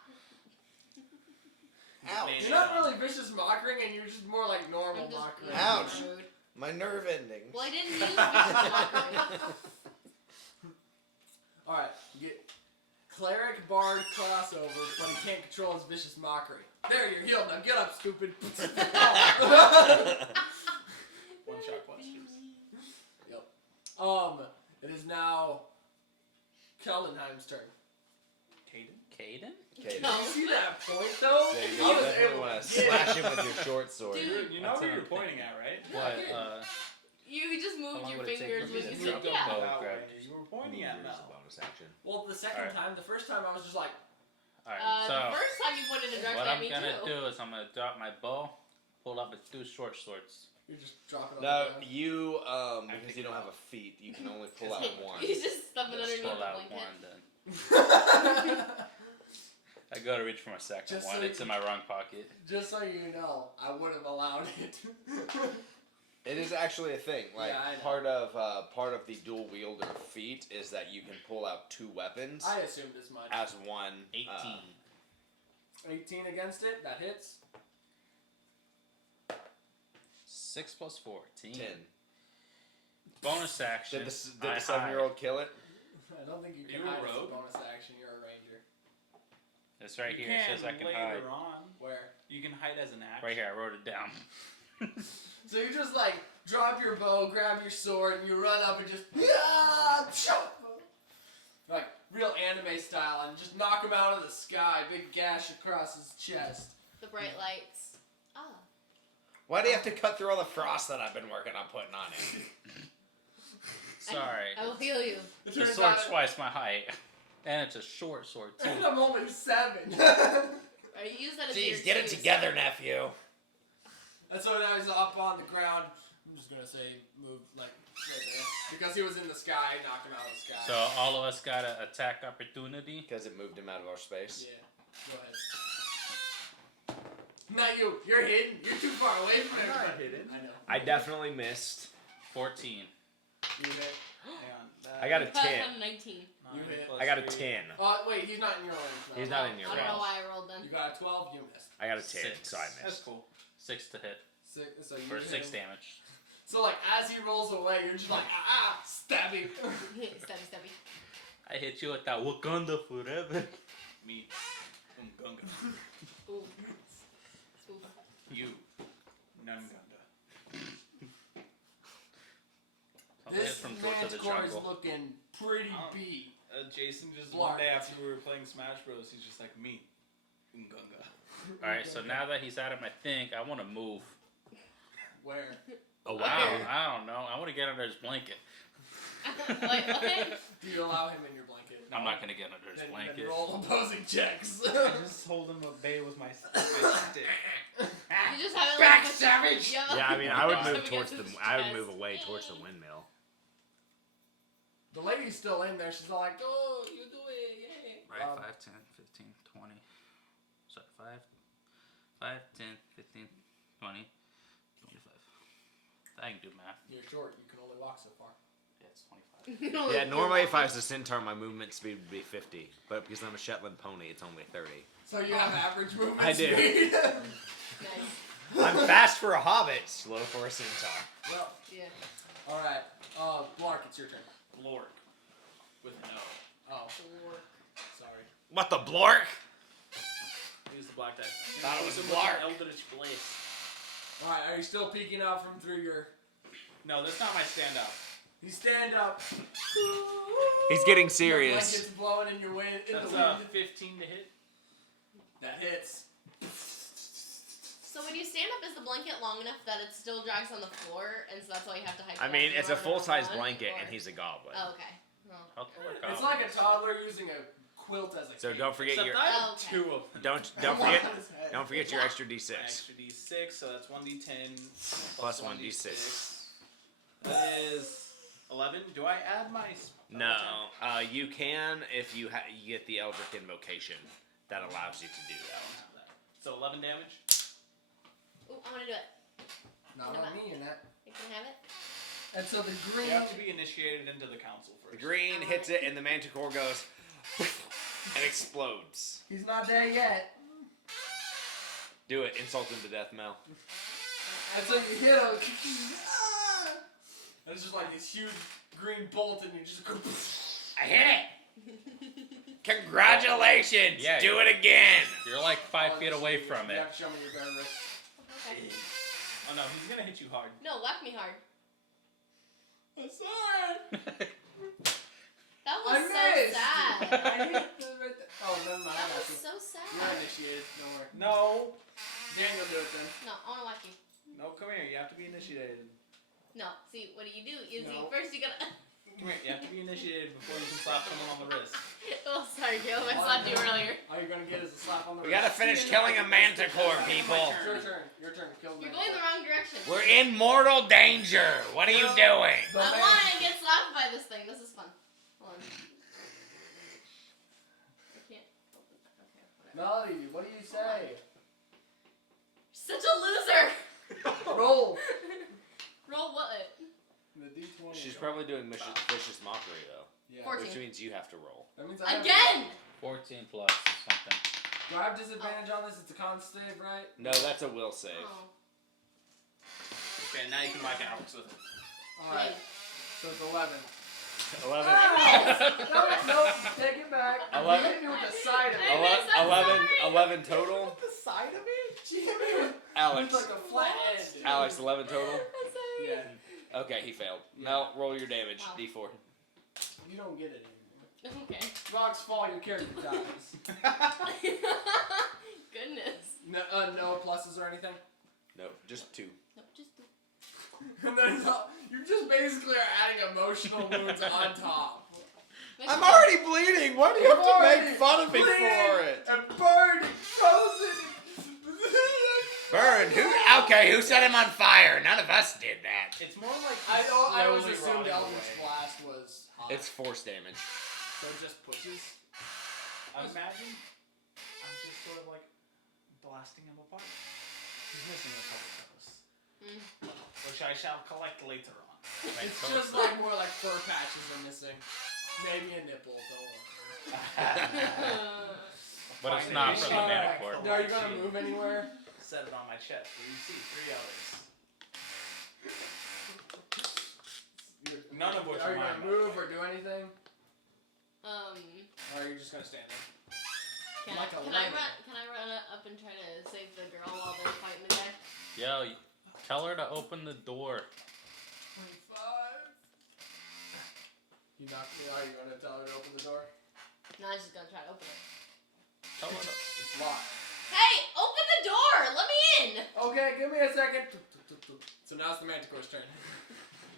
Ouch. You're not really vicious mocking, and you're just more like normal I'm just mockery. Ouch. rude. My nerve endings. Well, I didn't use vicious mockery. Alright, you get cleric bard crossover, but he can't control his vicious mockery. There, you're healed. Now get up, stupid. One shot questions. It is now Keldenheim's turn. Caden? Caden? Okay. No. You see that point though? So you I was definitely able want to to get slash him with your short sword. Dude. You know That's where what you're I'm pointing at, right? What? You just How moved long your would it take fingers for when me you to said, drop yeah. the bow? That grab. way. You were pointing at Use Mel. a bonus action. Well, the second Alright. time, the first time I was just like, Alright, The so first time you pointed it directly what at I'm me gonna too. do is I'm gonna drop my bow, pull up with 2 short swords. you're just dropping on No, the ground. you I because pick you it don't have up. a feet, you can only pull out one. You just stuff it Just underneath Pull the out blanket. one then. I gotta reach for my second Just one. so It's you- in my wrong pocket. Just so you know, I would have allowed it. It is actually a thing. Like Yeah, I know. part of the dual wielder feat is that you can pull out 2 weapons I assumed as much. as one. 18. 18 against it, that hits. 6 plus 14. 10. Bonus action. Did the I 7-year-old kill it? I don't think you can You a hide as a rogue? bonus action. You're a ranger. hide. It's right You here. It says I can later hide. on. Where? You can hide as an action. Right here. I wrote it down. So you just like drop your bow, grab your sword, and you run up and just yeah, like real anime style, and just knock him out of the sky. Big gash across his chest. The bright lights. Ah. Why do you have to cut through all the frost that I've been working on putting on it? Sorry. I will heal you. It The turns sword's out- twice my height. And it's a short sword, too. And I'm only 7. Right, use that as your Jeez, get it excuse. together, nephew. And so now he's up on the ground. I'm just gonna say move like right there. Because he was in the sky, knock him out of the sky. So all of us got an attack opportunity. Because it moved him out of our space. Yeah. Go ahead. Not you. You're hidden. You're too far away from I'm not everybody. hidden. I know. I definitely missed. 14. You hit. Hang on. I got a Plus 10. I'm 19. You hit. I got a 10. Oh wait, he's not in your range. though. He's not in your I don't range. know why I rolled then. You got a 12. You missed. I got a 10, 6. so I That's missed. cool. 6 to hit. So you For hit 6 him. damage. So like as he rolls away, you're just like stab him. Stabby, stabby. I hit you with that Wakanda forever. Me. Gunga. Ooh. Ooh. You. Nungunda. Something This from Tour to man's the core is Jungle. looking pretty Oh. beat. Jason just Blarg. one day after we were playing Smash Bros, he's just like me. Gunga. Alright, so now that he's out of my thing, I want to move. Where? Oh, I don't know. I want to get under his blanket. Like, what? Do you allow him in your blanket? I'm not going to get under his Then blanket. roll opposing checks. I just hold him at bay with my stick. You just have it Back, like savage! Yeah. Yeah, I mean, I would Shove move towards against the. his I would chest. move away towards the windmill. The lady's still in there. She's all like, "Oh, you do it, yay!" Right, 5, 10, 15, 20. Sorry, 5, 10, 15, 20, 25. I can do math. You're short. You can only walk so far. Yeah, it's 25. Yeah, normally if I was a centaur, my movement speed would be 50, but because I'm a Shetland pony, it's only 30. So you have average movement I do. speed. Nice. I'm fast for a hobbit, slow for a centaur. Well, Yeah. all right. Blark, it's your turn. Blork. With an O. Oh, Work. sorry. What the blork? Use the black dice. Thought it was Use Blark. Eldritch Blade. All right. Are you still peeking out from through your? No, that's not my stand up. You stand up. He's getting Your serious. blanket's blowing in your wind. In That's the wind. 15 to hit. That hits. So when you stand up, is the blanket long enough that it still drags on the floor, and so that's why you have to hike? I it mean, up it's a and full-size run, blanket, or- and he's a goblin. Oh, okay. Well, It's like a toddler using a quilt as a So cape. don't forget Except your I have Okay. 2 of them. don't One forget on his head. don't forget your extra d6 Extra d6, so that's 1d10 plus 1d6. That is 11. Do I add my spell No, attack? you can if you you get the Eldritch Invocation that allows you to do that. So 11 damage. ooh, I want to do it. Not on me, and that. You can have it. And so the green. You have to be initiated into the council The first. green hits it, and the Manticore goes and explodes. He's not dead yet. Do it. Insult him to death, Mel. And so you hit him. Ah! And it's just like this huge green bolt, and you just go. I hit it! Congratulations! Yeah. Do it again! You're like 5 feet away from You it. have to show me your bare wrist. Okay. Oh no, he's gonna hit you hard. No, whack me hard. I'm sorry. That I was so missed. sad. I hit the right there. Oh, never mind. That I got was you. so sad. You're initiated. Don't worry. No. Daniel, do it then. No, I want to whack you. No, come here. You have to be initiated. No, see, what do? You see, No. first you gotta. Come here. You have to be initiated before you can slap someone on the wrist. Oh, sorry, Caleb. I slapped you earlier. All you're gonna get is a slap on the We wrist. gotta finish killing a manticore, people. It's your turn. Your turn. Kill the You're going the wrong direction. We're in mortal danger. What are you doing? I want to get slapped by this thing. This is fun. Hold on. I can't open that. Okay, whatever. Melody, what do you say? Such a loser. Roll. Roll what? The D20. She's probably doing vicious mockery though, Yeah. 14. which means you have to roll. That means I have Again. 14 plus something. Do I have disadvantage on this? It's a con save, right? No, that's a will save. Oh. Okay, now you can whack Alex with it. Alright. So it's 11. 11. No, take it back. 11. You hit me with the side of I it. missed that, 11, sorry. 11 total. The side of it? She hit me with Alex. like a flat end. Alex, 11 total. I'm sorry. Yeah. Okay, he failed. Yeah. Mel, roll your damage. Wow. D4. You don't get it anymore. Okay. Rocks fall, your character dies. Goodness. No pluses or anything? No, just 2. No, just. And then you just basically are adding emotional wounds on top. I'm already bleeding. Why do you have to make fun of me for it? And burned and frozen. Burn. Who set him on fire? None of us did that. It's more like I always slowly assumed rotting Eldritch away. Blast was hot. It's force damage. So it just pushes. Imagine I'm just sort of like blasting him apart. He's missing a couple toes, which I shall collect later on. It's just like more like fur patches are missing. Maybe a nipple, don't worry. But it's not from the Alright. Manticore. Now, are you gonna move anywhere? Set it on my chest. So you see 3 others. None of which Are are you mine. gonna move or do anything? Um. Or are you just gonna stand there? Can, Like a can I lemon. run? Can I run up and try to save the girl while they're fighting the guy? Yo, tell her to open the door. 25. You knocked me out. You gonna tell her to open the door? No, I'm just gonna try to open it. Tell her to. It's locked. Hey, open the door! Let me in! Okay, give me a second. So now it's the Manticore's turn.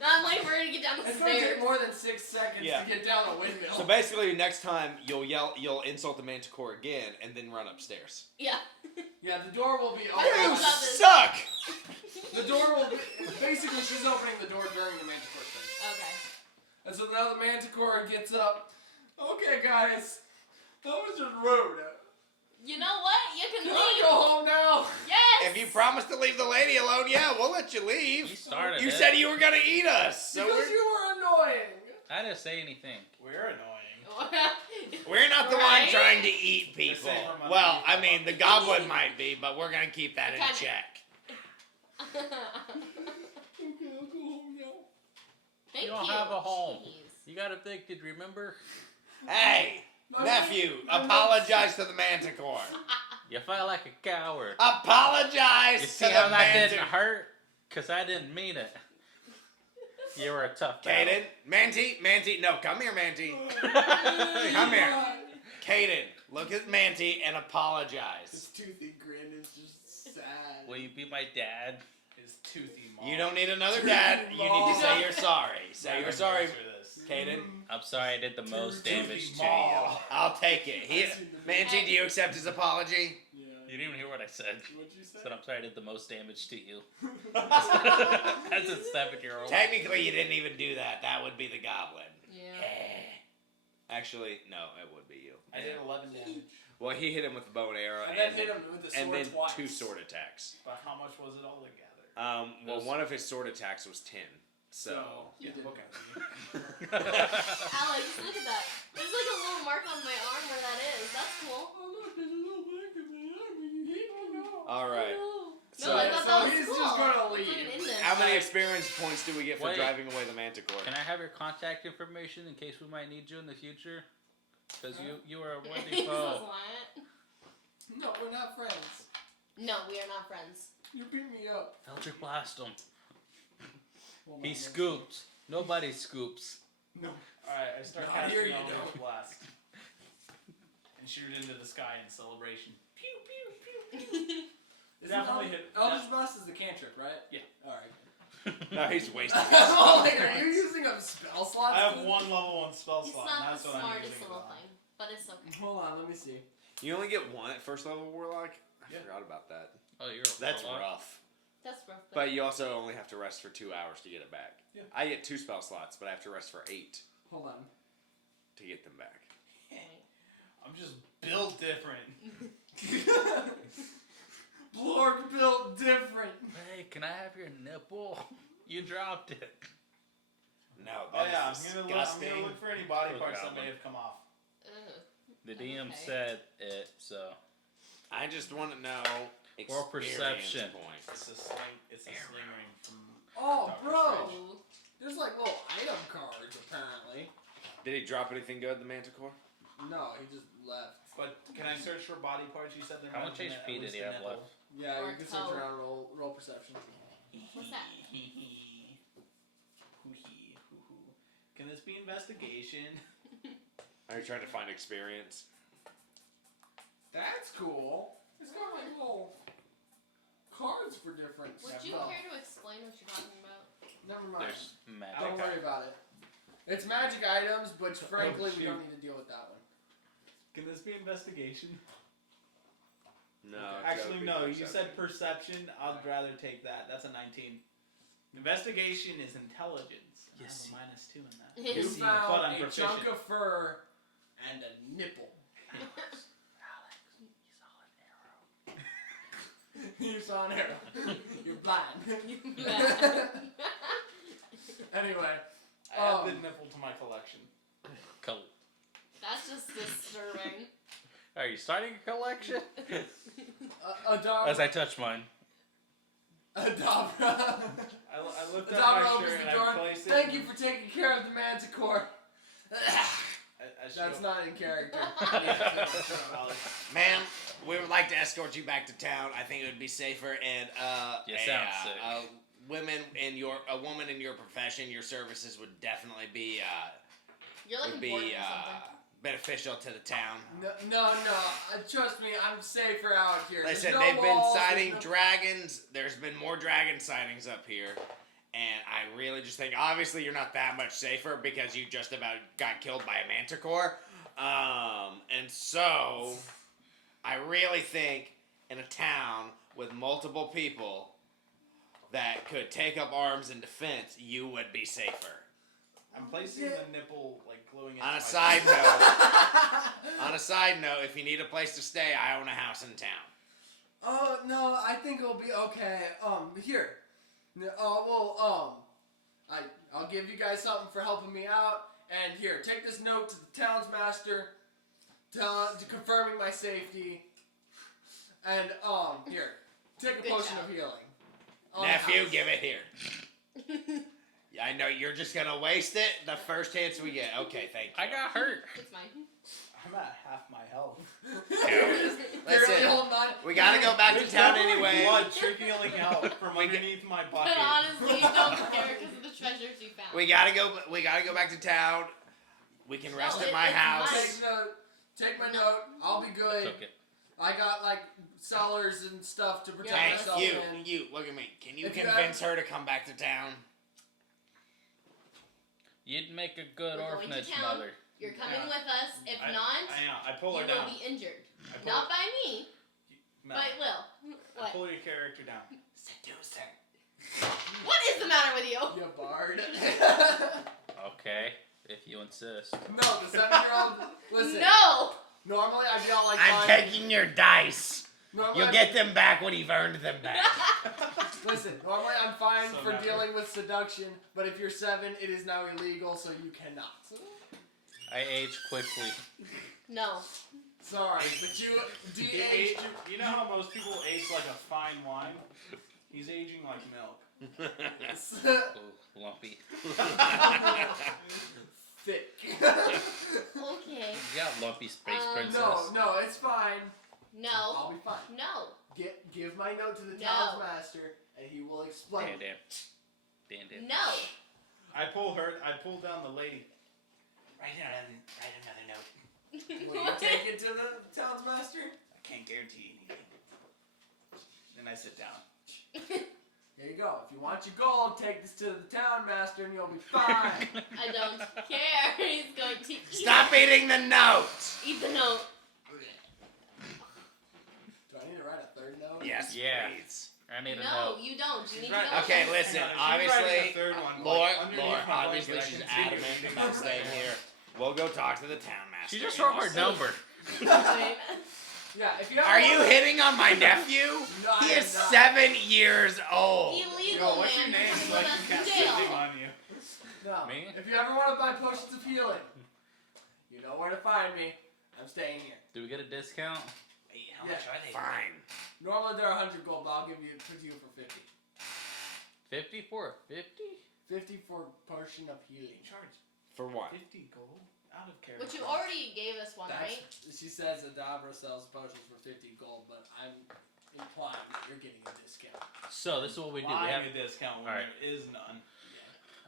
Now I'm waiting for her to get down the It's gonna stairs. take more than 6 seconds Yeah. to get down the windmill. So basically, next time you'll insult the Manticore again, and then run upstairs. Yeah. Yeah, the door will be You open. suck. The door will be. Basically, she's opening the door during the Manticore thing. Okay. And so now the Manticore gets up. Okay, guys. That was just rude. You know what? You can Can I leave. go home now? Yes. If you promise to leave the lady alone, yeah, we'll let you leave. You started You it. said you were gonna eat us, so Because you were annoying. I didn't say anything. We're annoying. we're not the one Right? trying to eat people. They're saying from Well, I underneath mean, the goblin might be, but we're gonna keep that in Kinda- check. Okay, I'll go home now. Thank You don't have a home. Jeez. You got evicted, remember? Hey, nephew, apologize to the Manticore. You felt like a coward. Apologize You to see the how that didn't Manticore. hurt? Because I didn't mean it. You were a tough guy. Caden, Manti, no, come here, Manti. Come here. Caden, look at Manti and apologize. His toothy grin is just sad. Will you be my dad? His toothy mom. You don't need another dad. You need to say you're sorry. Say you're sorry, For this. Caden. I'm sorry I did the most damage to you. Maw. I'll take it. Manti, do you accept his apology? Yeah. You didn't even hear what I said. What'd you say? I said I'm sorry I did the most damage to you. As a 7-year-old. Technically, you didn't even do that. That would be the goblin. Yeah. Actually, no, it would be you. I did 11 damage. Well, he hit him with the bow and arrow, And then hit him with the sword and then twice. 2 sword attacks. But how much was it all together? Well, one of his sword attacks was 10. So, He did. Okay. Alex, look at that. There's like a little mark on my arm where that is. That's cool. Oh look, there's a little blank in my arm and you hate me now. all right. No, So- I thought so that was he's cool. just gonna It's like leave. an indent. How many experience points do we get for Wait. driving away the Manticore? Can I have your contact information in case we might need you in the future? Because you are a worthy He says foe. what? No, we're not friends. No, we are not friends. You beat me up. Eldritch blast him. Hold on, He let's scoops. Nobody scoops. see. No. Alright, I start Not here, casting you Eldritch don't. Blast. And shoot it into the sky in celebration. Pew, pew, pew. Definitely hit. Eldritch Blast is the cantrip, right? Yeah. Alright. No, he's wasting his Oh, wait, are you using up spell slots? I have dude? one level 1 spell He's slot. not and that's the what I'm smartest using it little on. thing, but it's okay. Hold on, let me see. You only get one at first level Warlock? I Yeah. forgot about that. Oh, you're a That's warlock. rough. That's rough. But you also only have to rest for 2 hours to get it back. Yeah. I get 2 spell slots, but I have to rest for 8 Hold on. to get them back. I'm just built different. Blork built different. Hey, can I have your nipple? You dropped it. No, Oh that yeah, is I'm gonna disgusting. look for any body Poor parts that goblin. may have come off. Ugh. The DM Okay. said it, so. I just want to know Or experience perception. points. It's a sling. It's a sling ring from. Oh, Doctor bro. Ooh. There's like little item cards, apparently. Did he drop anything good, the Manticore? No, he just left. But can I search for body parts? You said there How might much have been HP at did least he a have nipple. left? Yeah, Or you can search toe. around roll perception. What's that? Hoo-hee, hoo-hoo. Can this be investigation? Are you trying to find experience? That's cool. It's got like little cards for different Would stuff. you care to explain what you're talking about? Never mind. There's magic. Don't worry about it. It's magic items, but frankly, we shoot. don't need to deal with that one. Can this be investigation? No. Actually, no. You said perception. I'd rather take that. That's a 19. Investigation is intelligence. Yes. I have a -2 in that. You Yes. but found I'm a proficient. chunk of fur and a nipple. You saw an arrow. You're blind. Anyway, I add the nipple to my collection. Cool. That's just disturbing. Are you starting a collection? Adabra. As I touch mine. Adabra. I lift up Adabra my opens shirt the and door. I place it. Thank you for taking care of the manticore. I That's show- not in character. Ma'am, we would like to escort you back to town. I think it would be safer and You sound sick. a woman in your profession, your services would definitely be You're like would important be or something. beneficial to the town. No. Trust me, I'm safer out here. There's Listen, no they've been walls, sighting there's no- dragons. There's been more dragon sightings up here. And I really just think, obviously, you're not that much safer because you just about got killed by a manticore. And so, I really think in a town with multiple people that could take up arms in defense, you would be safer. I'm placing the nipple like gluing. On into a my side face. On a side note, if you need a place to stay, I own a house in town. Oh no, I think it'll be okay. Here. I'll give you guys something for helping me out. And here, take this note to the townsmaster, confirming my safety. And here, take a Good potion job. of healing. Nephew, give it here. Yeah, I know you're just gonna waste it the first chance we get. Okay, thank you. I got hurt. It's mine. I'm at half my health. Barely Listen, holding on. we gotta go back to There's town definitely anyway. blood trickling out from underneath my But bucket. honestly, you don't care because of the treasures you found. We gotta go back to town. We can rest No, at my it's house. mine. Take my note. I'll be I good. took it. I got like cellars and stuff to protect Hey, myself in. you, look at me. Can you If you convince her to come back to town? You'd make a good We're going to orphanage town. mother. You're coming Yeah. with us. If not, I pull you her will down. be injured. I pull, Not by me, Mel, but Will. I What? pull your character down. Seduce her. What is the matter with you? You bard. Okay, if you insist. No, the 7-year-old. Listen. No. Normally I'd be all like, I'm fine. taking your dice. Normally You'll I'd get them back when you've earned them back. Listen, normally I'm fine So for never. dealing with seduction, but if you're 7, it is now illegal, so you cannot. I age quickly. No. Sorry, but you He de-aged. aged- you know how most people age like a fine wine? He's aging like milk. Ooh, lumpy. Thick. Okay. You got lumpy space princess. no, it's fine. No. I'll be fine. No. Give my note to the No. townsmaster, and he will explain. Damn. No. I pull down the lady. Write another note. Will you take it to the townsmaster? I can't guarantee anything. Then I sit down. Here you go. If you want your gold, take this to the townmaster, and you'll be fine. I don't care. He's going to eat Stop eating the note. Eat the note. Do I need to write a third note? Yes, Yeah. please. I need a No, note. you don't. You need right. to know. Okay, that. listen. Hang on, if she's writing Obviously, a third one, Laura, like, underneath Laura, my obviously blanket, I she's can see adamant everything about I'm staying saying. here. We'll go talk to the townmaster. She just wrote her anyway. number. Wait. Yeah, if you ever Are you want- hitting on my nephew? No, I He am is not. 7 years old. Illegal, Yo, what's your man. name You're so coming I with can us to cast something jail. on you? No. Me? If you ever want to buy potions of healing, you know where to find me. I'm staying here. Do we get a discount? Wait, how much are they? Fine. Normally they're 100 gold, but I'll give you to you for 50. 50 for 50? 50 for potion of healing. Charge For what? 50 gold out of character. Which you already gave us one, right? She says Adabra sells potions for 50 gold, but I'm implying that you're getting a discount. So this is what we do. We Buying have. a discount when Alright. there is none.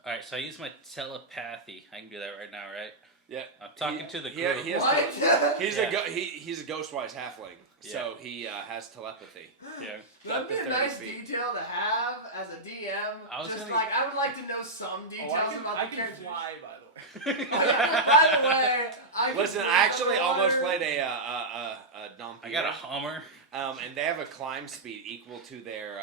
All right. So I use my telepathy. I can do that right now, right? Yeah. I'm talking to the he- group. he has What? He's Yeah. he's a ghostwise halfling, so he has telepathy. Yeah. That'd be a 30 nice feet. detail to have as a DM. I was Just gonna- like I would like to know some details about I the can characters. fly, by the way. Oh, yeah. By the way, I can Listen, swim I actually underwater. almost played a Dompire. I got a Hummer. and they have a climb speed equal to their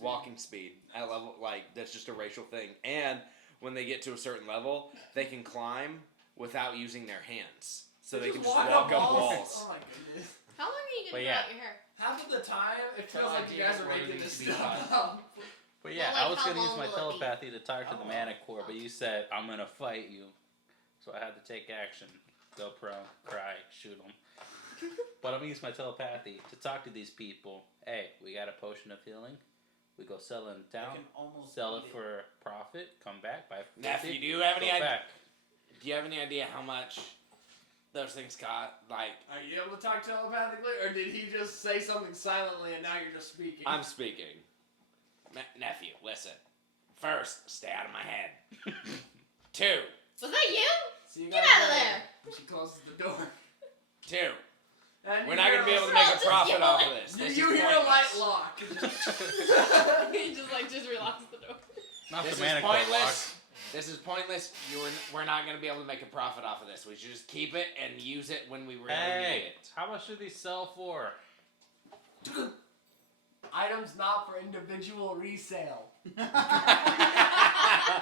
walking speed. speed at level. Like that's just a racial thing. And when they get to a certain level, they can climb without using their hands, so they can just walk up walls. Oh my goodness. How long are you But gonna yeah. grow out your hair? Half of the time, it feels Tell like you guys idea are what it making needs this to be stuff done. up. But yeah, Well, I like, was how gonna use long my will it be? telepathy to talk to the How Manic Core, but you said I'm gonna fight you, so I had to take action. Go prone, cry, shoot them. But I'm gonna use my telepathy to talk to these people. Hey, we got a potion of healing. We go sell it in I town. can almost Sell eat it for profit. Come back, buy for 50. Nephew, do you have go any idea? back. Do you have any idea how much those things got? Like, Are you able to talk telepathically, or did he just say something silently and now you're just speaking? I'm speaking. Nephew, listen. First, stay out of my head. 2, Was that you? See you Get guys out of later. there. And she closes the door. 2. And We're you not hear gonna be a- able to make a Just profit yell off it. of this. You, This you is hear a light pointless. lock. He just relocks the door. Not This the is Manic Core pointless. This is pointless. We're not gonna be able to make a profit off of this. We should just keep it and use it when we really need Hey, it. how much do these sell for? Items not for individual resale.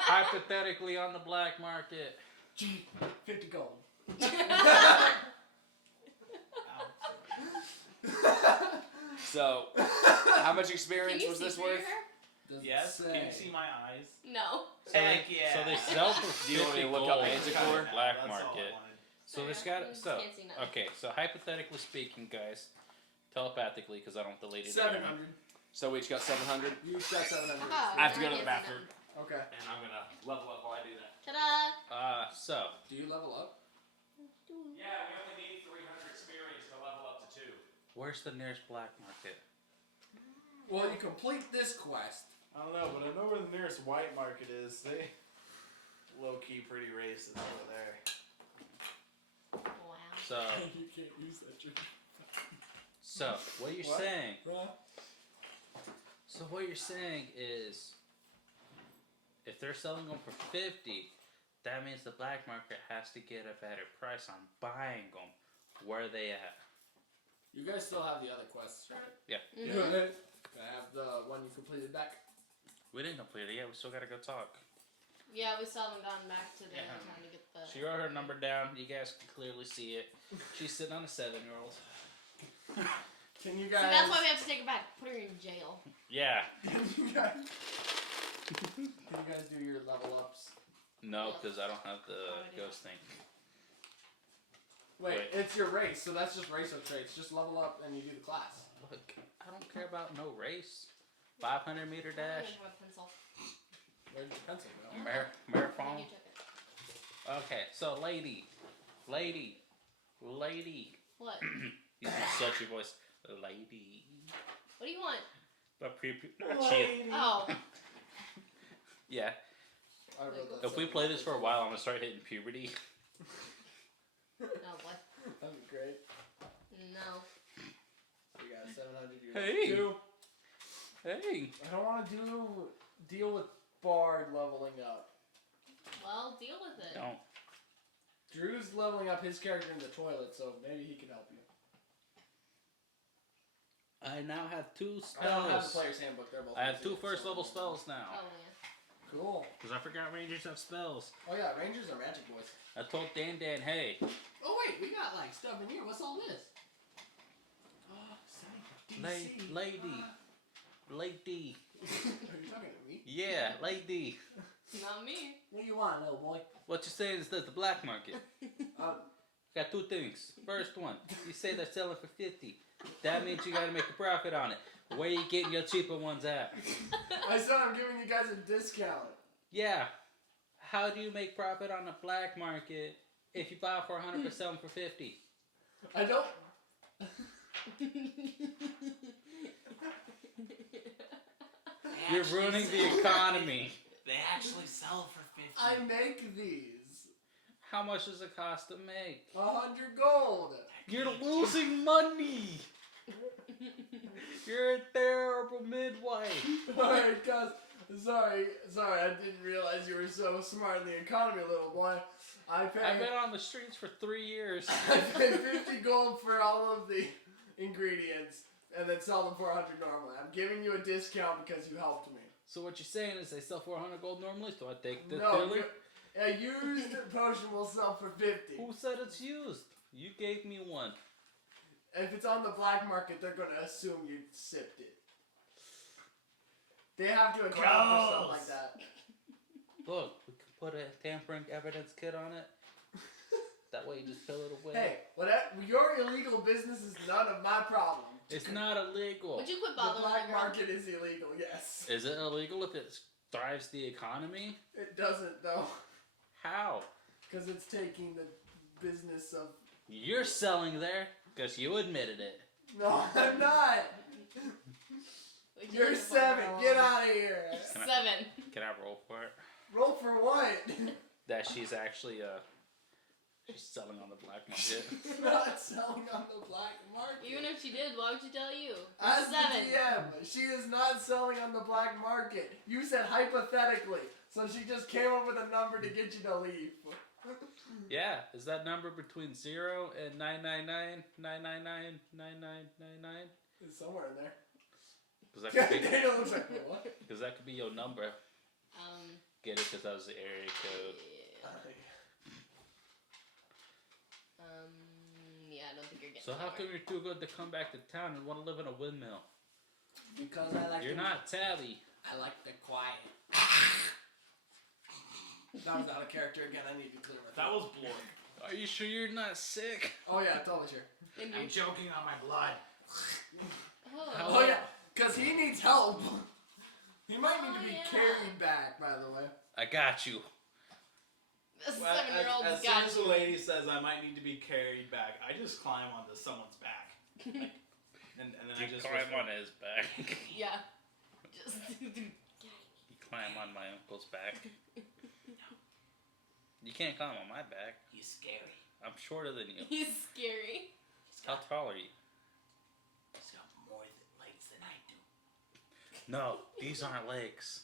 Hypothetically on the black market. 50 gold. So, how much Can experience you was see this through your worth? hair? Doesn't Yes. say. Can you see my eyes? No. So Heck they, yeah. So they sell for Do you want me 50 to look gold up on Manticore? the black That's all I market. wanted. So this Sorry, got I just so can't see nothing. okay. So hypothetically speaking, guys, telepathically, because I don't want the lady to hear me. 700. So we each got 700. You each got 700. Ah, I have to now go to the can't see bathroom. Okay. And I'm gonna level up while I do that. nothing. Ta-da! So Do you level up? Yeah, we only need 300 experience to level up to 2. where's the nearest black market? Well, you complete this quest. I don't know, but I know where the nearest white market is. They low key pretty racist over there. Wow. So You can't use that trick. so what you're What? saying? Huh? So what you're saying is, if they're selling them for 50, that means the black market has to get a better price on buying them. Where are they at? You guys still have the other quests, right? Mhm. Good. I have the one you completed back. We didn't complete it yet. We still gotta go talk. Yeah, we still haven't gotten back to the Yeah. trying to get the. She wrote her number down. You guys can clearly see it. She's sitting on a 7-year-old. Can you So guys? that's why we have to take her back. Put her in jail. Yeah. Can you guys? Can you guys do your level ups? No, because I don't have the Oh, I do. ghost thing. Wait, Wait. it's your race, so that's just racer traits. Just level up and you do the class. Look, I don't care about no race. 500 meter I dash. don't have a pencil. Where's your pencil go? Marathon. You took it. Okay, so lady. What? Use your sultry voice. Lady. What do you want? But not cheat. Oh. Yeah. I wrote that If we seven play this for a times. while, I'm gonna start hitting puberty. No, what? That'd be great. No. We got 700. You Hey. got 2. Hey. I don't want to deal with Bard leveling up. Well, deal with it. Don't. Drew's leveling up his character in the toilet, so maybe he can help you. I now have 2 I don't have the spells. player's handbook. They're both. I have missing 2 it, first so- level spells now. Oh, yeah. Cool. Because I forgot Rangers have spells. Oh yeah, Rangers are magic boys. I told Dan, hey, Oh wait, we got like stuff in here. What's all this? Oh, DC. lady. Are you talking to me? Yeah, lady. Not me. What do you want, little boy? What you saying is that the black market. Um, Got 2 things. First one, you say they're selling for 50. That means you gotta make a profit on it. Where you getting your cheaper ones at? I said I'm giving you guys a discount. Yeah. How do you make profit on the black market if you buy for 100% sell them for 50? I don't. You're ruining the economy. They actually sell for 50. I make these. How much does it cost to make? 100 gold. You're losing money. You're a terrible midwife. Alright, guys. Sorry, I didn't realize you were so smart in the economy, little boy. I've been on the streets for 3 years. I pay 50 gold for all of the ingredients and then sell them for 100 normally. I'm giving you a discount because you helped me. So what you're saying is they sell for 100 gold normally, so I take the No, filler? a used potion will sell for 50. Who said it's used? You gave me one. If it's on the black market, they're gonna assume you sipped it. They have to account for stuff like that. Look, we can put a tampering evidence kit on it. That way you just fill it away. Hey, your illegal business is none of my problem. It's not illegal. Would you quit The bothering black me, bro? market is illegal, yes. Is it illegal if it drives the economy? It doesn't, though, How? because it's taking the business of... You're selling there because you admitted it. No, I'm not. Would you You're quit 7. bothering Get me? out of here. 7. Can I roll for it? Roll for what? That she's actually she's selling on the black market. Not selling on the black market. Even if she did, why would you tell you? As the 7. DM, she is not selling on the black market. You said hypothetically, so she just came up with a number to get you to leave. Yeah, is that number between 0 and 999 999 9999? It's somewhere in there. Because that could be. Daniel looks like, what? Because that could be your number. Get it? Because that was the area code. Yeah, I don't think you're getting. So how come you're too good to come back to town and want to live in a windmill? Because I like You're not Tally. I like the quiet. That was not a character again. I need to clear my That throat. was Blork. Are you sure you're not sick? Oh yeah, totally sure. And I'm you're, choking on my blood. oh, Oh yeah, because he needs help. He might need to Oh, be yeah. carried back, by the way. I got you. a Well, 7-year-old as got soon as the you. lady says I might need to be carried back, I just climb onto someone's back. Like, and then I You just climb whisper, on his back. Yeah. Just. You climb on my uncle's back. You can't climb on my back. He's scary. I'm shorter than you. He's scary. How tall are you? He's got more legs than I do. No, these aren't legs.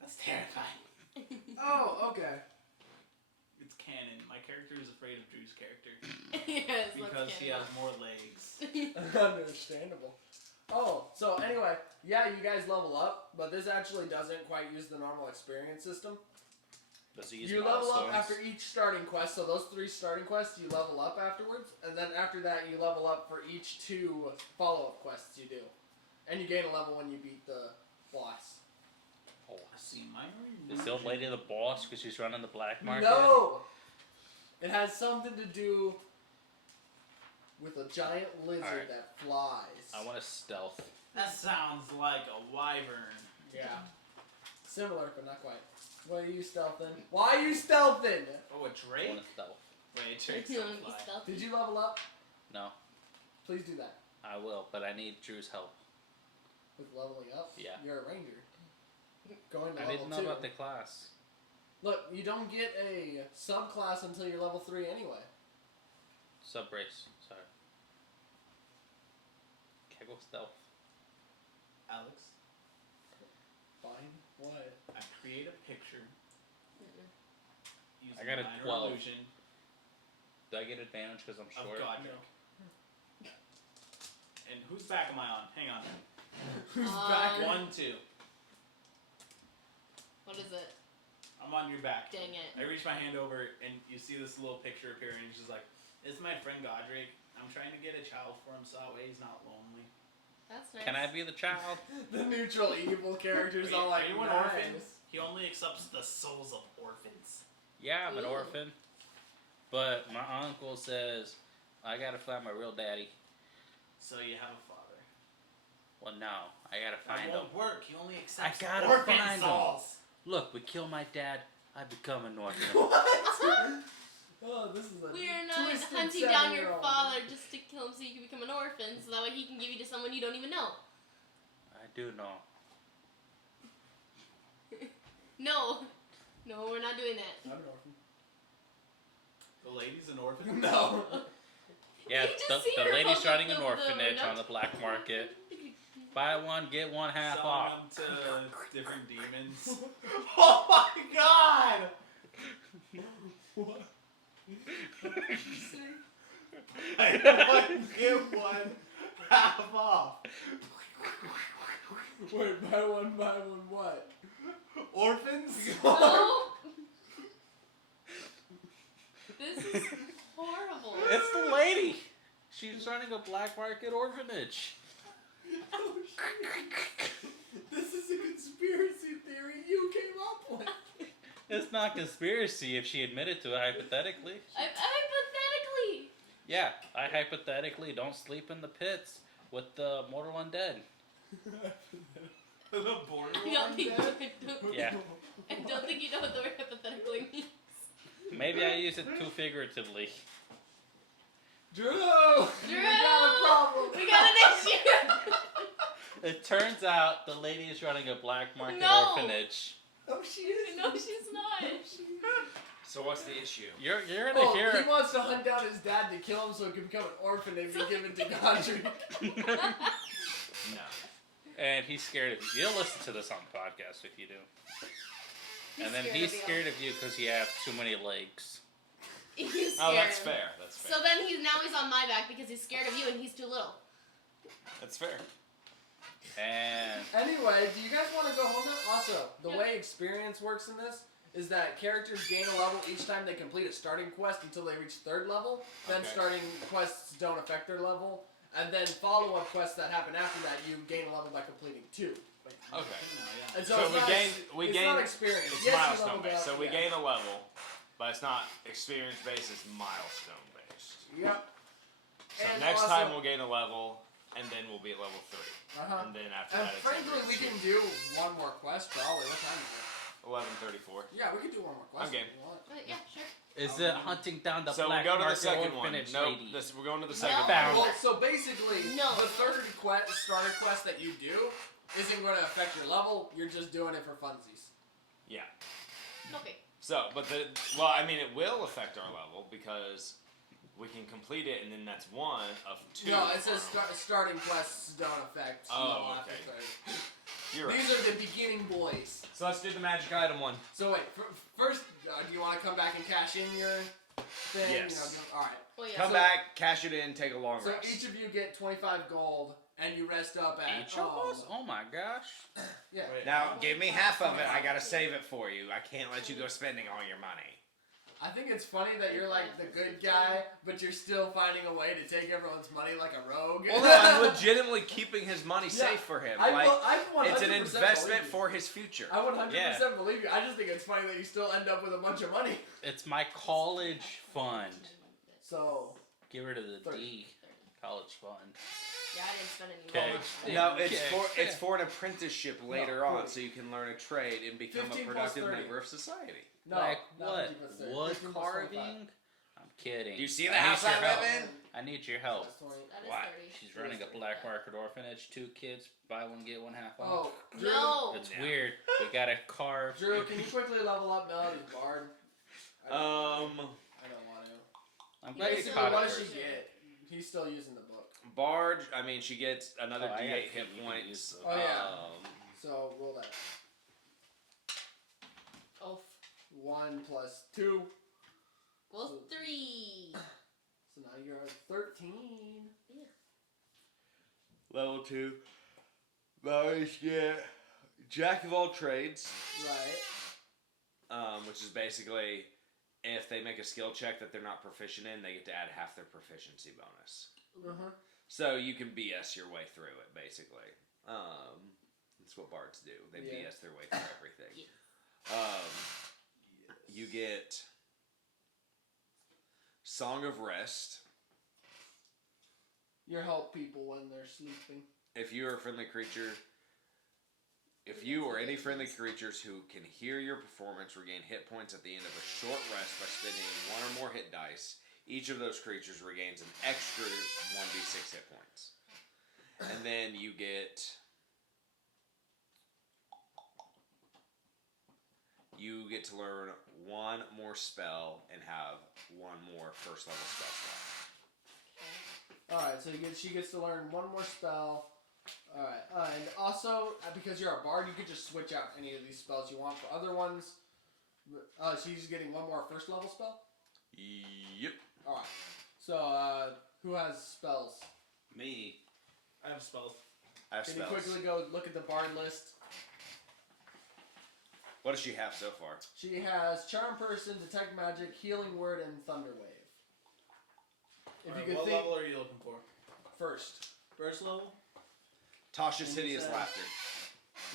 That's terrifying. Oh, okay. it's canon. My character is afraid of Drew's character Yes, because he has more legs. Understandable. Oh, so anyway, yeah, you guys level up, but this actually doesn't quite use the normal experience system. Does he use You level up milestones? after each starting quest, so those 3 starting quests you level up afterwards, and then after that you level up for each 2 follow-up quests you do. And you gain a level when you beat the boss. I see minor. Is the old lady the boss because she's running the black market? No! It has something to do with a giant lizard Alright. that flies. I want to stealth. That sounds like a wyvern. Yeah. Similar, but not quite. What are you stealthing? Why are you stealthing? Oh, a I drake? want to stealth. Wait, You Drake's wanna don't be fly. stealthy? Did you level up? No, Please do that. I will, but I need Drew's help. With leveling up? Yeah. You're a ranger. Going to I need level to know 2. about the class. Look, you don't get a subclass until you're level 3 anyway. Subrace. Sorry. Kegel stealth. Alex, Fine. What? I create a picture using I got a minor 12. illusion Do I get advantage because I'm of short? Godric. And whose back am I on? Hang on. Who's Um, back? 1, 2. What is it? I'm on your back. Dang it. I reach my hand over and you see this little picture appear and he's just like, "This is my friend Godric. I'm trying to get a child for him so that way he's not lonely." That's nice. Can I be the child? The neutral evil characters all like, Are you an nice. orphan? He only accepts the souls of orphans. Yeah, I'm an Ooh. orphan. But my uncle says I gotta find my real daddy. So you have a father. Well, no, I gotta That find him. won't work. He only accepts gotta orphan find him. souls. Look, we kill my dad, I become an orphan. What? Oh, this is a We are not twisted hunting down your 7-year-old. father just to kill him so you can become an orphan, so that way he can give you to someone you don't even know. I do know. No. No, we're not doing that. I'm an orphan. The lady's an orphan. No. Yeah, You just the see her lady's hold running up an the orphanage window. on the black market. Buy one, get one half Selling off. them to different demons. Oh my god! What? I want to get one half off. Wait, buy one, what? Orphans? No. This is horrible. It's the lady. She's running a black market orphanage. Oh, shit. This is a conspiracy theory you came up with. It's not conspiracy if she admitted to it hypothetically. Hypothetically. Yeah, I hypothetically don't sleep in the pits with the mortal undead. The I borderline don't think. dead? Yeah. I don't think you know what the word hypothetically means. Maybe I use it too figuratively. Drew! Drew! We got a problem. We got an issue. It turns out the lady is running a black market No. orphanage. Oh, she is. No, she's not. So what's the issue? You're gonna hear he wants to hunt down his dad to kill him so he can become an orphan and be given to Godric. No. And he's scared of you. You'll listen to this on the podcast if you do. And then he's of you. scared of you because you have too many legs. You scared Oh, that's him. fair. That's fair. So then he's on my back because he's scared of you and he's too little. That's fair. And Anyway, do you guys want to go home now? Also, the Yeah. way experience works in this is that characters gain a level each time they complete a starting quest until they reach 3rd level. Then Okay. starting quests don't affect their level. And then follow-up quests that happen after that, you gain a level by completing 2. Okay. And So it's we not gain. ex- We it's gain. not experience. It's Yes, you milestone leveled based. up, So we yeah. gain a level, but it's not experience based. It's milestone based. Yep. So And next also- time we'll gain a level, and then we'll be at level 3. Uh-huh. And then after And that, it's frankly, every we two. can do one more quest probably. What time is it? 11:34. Yeah, we can do one more quest. I'm game. if you want. Yeah, sure. is it hunting down the So we black go to the market second one. orphanage No, lady? we're going to the second one. Found Well, her. so basically, No. the 3rd starter quest that you do isn't going to affect your level. You're just doing it for funsies. Yeah. Okay. So, but I mean, it will affect our level because we can complete it, and then that's one of 2. No, it says starting quests don't affect Oh, level after okay. 3rd. You're right. These are the beginning boys. So let's do the magic item one. So wait, first, do you want to come back and cash in your thing? Yes. All right. Well, yeah. Come So- back, cash it in, take a long So rest. each of you get 25 gold, and you rest up at Each of us? Oh my gosh. Yeah. Wait, Now, give me half of it. I gotta save it for you. I can't let you go spending all your money. I think it's funny that you're like the good guy, but you're still finding a way to take everyone's money like a rogue. Well, no, I'm legitimately keeping his money Yeah, safe for him. I Like, will- I 100% it's an believe investment you. for his future. I 100% Yeah. believe you. I just think it's funny that you still end up with a bunch of money. It's my college fund. So, Get rid of the 30. D. College fund. Yeah, I didn't spend any Okay. money. No, Okay. it's for an apprenticeship later No, on, 40. so you can learn a trade and become a 15 plus productive 30. member of society. no. Like not what? 50 plus 30. Wood 15 plus 25. carving? I'm kidding. Do you see the I need house I your live help. in? I need your help. That's 20. That is Why? 30. She's running a black market orphanage. 2 kids, buy one get one half off. Oh, Drew. No. It's Yeah. weird. We gotta carve. Drew, can you quickly level up Melody's bard? I don't want to. I'm glad you Basically, caught what it does she first. get? He's still using the book. Barge, I mean, she gets another Oh, I D8 got hit 50 points. use Oh, yeah. So, roll that. Oh. 1 plus 2. Well, 3. So now you're at 13. Level 2. Barge get Jack of all trades, Right. which is basically if they make a skill check that they're not proficient in, they get to add half their proficiency bonus. Uh-huh. So you can BS your way through it, basically. That's what bards do. They Yeah. BS their way through everything. You get Song of Rest. You help people when they're sleeping. If you are a friendly creature, if you or any friendly creatures who can hear your performance regain hit points at the end of a short rest by spending 1 or more hit dice, each of those creatures regains an extra 1d6 hit points. And then you get to learn 1 more spell and have 1 more first level spell slot. Alright, so she gets to learn 1 more spell. Alright, and also, because you're a bard, you could just switch out any of these spells you want for other ones. She's getting 1 more first level spell? Yep. Alright, so, who has spells? Me. I have spells. I have Can spells. you quickly go look at the bard list? What does she have so far? She has Charm Person, Detect Magic, Healing Word, and Thunder Wave. If Alright, you could what think level are you looking for? first, First level? Tasha's And hideous so- laughter.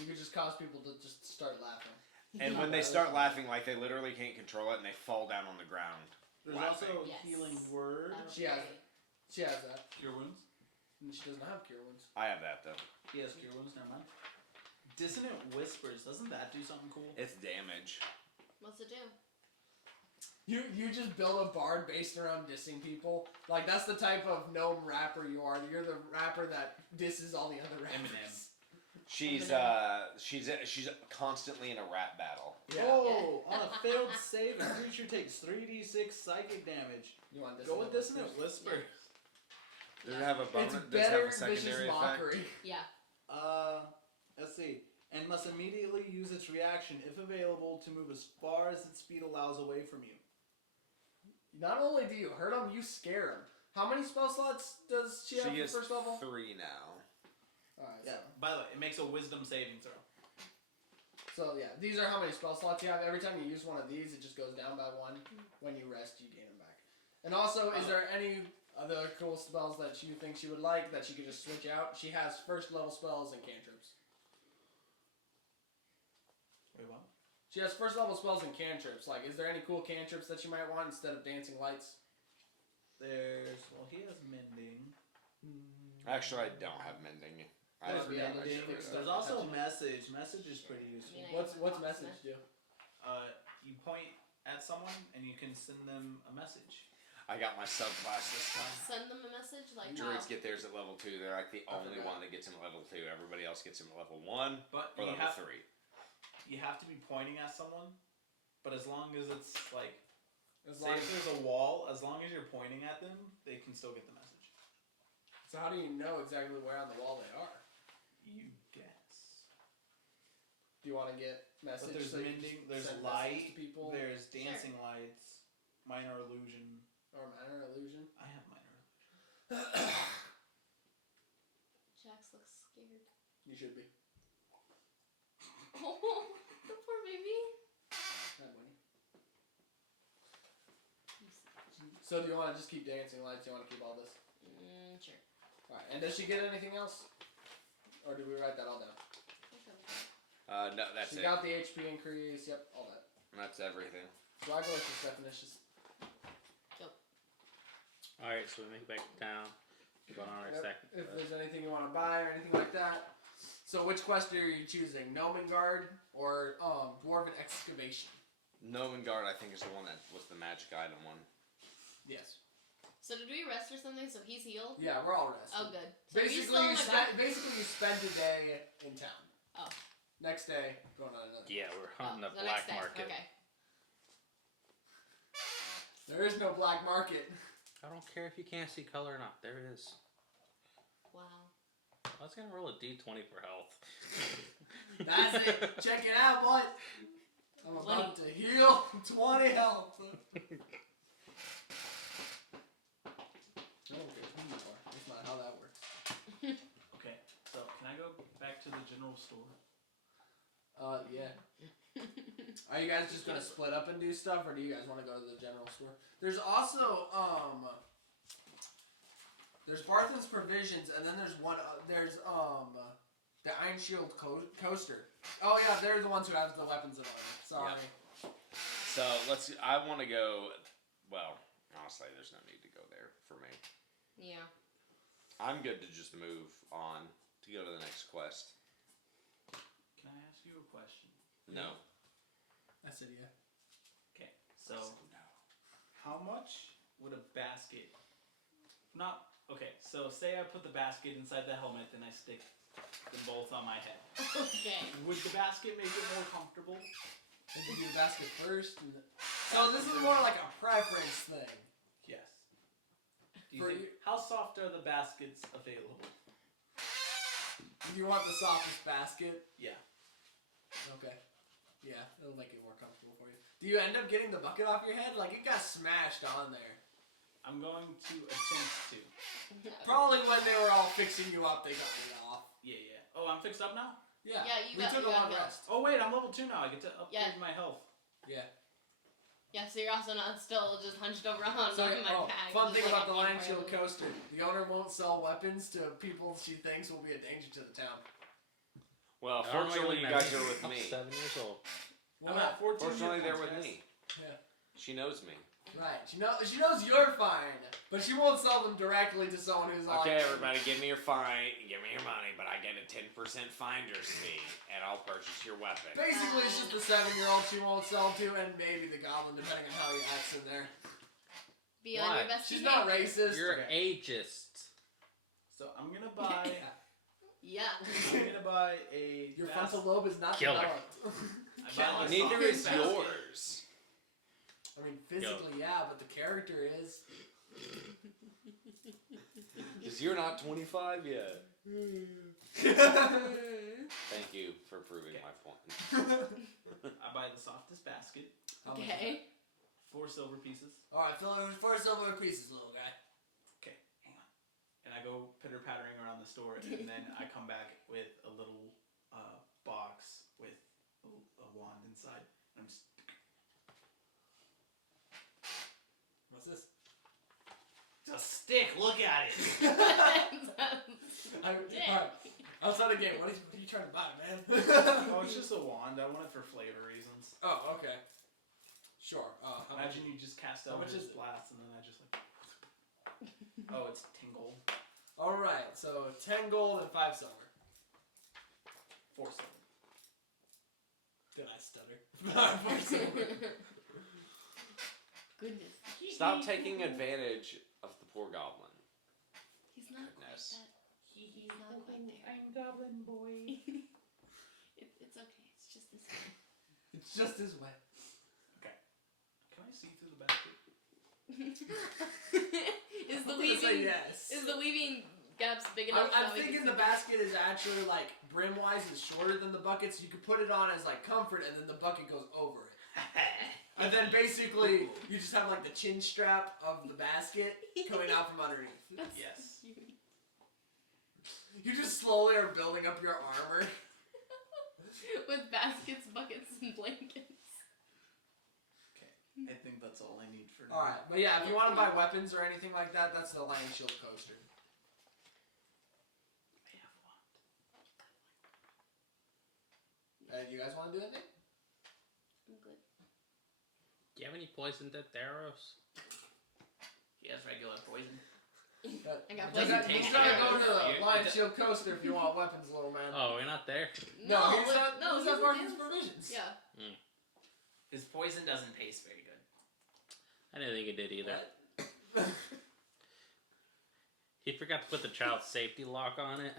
you could just cause people to just start laughing. And when they start laughing, like they literally can't control it and they fall down on the ground. There's Laughing. also Yes. healing word. That'll She be has great. it. She has that. Cure wounds. And she doesn't have Cure Wounds. I have that though. He has cure wounds. Never mind. Dissonant whispers. Doesn't that do something cool? It's damage. What's it do? You just build a bard based around dissing people. Like, that's the type of gnome rapper you are. You're the rapper that disses all the other rappers. Eminem. She's constantly in a rap battle. Yeah. Oh, on a failed save, a creature takes 3d6 psychic damage. You want Go with Dissonant Whisper. Does it have a bonus? It's Does it have better a secondary vicious effect? mockery. Yeah. Let's see. And must immediately use its reaction, if available, to move as far as its speed allows away from you. Not only do you hurt them, you scare them. How many spell slots does she have She for gets first level? 3 now. Alright, Yeah. By the way, it makes a wisdom saving throw. so yeah, these are how many spell slots you have. Every time you use one of these, it just goes down by 1. When you rest, you gain them back. And also, is there any other cool spells that you think she would like that she could just switch out? She has first level spells and cantrips. Wait, what? She has first level spells and cantrips. Like, is there any cool cantrips that you might want instead of dancing lights? He has mending. Actually, I don't have mending. I There's have mending. mending. There's also message. Message is pretty useful. I mean, What's message do? You point at someone and you can send them a message. I got my subclass this time. Send them a message like Druids how? get theirs at level 2. They're like the only forgot. one that gets them at level 2. Everybody else gets them at level 1 But or you level have 3. you have to be pointing at someone. But as long as it's like, As say long if there's a wall, as long as you're pointing at them, they can still get the message. so how do you know exactly where on the wall they are? You guess. Do you want to get message? But there's so you mending. just There's send message light. to people There's dancing lights. Minor illusion. or minor illusion. I have minor illusion. Jax looks scared. You should be. Oh, the poor baby. Hi, Winnie. So do you want to just keep dancing lights? Do you want to keep all this? Sure. All right. And does she get anything else, or do we write that all down? No, that's She it. got the HP increase. Yep, all that. That's everything. So I go with this definitions. Alright, so we make it back to town. Go on our Yep. second. If there's anything you want to buy or anything like that. So which quest are you choosing? Gnomengard or Dwarven Excavation? Novengard, I think, is the one that was the magic item one. Yes. So did we rest or something? So he's healed? Yeah, we're all rested. Oh, good. So he's still Basically, you spend a day in town. Oh. Next day, going on another. Yeah, we're hunting the next black day. market. Okay. There is no black market. I don't care if you can't see color or not. There it is. Wow. I was gonna roll a d20 for health. That's it. Check it out, boy. I'm about to heal 20 health. I don't care who you are. That's not how that works. Okay, so can I go back to the general store? Yeah. Are you guys just gonna split up and do stuff, or do you guys want to go to the general store? There's also there's Barthen's Provisions, and then there's the Iron Shield Coaster. Oh yeah, they're the ones who have the weapons and armor. Sorry. So I want to go. Well, honestly, there's no need to go there for me. Yeah. I'm good to just move on to go to the next quest. Can I ask you a question? No. I said yeah. Okay, so how much would a basket? So say I put the basket inside the helmet and I stick them both on my head. Okay. Would the basket make it more comfortable? You can do the basket first. So this is more like a preference thing. Yes. How soft are the baskets available? Do you want the softest basket? Yeah. Okay. Yeah, it'll make it more comfortable for you. Do you end up getting the bucket off your head? Like, it got smashed on there. I'm going to attempt to. Probably when they were all fixing you up, they got it off. Yeah. Oh, I'm fixed up now? Yeah. Yeah, you we got- took you a got long healed. rest. Oh, wait, I'm level 2 now. I get to upgrade Yeah. my health. Yeah. Yeah, so you're also not still just hunched over on So, my back. fun just thing like about the a Lion vampire. Shield coaster. The owner won't sell weapons to people she thinks will be a danger to the town. Well, I don't fortunately, really you guys remember. are with I'm me. 7 years old. I'm at 14 Fortunately, hit they're points, with guys. me. Yeah. She knows me. Right. She knows you're fine, but she won't sell them directly to someone who's on. Okay, everybody, give me your fine, give me your money, but I get a 10% finder's fee, and I'll purchase your weapon. Basically, it's just the 7-year-old she won't sell to, and maybe the goblin, depending on how he acts in there. Be on Why? your best She's behavior. not racist. You're ageist. So I'm going to buy... Yeah. I'm going to buy a... Your bas- frontal lobe is not Killer. developed. I buy a Neither soft is basket. yours. I mean, physically, yeah, but the character is. Because you're not 25 yet. Thank you for proving Okay. my point. I buy the softest basket. How much is Okay. 4 silver pieces. Alright, fill it with 4 silver pieces, little guy. Okay, hang on. And I go pitter-pattering around the store, and then I come back with a little box with a wand inside. I'm just... What's this? It's a stick! Look at it! Alright. Outside the game, what are you trying to buy, man? Oh, it's just a wand. I want it for flavor reasons. Oh, okay. Sure. How much? Imagine you just cast how much Eldritch is it? Blast, and then I just like... Oh, it's tingle. Alright, so 10 gold and 5 silver. 4 silver. Did I stutter? 4 silver. Goodness. Stop taking advantage of the poor goblin. He's not Goodness. quite that. He's not quite there. I'm Goblin Boy. It's okay. It's just this way. It's just his way. Okay. Can I see through the basket? Is the I'm gonna say weaving yes. is the weaving gaps big enough? I'm so we thinking can the basket is actually like brim-wise is shorter than the bucket, so you could put it on as like comfort, and then the bucket goes over it. And then basically you just have like the chin strap of the basket coming out from underneath. That's Yes. cute. You just slowly are building up your armor. With baskets, buckets, and blankets. I think that's all I need for now. Alright, but yeah, if you want to buy weapons or anything like that, that's the Lion Shield coaster. I have one. You guys want to do anything? I'm good. Do you have any poisoned arrows? He has regular poison. I got Just poison. just gotta go to the You- Lion Shield coaster if you want weapons, little man. Oh, we're not there. No, he's look- not. no, he's he's not Martin's with provisions. Yeah. His poison doesn't taste very good. I didn't think it did either. What? He forgot to put the child safety lock on it.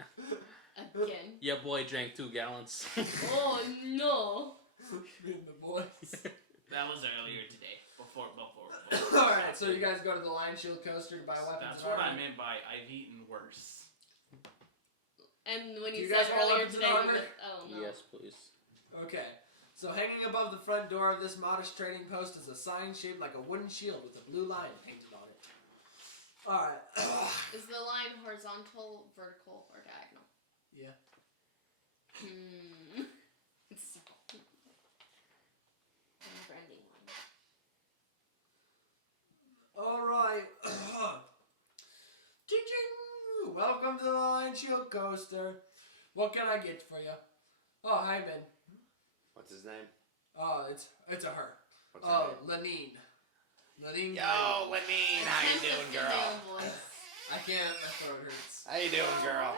Again. Your boy drank 2 gallons. Oh no. In the boys. That was earlier today. Before. Alright, so you guys go to the Lion Shield coaster to buy weapons. That's and what I armor? meant by I've eaten worse. And when Do you you said guys want earlier weapons and today, you armor? were, oh no. Yes, please. Okay. So hanging above the front door of this modest trading post is a sign shaped like a wooden shield with a blue lion painted on it. Alright. Is the line horizontal, vertical, or diagonal? Yeah. It's a circle. A never-ending line. Alright. Ching-ching! Welcome to the Lion Shield coaster. What can I get for you? Oh, hi, Ben. What's his name? Oh, it's a her. What's her Oh, name? Lenine. Lenine. Yo, Lenine, how you doing, girl? Female voice. I can't. My throat hurts. How you doing, girl?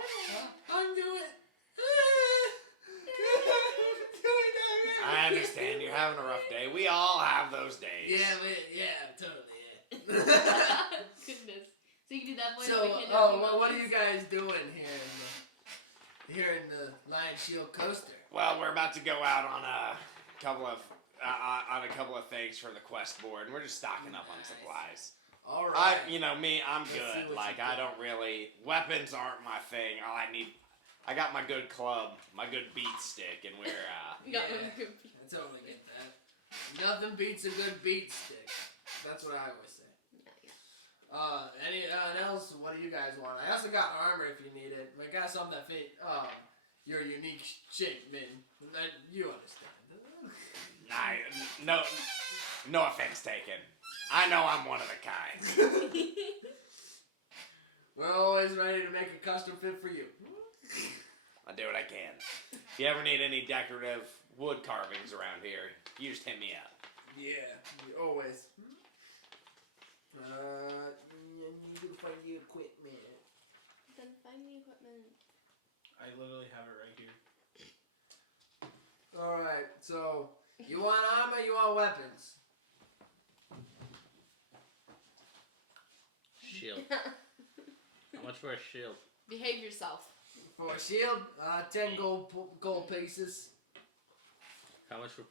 I'm doing. I understand you're having a rough day. We all have those days. Yeah, totally. Goodness. So you can do that voice. So, we can't do oh, female well, what are voice? you guys doing here in the Lion Shield coaster? Well, we're about to go out on a couple of things for the quest board, and we're just stocking up on supplies. All right. I'm Let's see good. what Like you I do. don't really weapons aren't my thing. I got my good club, my good beat stick, and we're You got Yeah. one group. I totally get that. Nothing beats a good beat stick. That's what I always say. Anyone else? What do you guys want? I also got armor if you need it. I got something that fit your unique shape, man. You understand. no offense taken. I know I'm one of the kind. We're always ready to make a custom fit for you. I'll do what I can. If you ever need any decorative wood carvings around here, you just hit me up. Yeah, always. You need to find the equipment. Then find the equipment. I literally have it right here. Alright, so you want armor, you want weapons. Shield. How much for a shield? Behave yourself. For a shield, 10 gold pieces. How much for?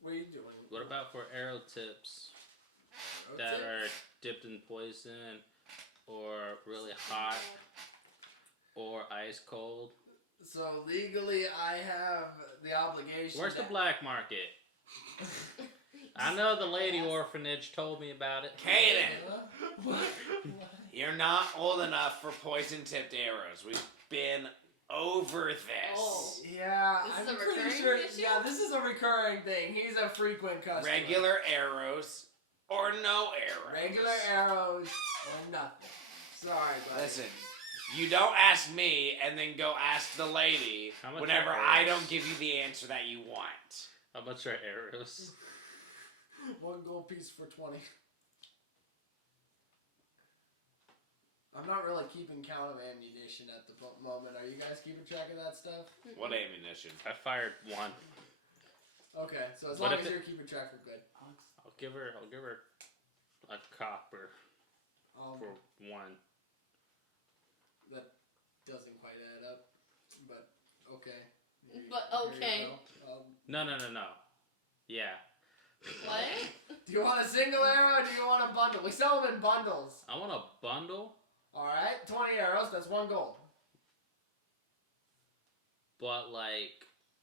What are you doing? What about for arrow tips that are dipped in poison, or really hot, or ice cold? So legally, I have the obligation. Where's the black market? I know the lady orphanage told me about it. Kaden, you're not old enough for poison-tipped arrows. We've been over this. Oh. Yeah, This is I'm a pretty recurring sure. issue? Yeah, this is a recurring thing. He's a frequent customer. Regular arrows or no arrows. Regular arrows or nothing. Sorry, buddy. Listen, you don't ask me and then go ask the lady How much whenever are I arrows? don't give you the answer that you want. How much are arrows? 1 gold piece for 20. I'm not really keeping count of ammunition at the moment. Are you guys keeping track of that stuff? What ammunition? I fired one. Okay, so as But long if as it- you're keeping track, we're good. I'll give her a copper for one. That doesn't quite add up, but okay. But Here you okay. go. No. Yeah. What? Do you want a single arrow or do you want a bundle? We sell them in bundles. I want a bundle, Alright, 20 arrows, that's 1 gold. but like,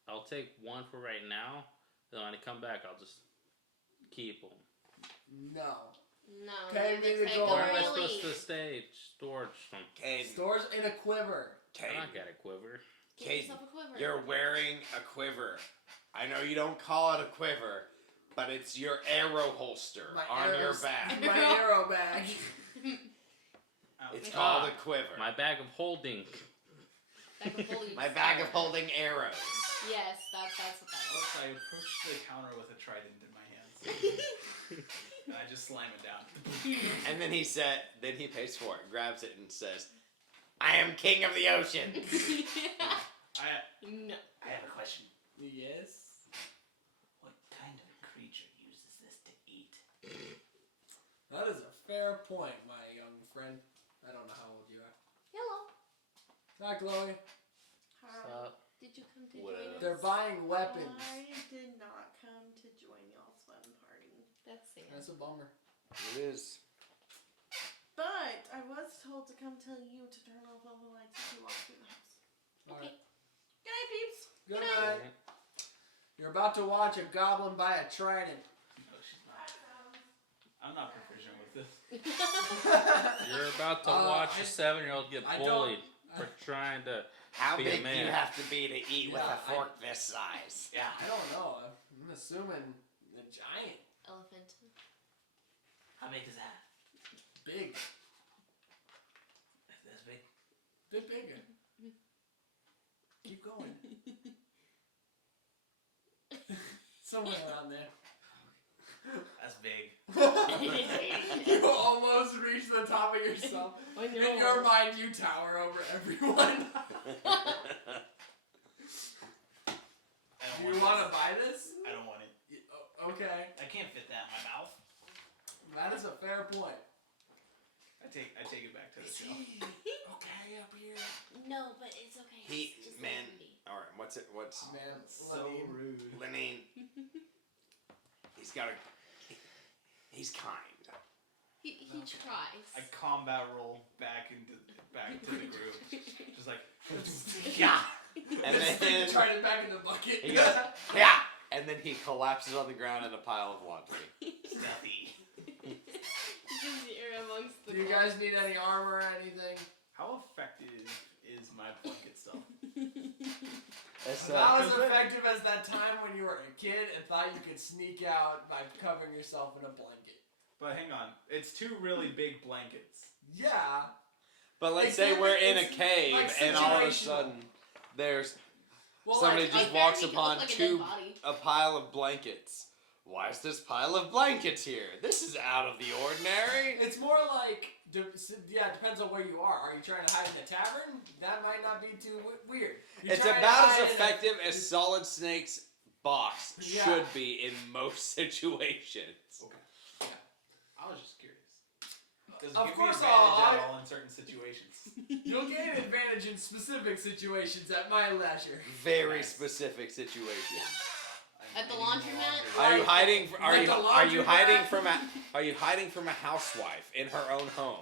I'll take one for right now. Then when I come back, I'll just keep them. No. No. Pay me the Take gold. them Where am I or supposed leave. to storage them? Caden, Stores in a quiver. I Caden, don't got a quiver. Get Caden, yourself a quiver. you're wearing a quiver. I know you don't call it a quiver, but it's your arrow holster My on your arrows- back. My arrow bag. It's Ah, called a quiver. My bag of holding. Bag of holding My bag of holding arrows. Yes, that's what that is. I approach the counter with a trident in my hands. And I just slam it down. And then then he pays for it, grabs it, and says, "I am king of the ocean." No. I have a question. Yes. What kind of creature uses this to eat? That is a fair point, my young friend. I don't know how old you are. Hello. Hi, Chloe. Hi. Did you come to What join us? They're buying weapons. I did not come to join y'all's fun party. That's sad. That's a bummer. It is. But I was told to come tell you to turn off all the lights as you walk through the house. Alright. Good night, peeps. Good night. You're about to watch a goblin buy a trident. No, she's not. I'm not proficient with this. You're about to watch a 7-year-old get I bullied don't- for trying to. How Be a big do man. you have to be to eat with Yeah, a fork this size? Yeah. I don't know. I'm assuming a giant. Elephant. How big is that? Big. This big? Bit bigger. Keep going. Somewhere around there. That's big. You almost reached the top of yourself. I know. In your mind, you tower over everyone. Do you want to buy this? I don't want it. Okay. I can't fit that in my mouth. That is a fair point. I take it back to the shelf. Okay, up here. No, but it's okay. He, It's just man. Andy. All right, what's it? What's Man, So Lenine. rude. Lenine? He's got a. He's kind. He tries. I combat roll back to the group. Just like, yeah. And Stick then the trident back in the bucket. he goes, yeah. And then he collapses on the ground in a pile of laundry. Stuffy. He's here amongst the Do you guys need any armor or anything? How effective is my blanket stuff? It's, Not as effective as that time when you were a kid and thought you could sneak out by covering yourself in a blanket. But hang on, it's 2 really big blankets. Yeah. but let's It's say like- we're in a it's cave like and all of a situational. sudden there's Well, somebody like, just Like, walks make it upon look like a dead 2 body. a pile of blankets. Why is this pile of blankets here? This is out of the ordinary. it's more like, yeah, it depends on where you are. Are you trying to hide in a tavern? That might not be too weird. You're It's trying to about as hide in a- effective as Solid Snake's box Yeah. should be in most situations. I was just curious. Does it Of give course me advantage I'll- at all in certain situations? You'll gain advantage in specific situations at my leisure. Very specific situations. At the laundromat? Are you hiding? Are Like you a are you laundromat? hiding from a Are you hiding from a housewife in her own home?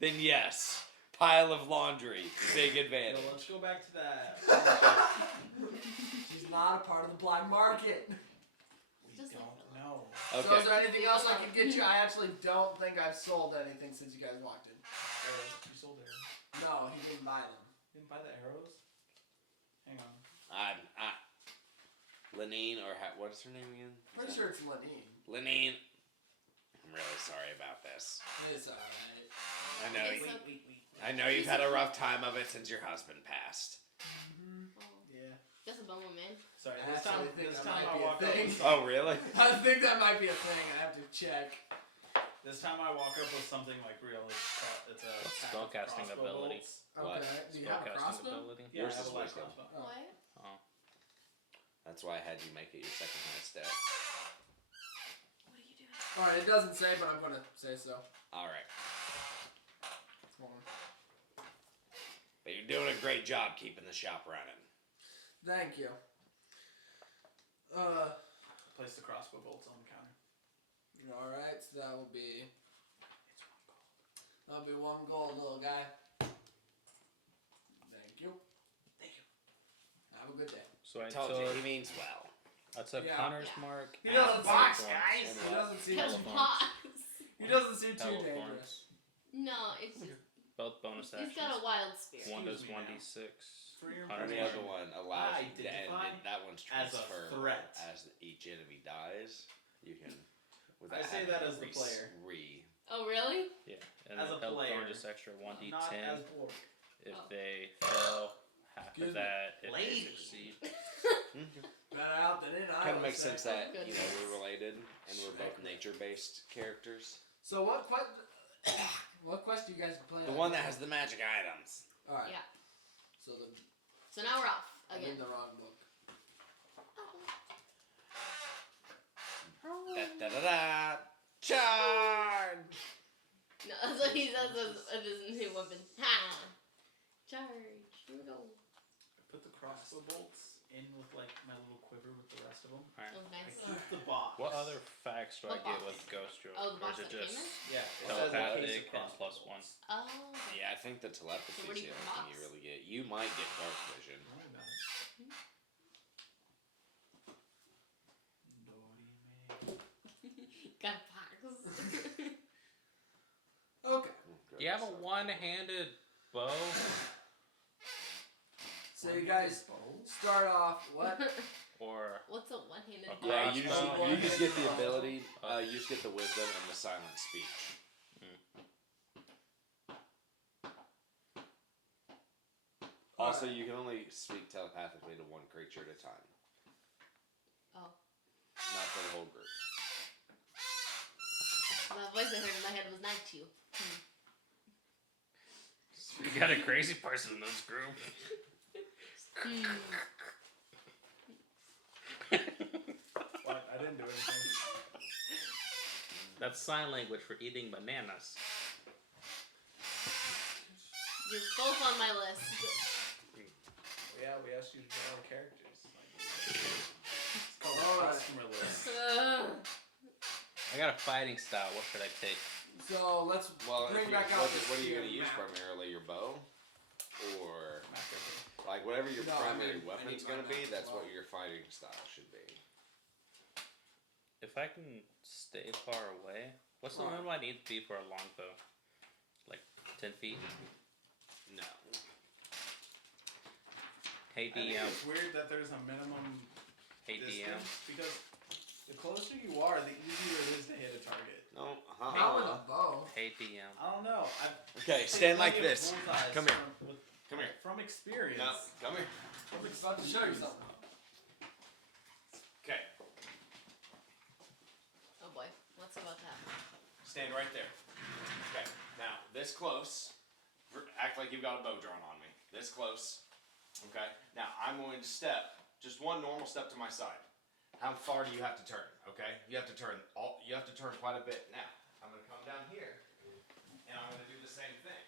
Then yes, pile of laundry, big No, advantage. let's go back to that. She's not a part of the black market. We Just don't like- know. No. So Okay. is there anything else I can get you? I actually don't think I've sold anything since you guys walked in. Arrows. You sold arrows. No, he didn't buy them. Didn't buy the arrows? Hang on. Lenine, or what's her name again? Pretty sure it's Lenine. Lenine. I'm really sorry about this. It's alright. I know. Okay, so- I know you've had a rough time of it since your husband passed. Yeah. Just a bummer, man. Sorry, I this time, actually think this that time might I be a walk up thing. with Oh, really? I think that might be a thing. I have to check. This time I walk up with something like real. It's a pack of Spellcasting crossbow ability. bolts. What? Okay. Do you have a Spellcasting crossbow? ability. Yeah, Yours I have is a light wisdom. crossbow. What? Oh. That's why I had you make it your second highest stat. What are you doing? Alright, it doesn't say, but I'm gonna say so. Alright. Hold on. But you're doing a great job keeping the shop running. Thank you. Place the crossbow bolts on the counter. Alright, so that will be. That'll be 1 gold, little guy. Thank you. Thank you. Have a good day. So I Told took, you, he means well. I took Yeah. Hunter's Yeah. Mark. He doesn't Alpha box, Thorns, guys. and He what? doesn't seem. Because Telephone. pox. He doesn't seem too Telephones. dangerous. No, it's just Both bonus he's actions. got a wild spirit. One does Excuse me now. 1d6. For your And the information, other one allows you to Identify end it. That one's as a transfer threat. as each enemy dies. You can. Without I say having that to as the player. Oh, really? Yeah. And As then a Hellthorn player, just extra not 1d10. as Borg. If Oh. they fail half Excuse of me. that, if Lady. they succeed. Better out than in. I Kind of would makes say. sense that Good. we're related and we're both nature-based characters. So what quest? What quest do you guys play? The one that has the magic items. All right. Yeah. So So now we're off I'm again. in the wrong book. Da da da da. Charge. No, that's what he says as his new weapon. Ha! Charge. Here we go. I put the crossbow bolts in with like my little quiver with the rest of them. Oh, I nice. keep the box. What other facts do I What get box? with Ghost Droid? Oh, the or box is it that came just in? Yeah, it says in case of telepathic and crossbow plus bolts. 1? Oh. Okay. Yeah, I think the telepathy So where is do the you only thing box? you really get. You might get dark vision. Don't worry about it. Got a box. Okay. Do you have a one-handed bow? So you guys start off what? Or What's a one-handed Okay. Yeah, box? you Crossbow. just, you just get the ability. You just get the wisdom and the silent speech. Also, you can only speak telepathically to one creature at a time, Oh. not for the whole group. That voice I heard in my head was not you. you got a crazy person in this group. What? I didn't do anything. That's sign language for eating bananas. You're both on my list. Yeah, we asked you to draw our characters. It's called a Alright. customer list. I got a fighting style. What should I take? So let's Well, bring if you, back out this what are you here going to use map. primarily? Your bow, or Macro. like whatever your No, I primary mean- I weapon's need going to my be? map as That's well. what your fighting style should be. If I can stay far away, what's the Alright. minimum I need to be for a longbow? Like 10 feet. No. Hey I think DM. it's weird that there's a minimum Hey DM. distance because the closer you are, the easier it is to hit a target. No. Not with a bow. Hey DM. I don't know. Okay, I've stand like plenty of this. bullseyes Come here. Come here. From experience. No, come here. I'm just about to show you something. Okay, Oh boy, what's about that? stand right there. Okay, now this close. Act like you've got a bow drawn on me. This close. Okay. Now I'm going to step just one normal step to my side. How far do you have to turn? Okay, you have to turn You have to turn quite a bit. Now I'm going to come down here, and I'm going to do the same thing.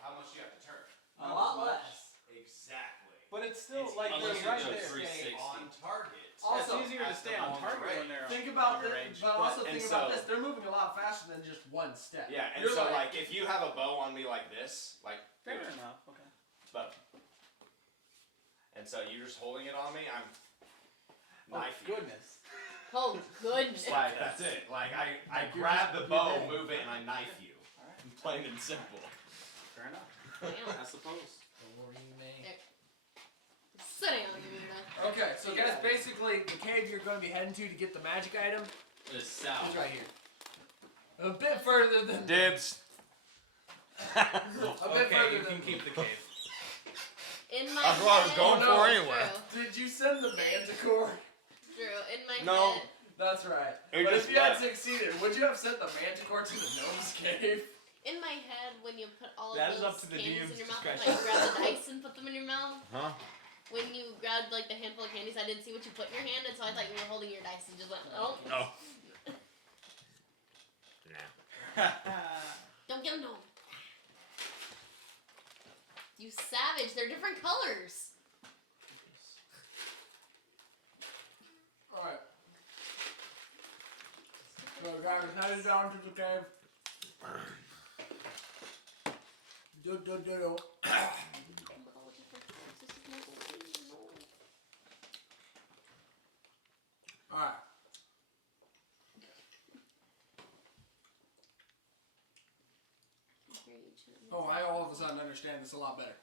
How much do you have to turn? A lot less. Exactly. But it's still It's like easier they're right to there. stay 360. on target. Also, it's easier to at stay the on longer target when range. they're Think about longer this, range. but also and think about so- this. They're moving a lot faster than just one step. Yeah, and You're so like if you have a bow on me like this, like Fair here, enough. Okay. bow. And so you're just holding it on me. I'm Oh knifing. goodness. Oh goodness. Like that's it. Like I grab the bow, move it, and I knife you. Plain and simple. Fair enough. Damn. I suppose. Sit down, Yuna. Okay, so guys, basically the cave you're going to be heading to get the magic item The is south. right here. A bit further than Dibs. a bit Okay, further you than. can keep the cave. In my That's what I was head, going for anyway. Did you send the manticore? Drew, in my No. head, That's right. It But just if you had left. succeeded, would you have sent the manticore to the gnome's cave? in my head, when you put all That of is those up to the candies DM's in your mouth, discretion. like you grab the dice and put them in your mouth. Huh? When you grabbed like the handful of candies, I didn't see what you put in your hand, and so I thought you were holding your dice and just went, oh, No. Nah. don't get them, no. You savage! They're different colors. Alright. So guys, headed down to the cave. Do. Alright. Oh, I all of a sudden understand this a lot better.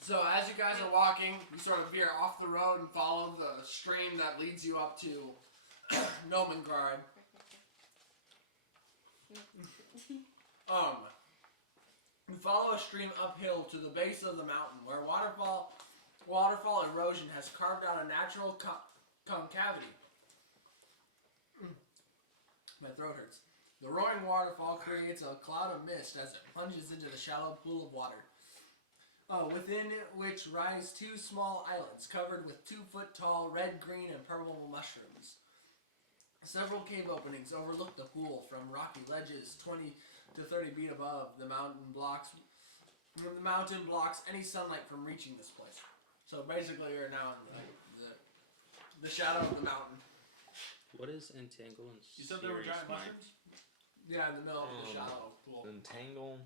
So as you guys are walking, you sort of veer off the road and follow the stream that leads you up to Nomengard. You follow a stream uphill to the base of the mountain, where waterfall erosion has carved out a natural concavity. My throat hurts. The roaring waterfall creates a cloud of mist as it plunges into the shallow pool of water, within which rise two small islands covered with 2-foot-tall red, green, and purple mushrooms. Several cave openings overlook the pool from rocky ledges 20 to 30 feet above the mountain blocks. The mountain blocks any sunlight from reaching this place. So basically, you're now in the shadow of the mountain. What is entangle and You said there were serious giant mind? mushrooms? Yeah, in the middle of the shallow pool. Entangle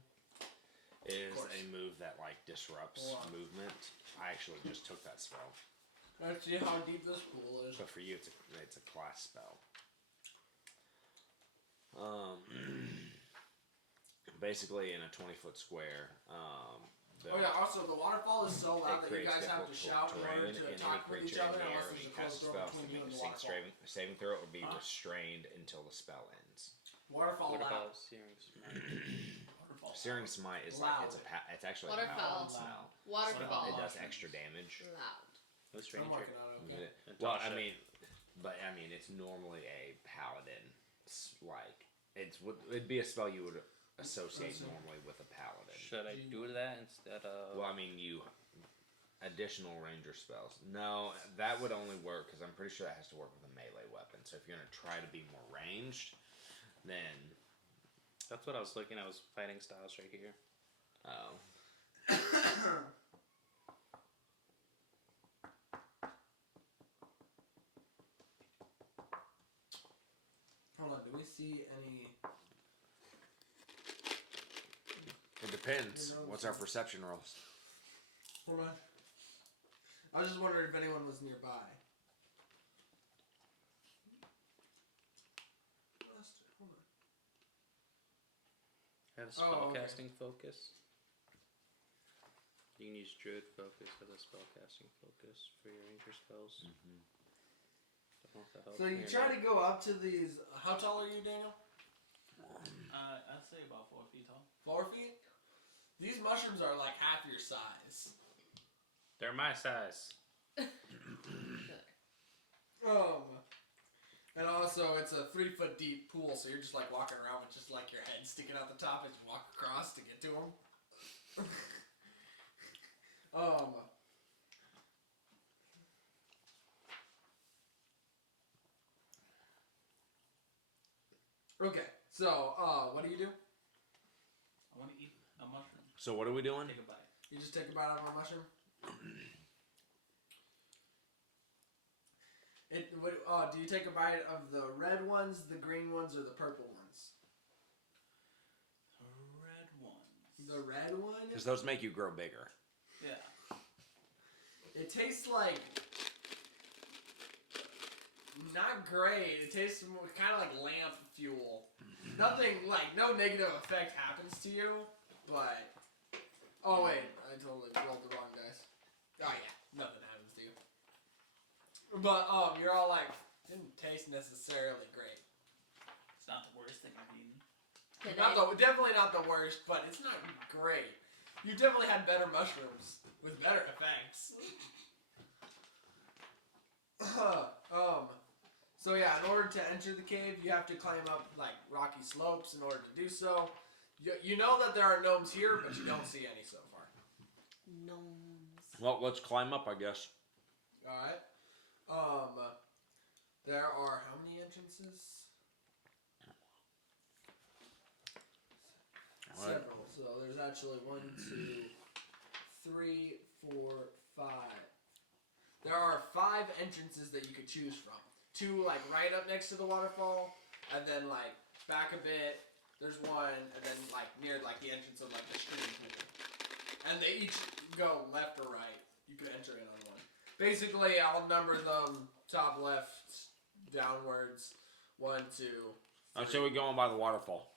is course. a move that like disrupts movement. I actually just took that spell. Let's see how deep this pool is. So for you, it's a class spell. Basically, in a 20-foot square, Oh yeah, also the waterfall is so loud that you guys have to shout in order to talk with each other unless there's a closed door between you and the waterfall. Saving throw or be restrained until the spell ends. Waterfall What loud. about searing smite? Waterfall. Searing smite is Loud. like it's actually a Waterfall. powerful spell. Waterfall. It does extra damage. Loud. What's I'm ranger? working on it, okay. Well, Natasha. I mean, it's normally a paladin. It'd be a spell you would associate normally with a paladin. Should I do that instead of? Well, I mean, additional ranger spells. No, that would only work because I'm pretty sure that has to work with a melee weapon. So if you're gonna try to be more ranged, then That's what I was looking at. Was fighting styles right here. oh, Hold on, do we see any? it depends. What's our perception rolls? Hold on. I was just wondering if anyone was nearby. Hold on. Have a Oh, okay. spellcasting focus. You can use druid focus as a spellcasting focus for your ranger spells. Don't know if that helps So you me or try not. to go up to these. How tall are you, Daniel? I'd say about 4 feet tall. 4 feet? These mushrooms are like half your size. They're my size. And also it's a 3 foot deep pool, so you're just like walking around with just like your head sticking out the top as you walk across to get to them. Okay, so what do? I want to eat a mushroom. So what are we doing? Take a bite. You just take a bite out of a mushroom. Do you take a bite of the red ones, the green ones, or the purple ones? Red ones. The red one. Because those make you grow bigger. Yeah. It tastes like not great. It tastes kind of like lamp fuel. Nothing like no negative effect happens to you, but oh wait, I totally rolled the wrong dice. Oh yeah, nothing happens to you. But you're all like, didn't taste necessarily great. It's not the worst thing I've eaten. Definitely not the worst, but it's not great. You definitely had better mushrooms with better effects. So yeah, in order to enter the cave, you have to climb up like rocky slopes in order to do so. You know that there are gnomes here, but you don't see any so far. Gnomes. Well, let's climb up, I guess. All right. There are how many entrances? Alright. Several. So there's actually 1, 2, 3, 4, 5. There are 5 entrances that you could choose from. 2 like right up next to the waterfall, and then like back a bit. There's 1, and then like near like the entrance of like the stream pool. And they each go left or right. You can enter in on one. Basically, I'll number them top left downwards. 1, 2. I say we go on by the waterfall.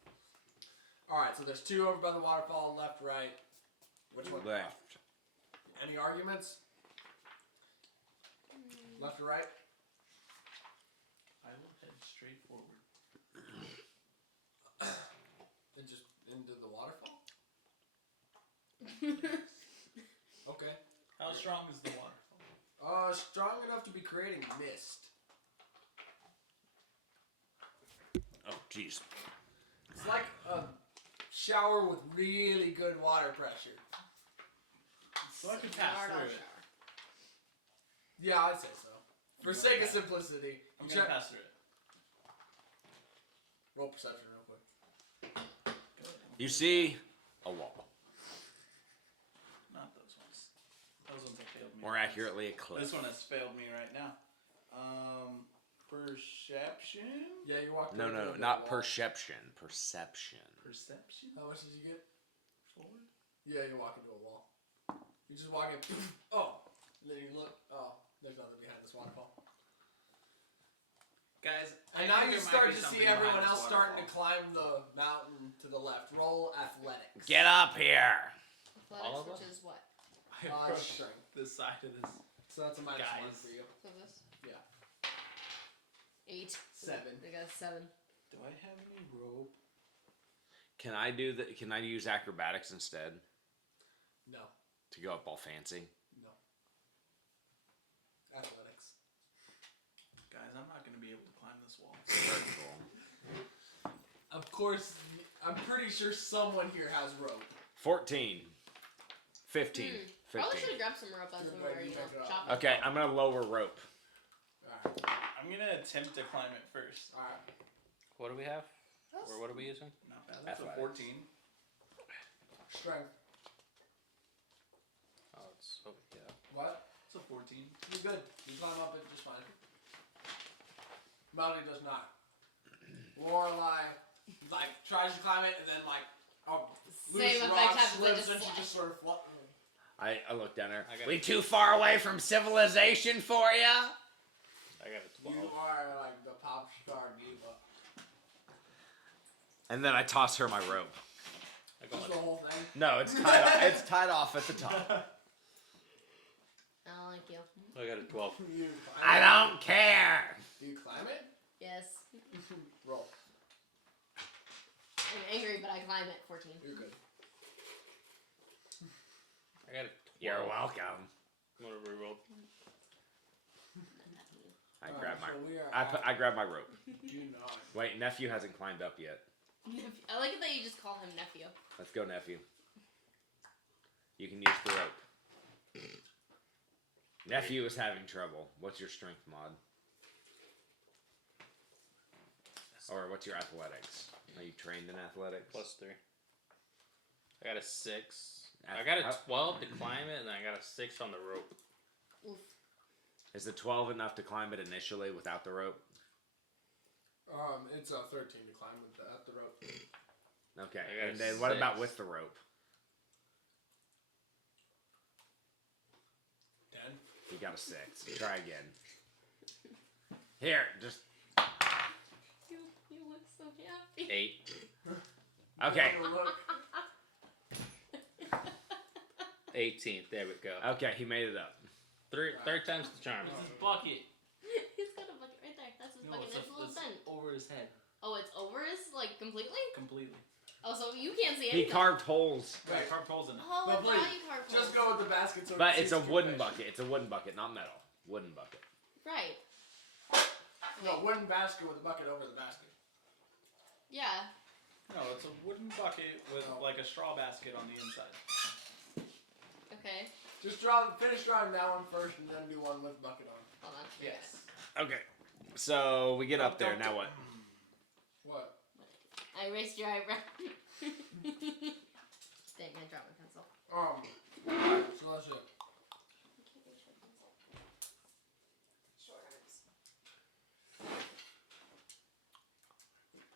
All right. So there's 2 over by the waterfall, left, right. Which one? Left. Any arguments? Left or right? I will head straight forward. And just into the waterfall? Okay. How strong is the waterfall? Strong enough to be creating mist. Oh, jeez. It's like a shower with really good water pressure. So I can pass through it. Yeah, I'd say so. For sake of simplicity, I'm you gonna check. pass through it. Roll perception real quick. You see a wall. Not those ones. Those ones have failed me. More accurately, a cliff. This one has failed me right now. Perception? Yeah, you walked. No, over no, to the not wall. perception. Perception. Perception? How much did you get? 4? Yeah, you walk into a wall. You just walk in. Oh, and then you look. Oh, there's nothing behind this waterfall. Guys, And now you start to see everyone else starting to climb the mountain to the left. Roll athletics. Get up here. All of Athletics, which is what? I approached Strength. this side of this. So that's a minus 1 Guys. for you. So this? Yeah. 8. 7. I got a 7. Do I have any rope? Can I do the? Can I use acrobatics instead No. to go up all fancy? No. Athletics. Guys, I'm not going to be able to climb this wall. Vertical. Of course, I'm pretty sure someone here has rope. 14. 15. Probably 15. should have grabbed some rope as we were, you know, chopping. Okay, I'm gonna lower rope. Alright. I'm going to attempt to climb it first. Alright. What do we have? Or what are we using? Not bad. That's a Athletics. 14. Strength. Oh, it's over here. What? It's a 14. You're good. You climb up it just fine. Melody does not. Lorelai, like, tries to climb it and then, like, loose Same effect rock happens, I slips just and she slide. just sort of I look down there. I got We it. too far away from civilization for ya? I got a 12. You are, like, the pop star diva. And then I toss her my rope. I got Just a the whole thing. No, it's tied. It's tied off at the top. I don't like you. I got a 12. You climb I it? don't care. Do you climb it? Yes. Roll. I'm angry, but I climb it. 14. You're good. I got a 12. You're welcome. Whatever we rolled. I grab my. So we are I grab my rope. Do not. Wait, nephew hasn't climbed up yet. I like it that you just call him nephew. Let's go, nephew. You can use the rope. Nephew is having trouble. What's your strength mod? Or what's your athletics? Are you trained in athletics? +3. I got a 6. At- I got a how- 12 to climb it, and I got a 6 on the rope. Oof. Is the 12 enough to climb it initially without the rope? It's a 13 to climb with the rope. Okay. I got And a then what about 6. with the rope? 10. You got a 6. Try again. Here, just You look so happy. 8. okay. Look. 18th. There we go. Okay, he made it up. Third time's the charm. It's his bucket. He's got a bucket right there. That's his No, bucket. it's, It's a little bent. over his head Oh, it's over his, like, completely? completely. Oh, so you can't see He anything. carved holes. Right, carved holes in it. Oh, I But thought please, you carved Just holes. go with the basket. So But it it's a sees wooden your fish. bucket. It's a wooden bucket, not metal. Wooden bucket. Right. No, wooden basket with a bucket over the basket. Yeah. No, it's a wooden bucket with like a straw basket on the inside. Okay. Just finish drawing that one first, and then do one with bucket on. Hold on. Yes. Okay. So we get up there. Now what? What? I erased your eyebrow. Dang, I dropped my pencil. Alright, so that's it. I can't reach my pencil. Short arms.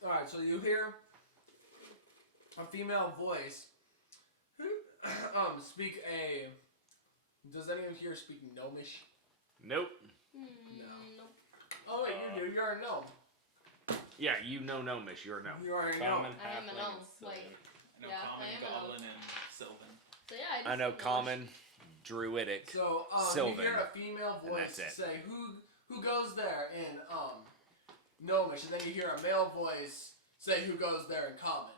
Alright, so you hear a female voice speak a. Does anyone here speak gnomish? Nope. Nope. Oh, wait, you do. You're a gnome. Yeah, you know gnomish. You're a gnome. You are a Common, gnome. I am a halfling, gnome, and like- sylvan. I know Yeah, common, I am a gnome. goblin, and sylvan. So yeah, I know just- common, druidic. So, you Sylvan. hear a female And voice that's it. say, who goes there in, gnomish, and then you hear a male voice say, who goes there in common.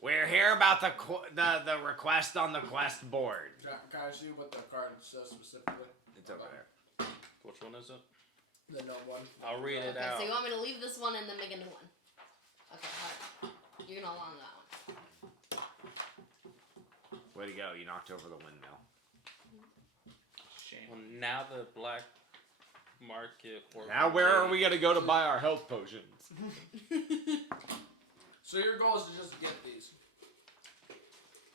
We're here about the request on the quest board. Can I see what the card says specifically? It's over there. Which one is it? The gnome one. I'll read it Okay, out. so you want me to leave this one and then make a new one? Okay, alright. You're gonna allow that one. Way to go! You knocked over the windmill. Shame. Well, now the black market. Now where are we gonna go to buy our health potions? So your goal is to just get these.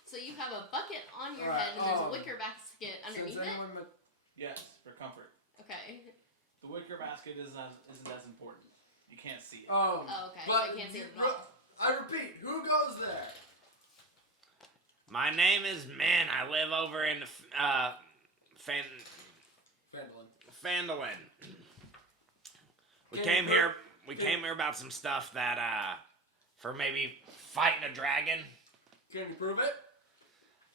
So you have a bucket on your Alright, head and there's a wicker basket underneath Since it? anyone Yes, for comfort. Okay. The wicker basket isn't as important. You can't see it. Oh, okay. So but you can't see it at ru- all. I repeat, who goes there? My name is Min. I live over in Fandolin. Fandolin. We Can came you here. We came here about some stuff that for maybe fighting a dragon. Can you prove it?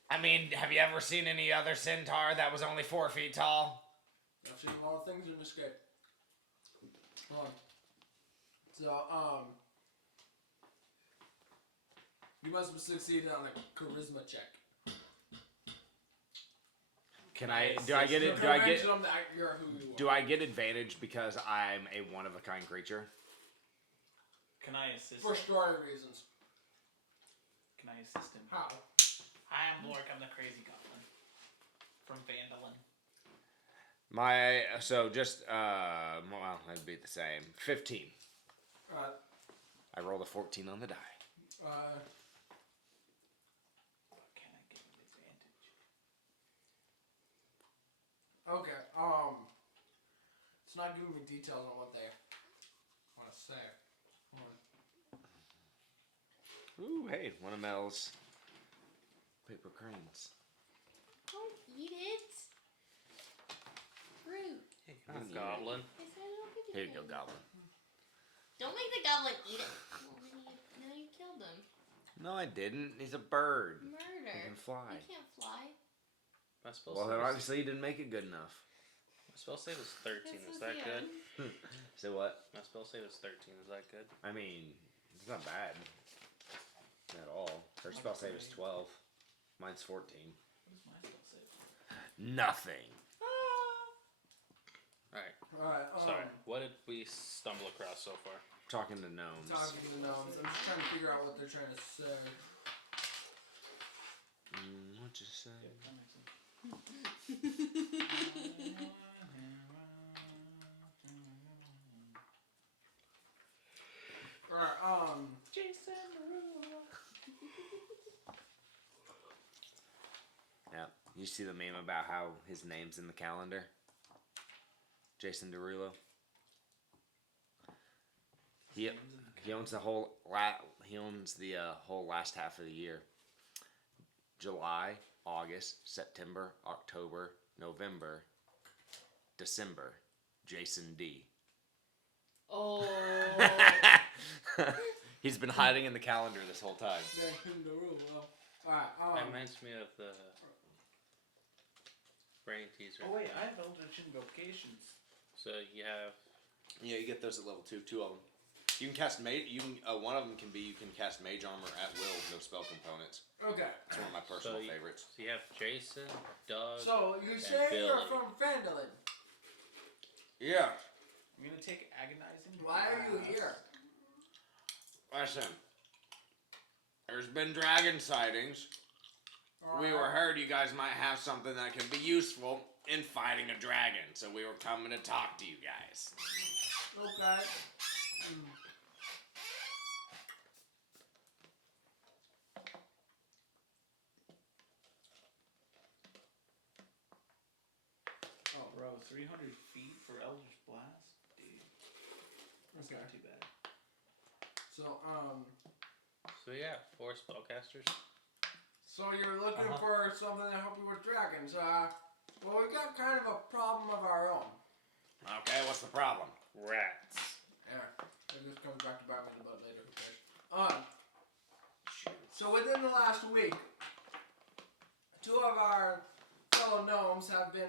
I mean, have you ever seen any other centaur that was only 4 feet tall? I've seen a lot of things in Escape. Hold on. So, you must have succeeded on a charisma check. Can I? Do I get it? Do I get? Convince them that you're who you are. Do I get advantage because I'm a one of a kind creature? Can I assist For him? story reasons. Can I assist him? How? I am Lork, I'm the crazy goblin. From Vandalin. My just well, that'd be the same. 15. I rolled a 14 on the die. Can I give him advantage? Okay. It's not giving me details on what they want to say. Ooh, hey, one of Mel's paper cranes. Don't eat it. Rude. Goblin. I said don't eat Here it. you go, Goblin. Don't make the goblin eat it. Well, now you killed him. No, I didn't. He's a bird. He Murder. can fly. You can't fly. My spell Well, save then is, obviously you didn't make it good enough. my spell save is 13. This Is is that the good? end. So what? My spell save is 13. Is that good? I mean, it's not bad at all. Her spell save is 12. Mine's 14. What is my spell save? Nothing. Alright. Alright, Sorry. What did we stumble across so far? Talking to gnomes. talking to the gnomes. I'm just trying to figure out what they're trying to say. What'd you say? That makes sense. Alright, Jason Yeah. You see the meme about how his name's in the calendar? Jason Derulo. He owns the whole whole last half of the year. July, August, September, October, November, December. Jason D. Oh. He's been hiding in the calendar this whole time. Alright, That reminds me of the brain teaser. Oh wait, I have Eldritch Invocations. So you have Yeah, you get those at level 2. 2 of them. You can cast mage. You can. One of them can be you can cast mage armor at will with no spell components. okay. It's one of my personal you- favorites. So you have Jason, Doug. So, you say you're Billy. from Phandalin. Yeah. I'm gonna take Agonizing. Why are you Blast. here? Listen. There's been dragon sightings. We were heard you guys might have something that could be useful in fighting a dragon, so we were coming to talk to you guys. Okay. Oh, bro, 300 feet for Eldritch Blast? Dude. That's Okay. not too bad. So, So yeah, 4 spellcasters. So you're looking Uh-huh. for something to help you with dragons. Well, we've got kind of a problem of our own. Okay, what's the problem? Rats. Yeah, this comes back to bite me in the butt later. Okay. So within the last week, 2 of our fellow gnomes have been,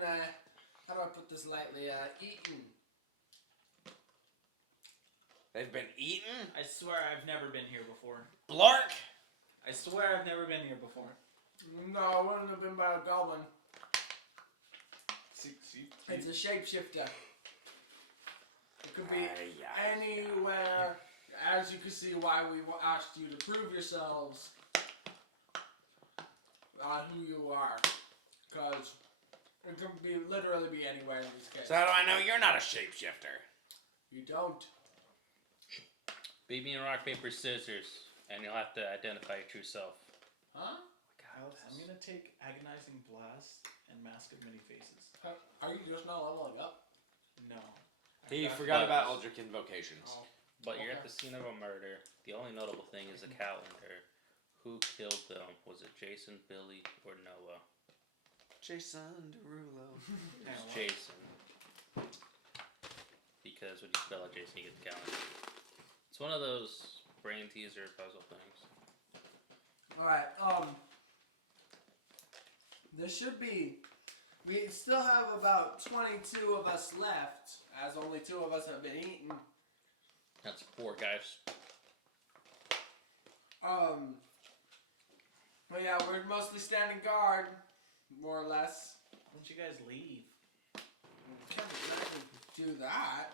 how do I put this lightly, eaten. They've been eaten? I swear I've never been here before. Blark? I swear I've never been here before. No, it wouldn't have been by a goblin. See, It's a shapeshifter. It could be anywhere. As you can see, why we asked you to prove yourselves on who you are, because it can be literally be anywhere in this case. So how do I know you're not a shapeshifter? You don't. Beat me in rock, paper, scissors, and you'll have to identify your true self. Huh? I'm gonna take Agonizing Blast and Mask of Many Faces. Are you just not leveling up? No. He I've got- forgot about Eldritch Invocations. Oh. But you're at Okay. the scene of a murder. The only notable thing is the calendar. Who killed them? Was it Jason, Billy, or Noah? Jason Derulo. Hang on, what? Jason. Because when you spell out Jason, you get the calendar. It's one of those brain teaser puzzle things. Alright, there should be. We still have about 22 of us left, as only 2 of us have been eaten. That's 4 guys. Well, yeah, we're mostly standing guard, more or less. Why don't you guys leave? Can't exactly do that.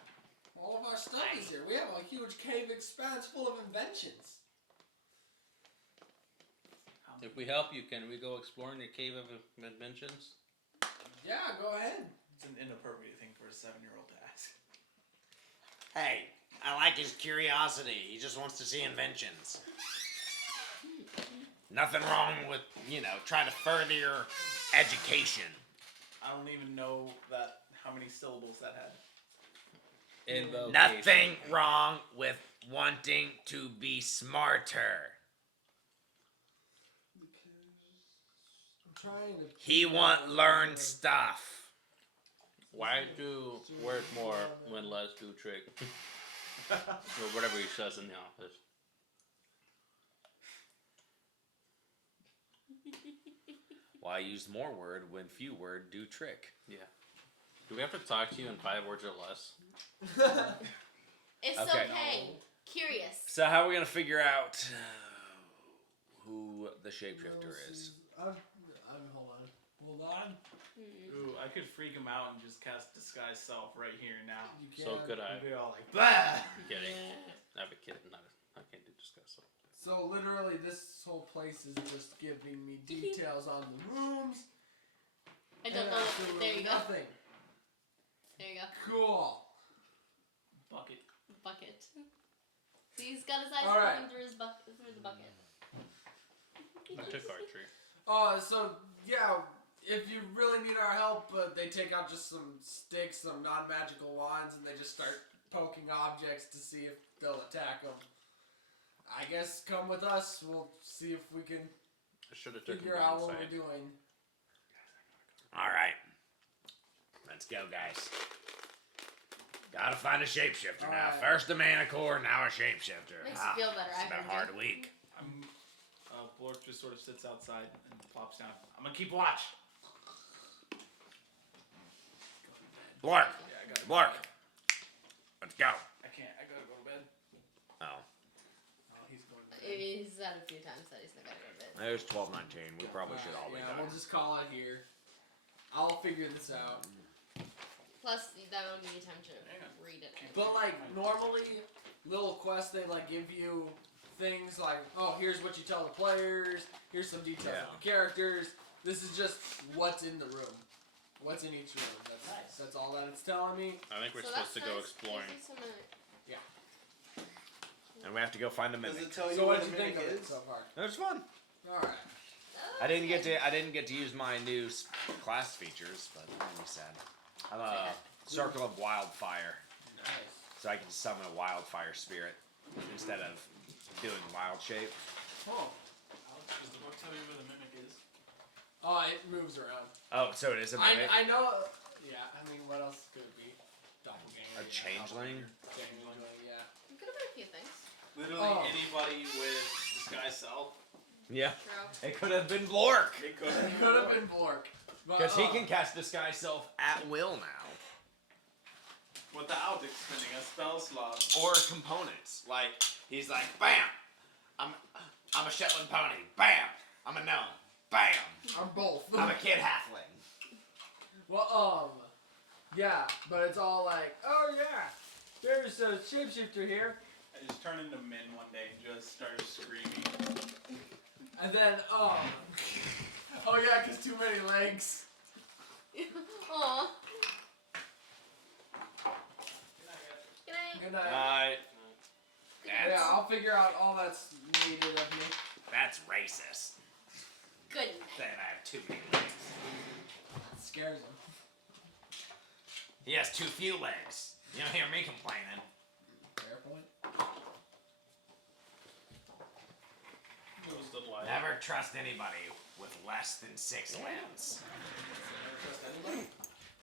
All of our stuff is here. We have a huge cave expanse full of inventions. If we help you, can we go exploring your cave of inventions? Yeah, go ahead. It's an inappropriate thing for a 7-year-old to ask. Hey, I like his curiosity. He just wants to see inventions. Nothing wrong with, trying to further your education. I don't even know how many syllables that had. Invocation. Nothing wrong with wanting to be smarter. I'm trying to. He want learn stuff. Why do work more when less do trick? Or whatever he says in the office. Why use more word when few word do trick? Yeah. Do we have to talk to you in 5 words or less? It's Okay. okay. Curious. So how are we gonna figure out who the shapeshifter is? Hold on. Ooh, I could freak him out and just cast Disguise Self right here now. You So can't. could I. I'd be all like, bah! I'm kidding. I'm a kid. I can't do discuss. So literally, this whole place is just giving me details on the rooms. I don't and know. absolutely There you go. Nothing. There you go. Cool. Bucket. Bucket. See, he's got his eyes All right. looking through the bucket. I took archery. So yeah, if you really need our help, they take out just some sticks, some non-magical wands, and they just start poking objects to see if they'll attack them. I guess come with us. We'll see if we can I should have took figure him out what inside. we're doing. All right, let's go, guys. Gotta find a shapeshifter now. Alright. First a mana core, now a shapeshifter. Makes you feel better. It's I been a heard hard you. week. I'm. Blork just sort of sits outside and plops down. I'm gonna keep watch. Blark, Yeah, I gotta. Blark. Let's go. I can't. I gotta go to bed. Oh, Oh, he's going to bed. He's said a few times that he's not gonna go to bed. there's 12:19. We probably should all be Yeah, done. we'll just call it here. I'll figure this out. Plus, that won't give you time to read it. But like normally, little quests they like give you things like, oh, here's what you tell the players. Here's some details Yeah. of the characters. This is just what's in the room, what's in each room. That's all that it's telling me. I think we're So supposed to that's go nice. exploring. Gives you some, And we have to go find a Does mimic. it tell you So what what the you think mimic of it is? so far? It was fun. All right. oh, I didn't get okay. to use my new class features, but that made me sad. I'm a circle of wildfire, Nice. so I can summon a wildfire spirit instead of doing wild shape. Oh. Does the book tell you where the mimic is? Oh, it moves around. Oh, so it is a mimic. I know. Yeah. I mean, what else could it be? Doppelganger. A changeling. Changeling. Yeah. You could have read a few things. Literally Oh. anybody with disguise self. Yeah. True. It could have been Blork. It could It could have been Blork. Because he can cast disguise self at will now. without expending a spell slot. Or components. Like, he's like, bam! I'm a Shetland pony. Bam! I'm a gnome. Bam! I'm both. I'm a kid halfling. Well, yeah, but it's all like, oh yeah, there's a shapeshifter here, I just turned into Min one day and just started screaming. and then oh yeah, 'cause too many legs. Aw. Good night. Good night. Yeah, I'll figure out all that's needed of me. That's racist. Good night. Saying I have too many legs. It scares him. He has too few legs. You don't hear me complaining. Fair point. Goes the light. Never trust anybody with less than 6 limbs. Never trust anybody.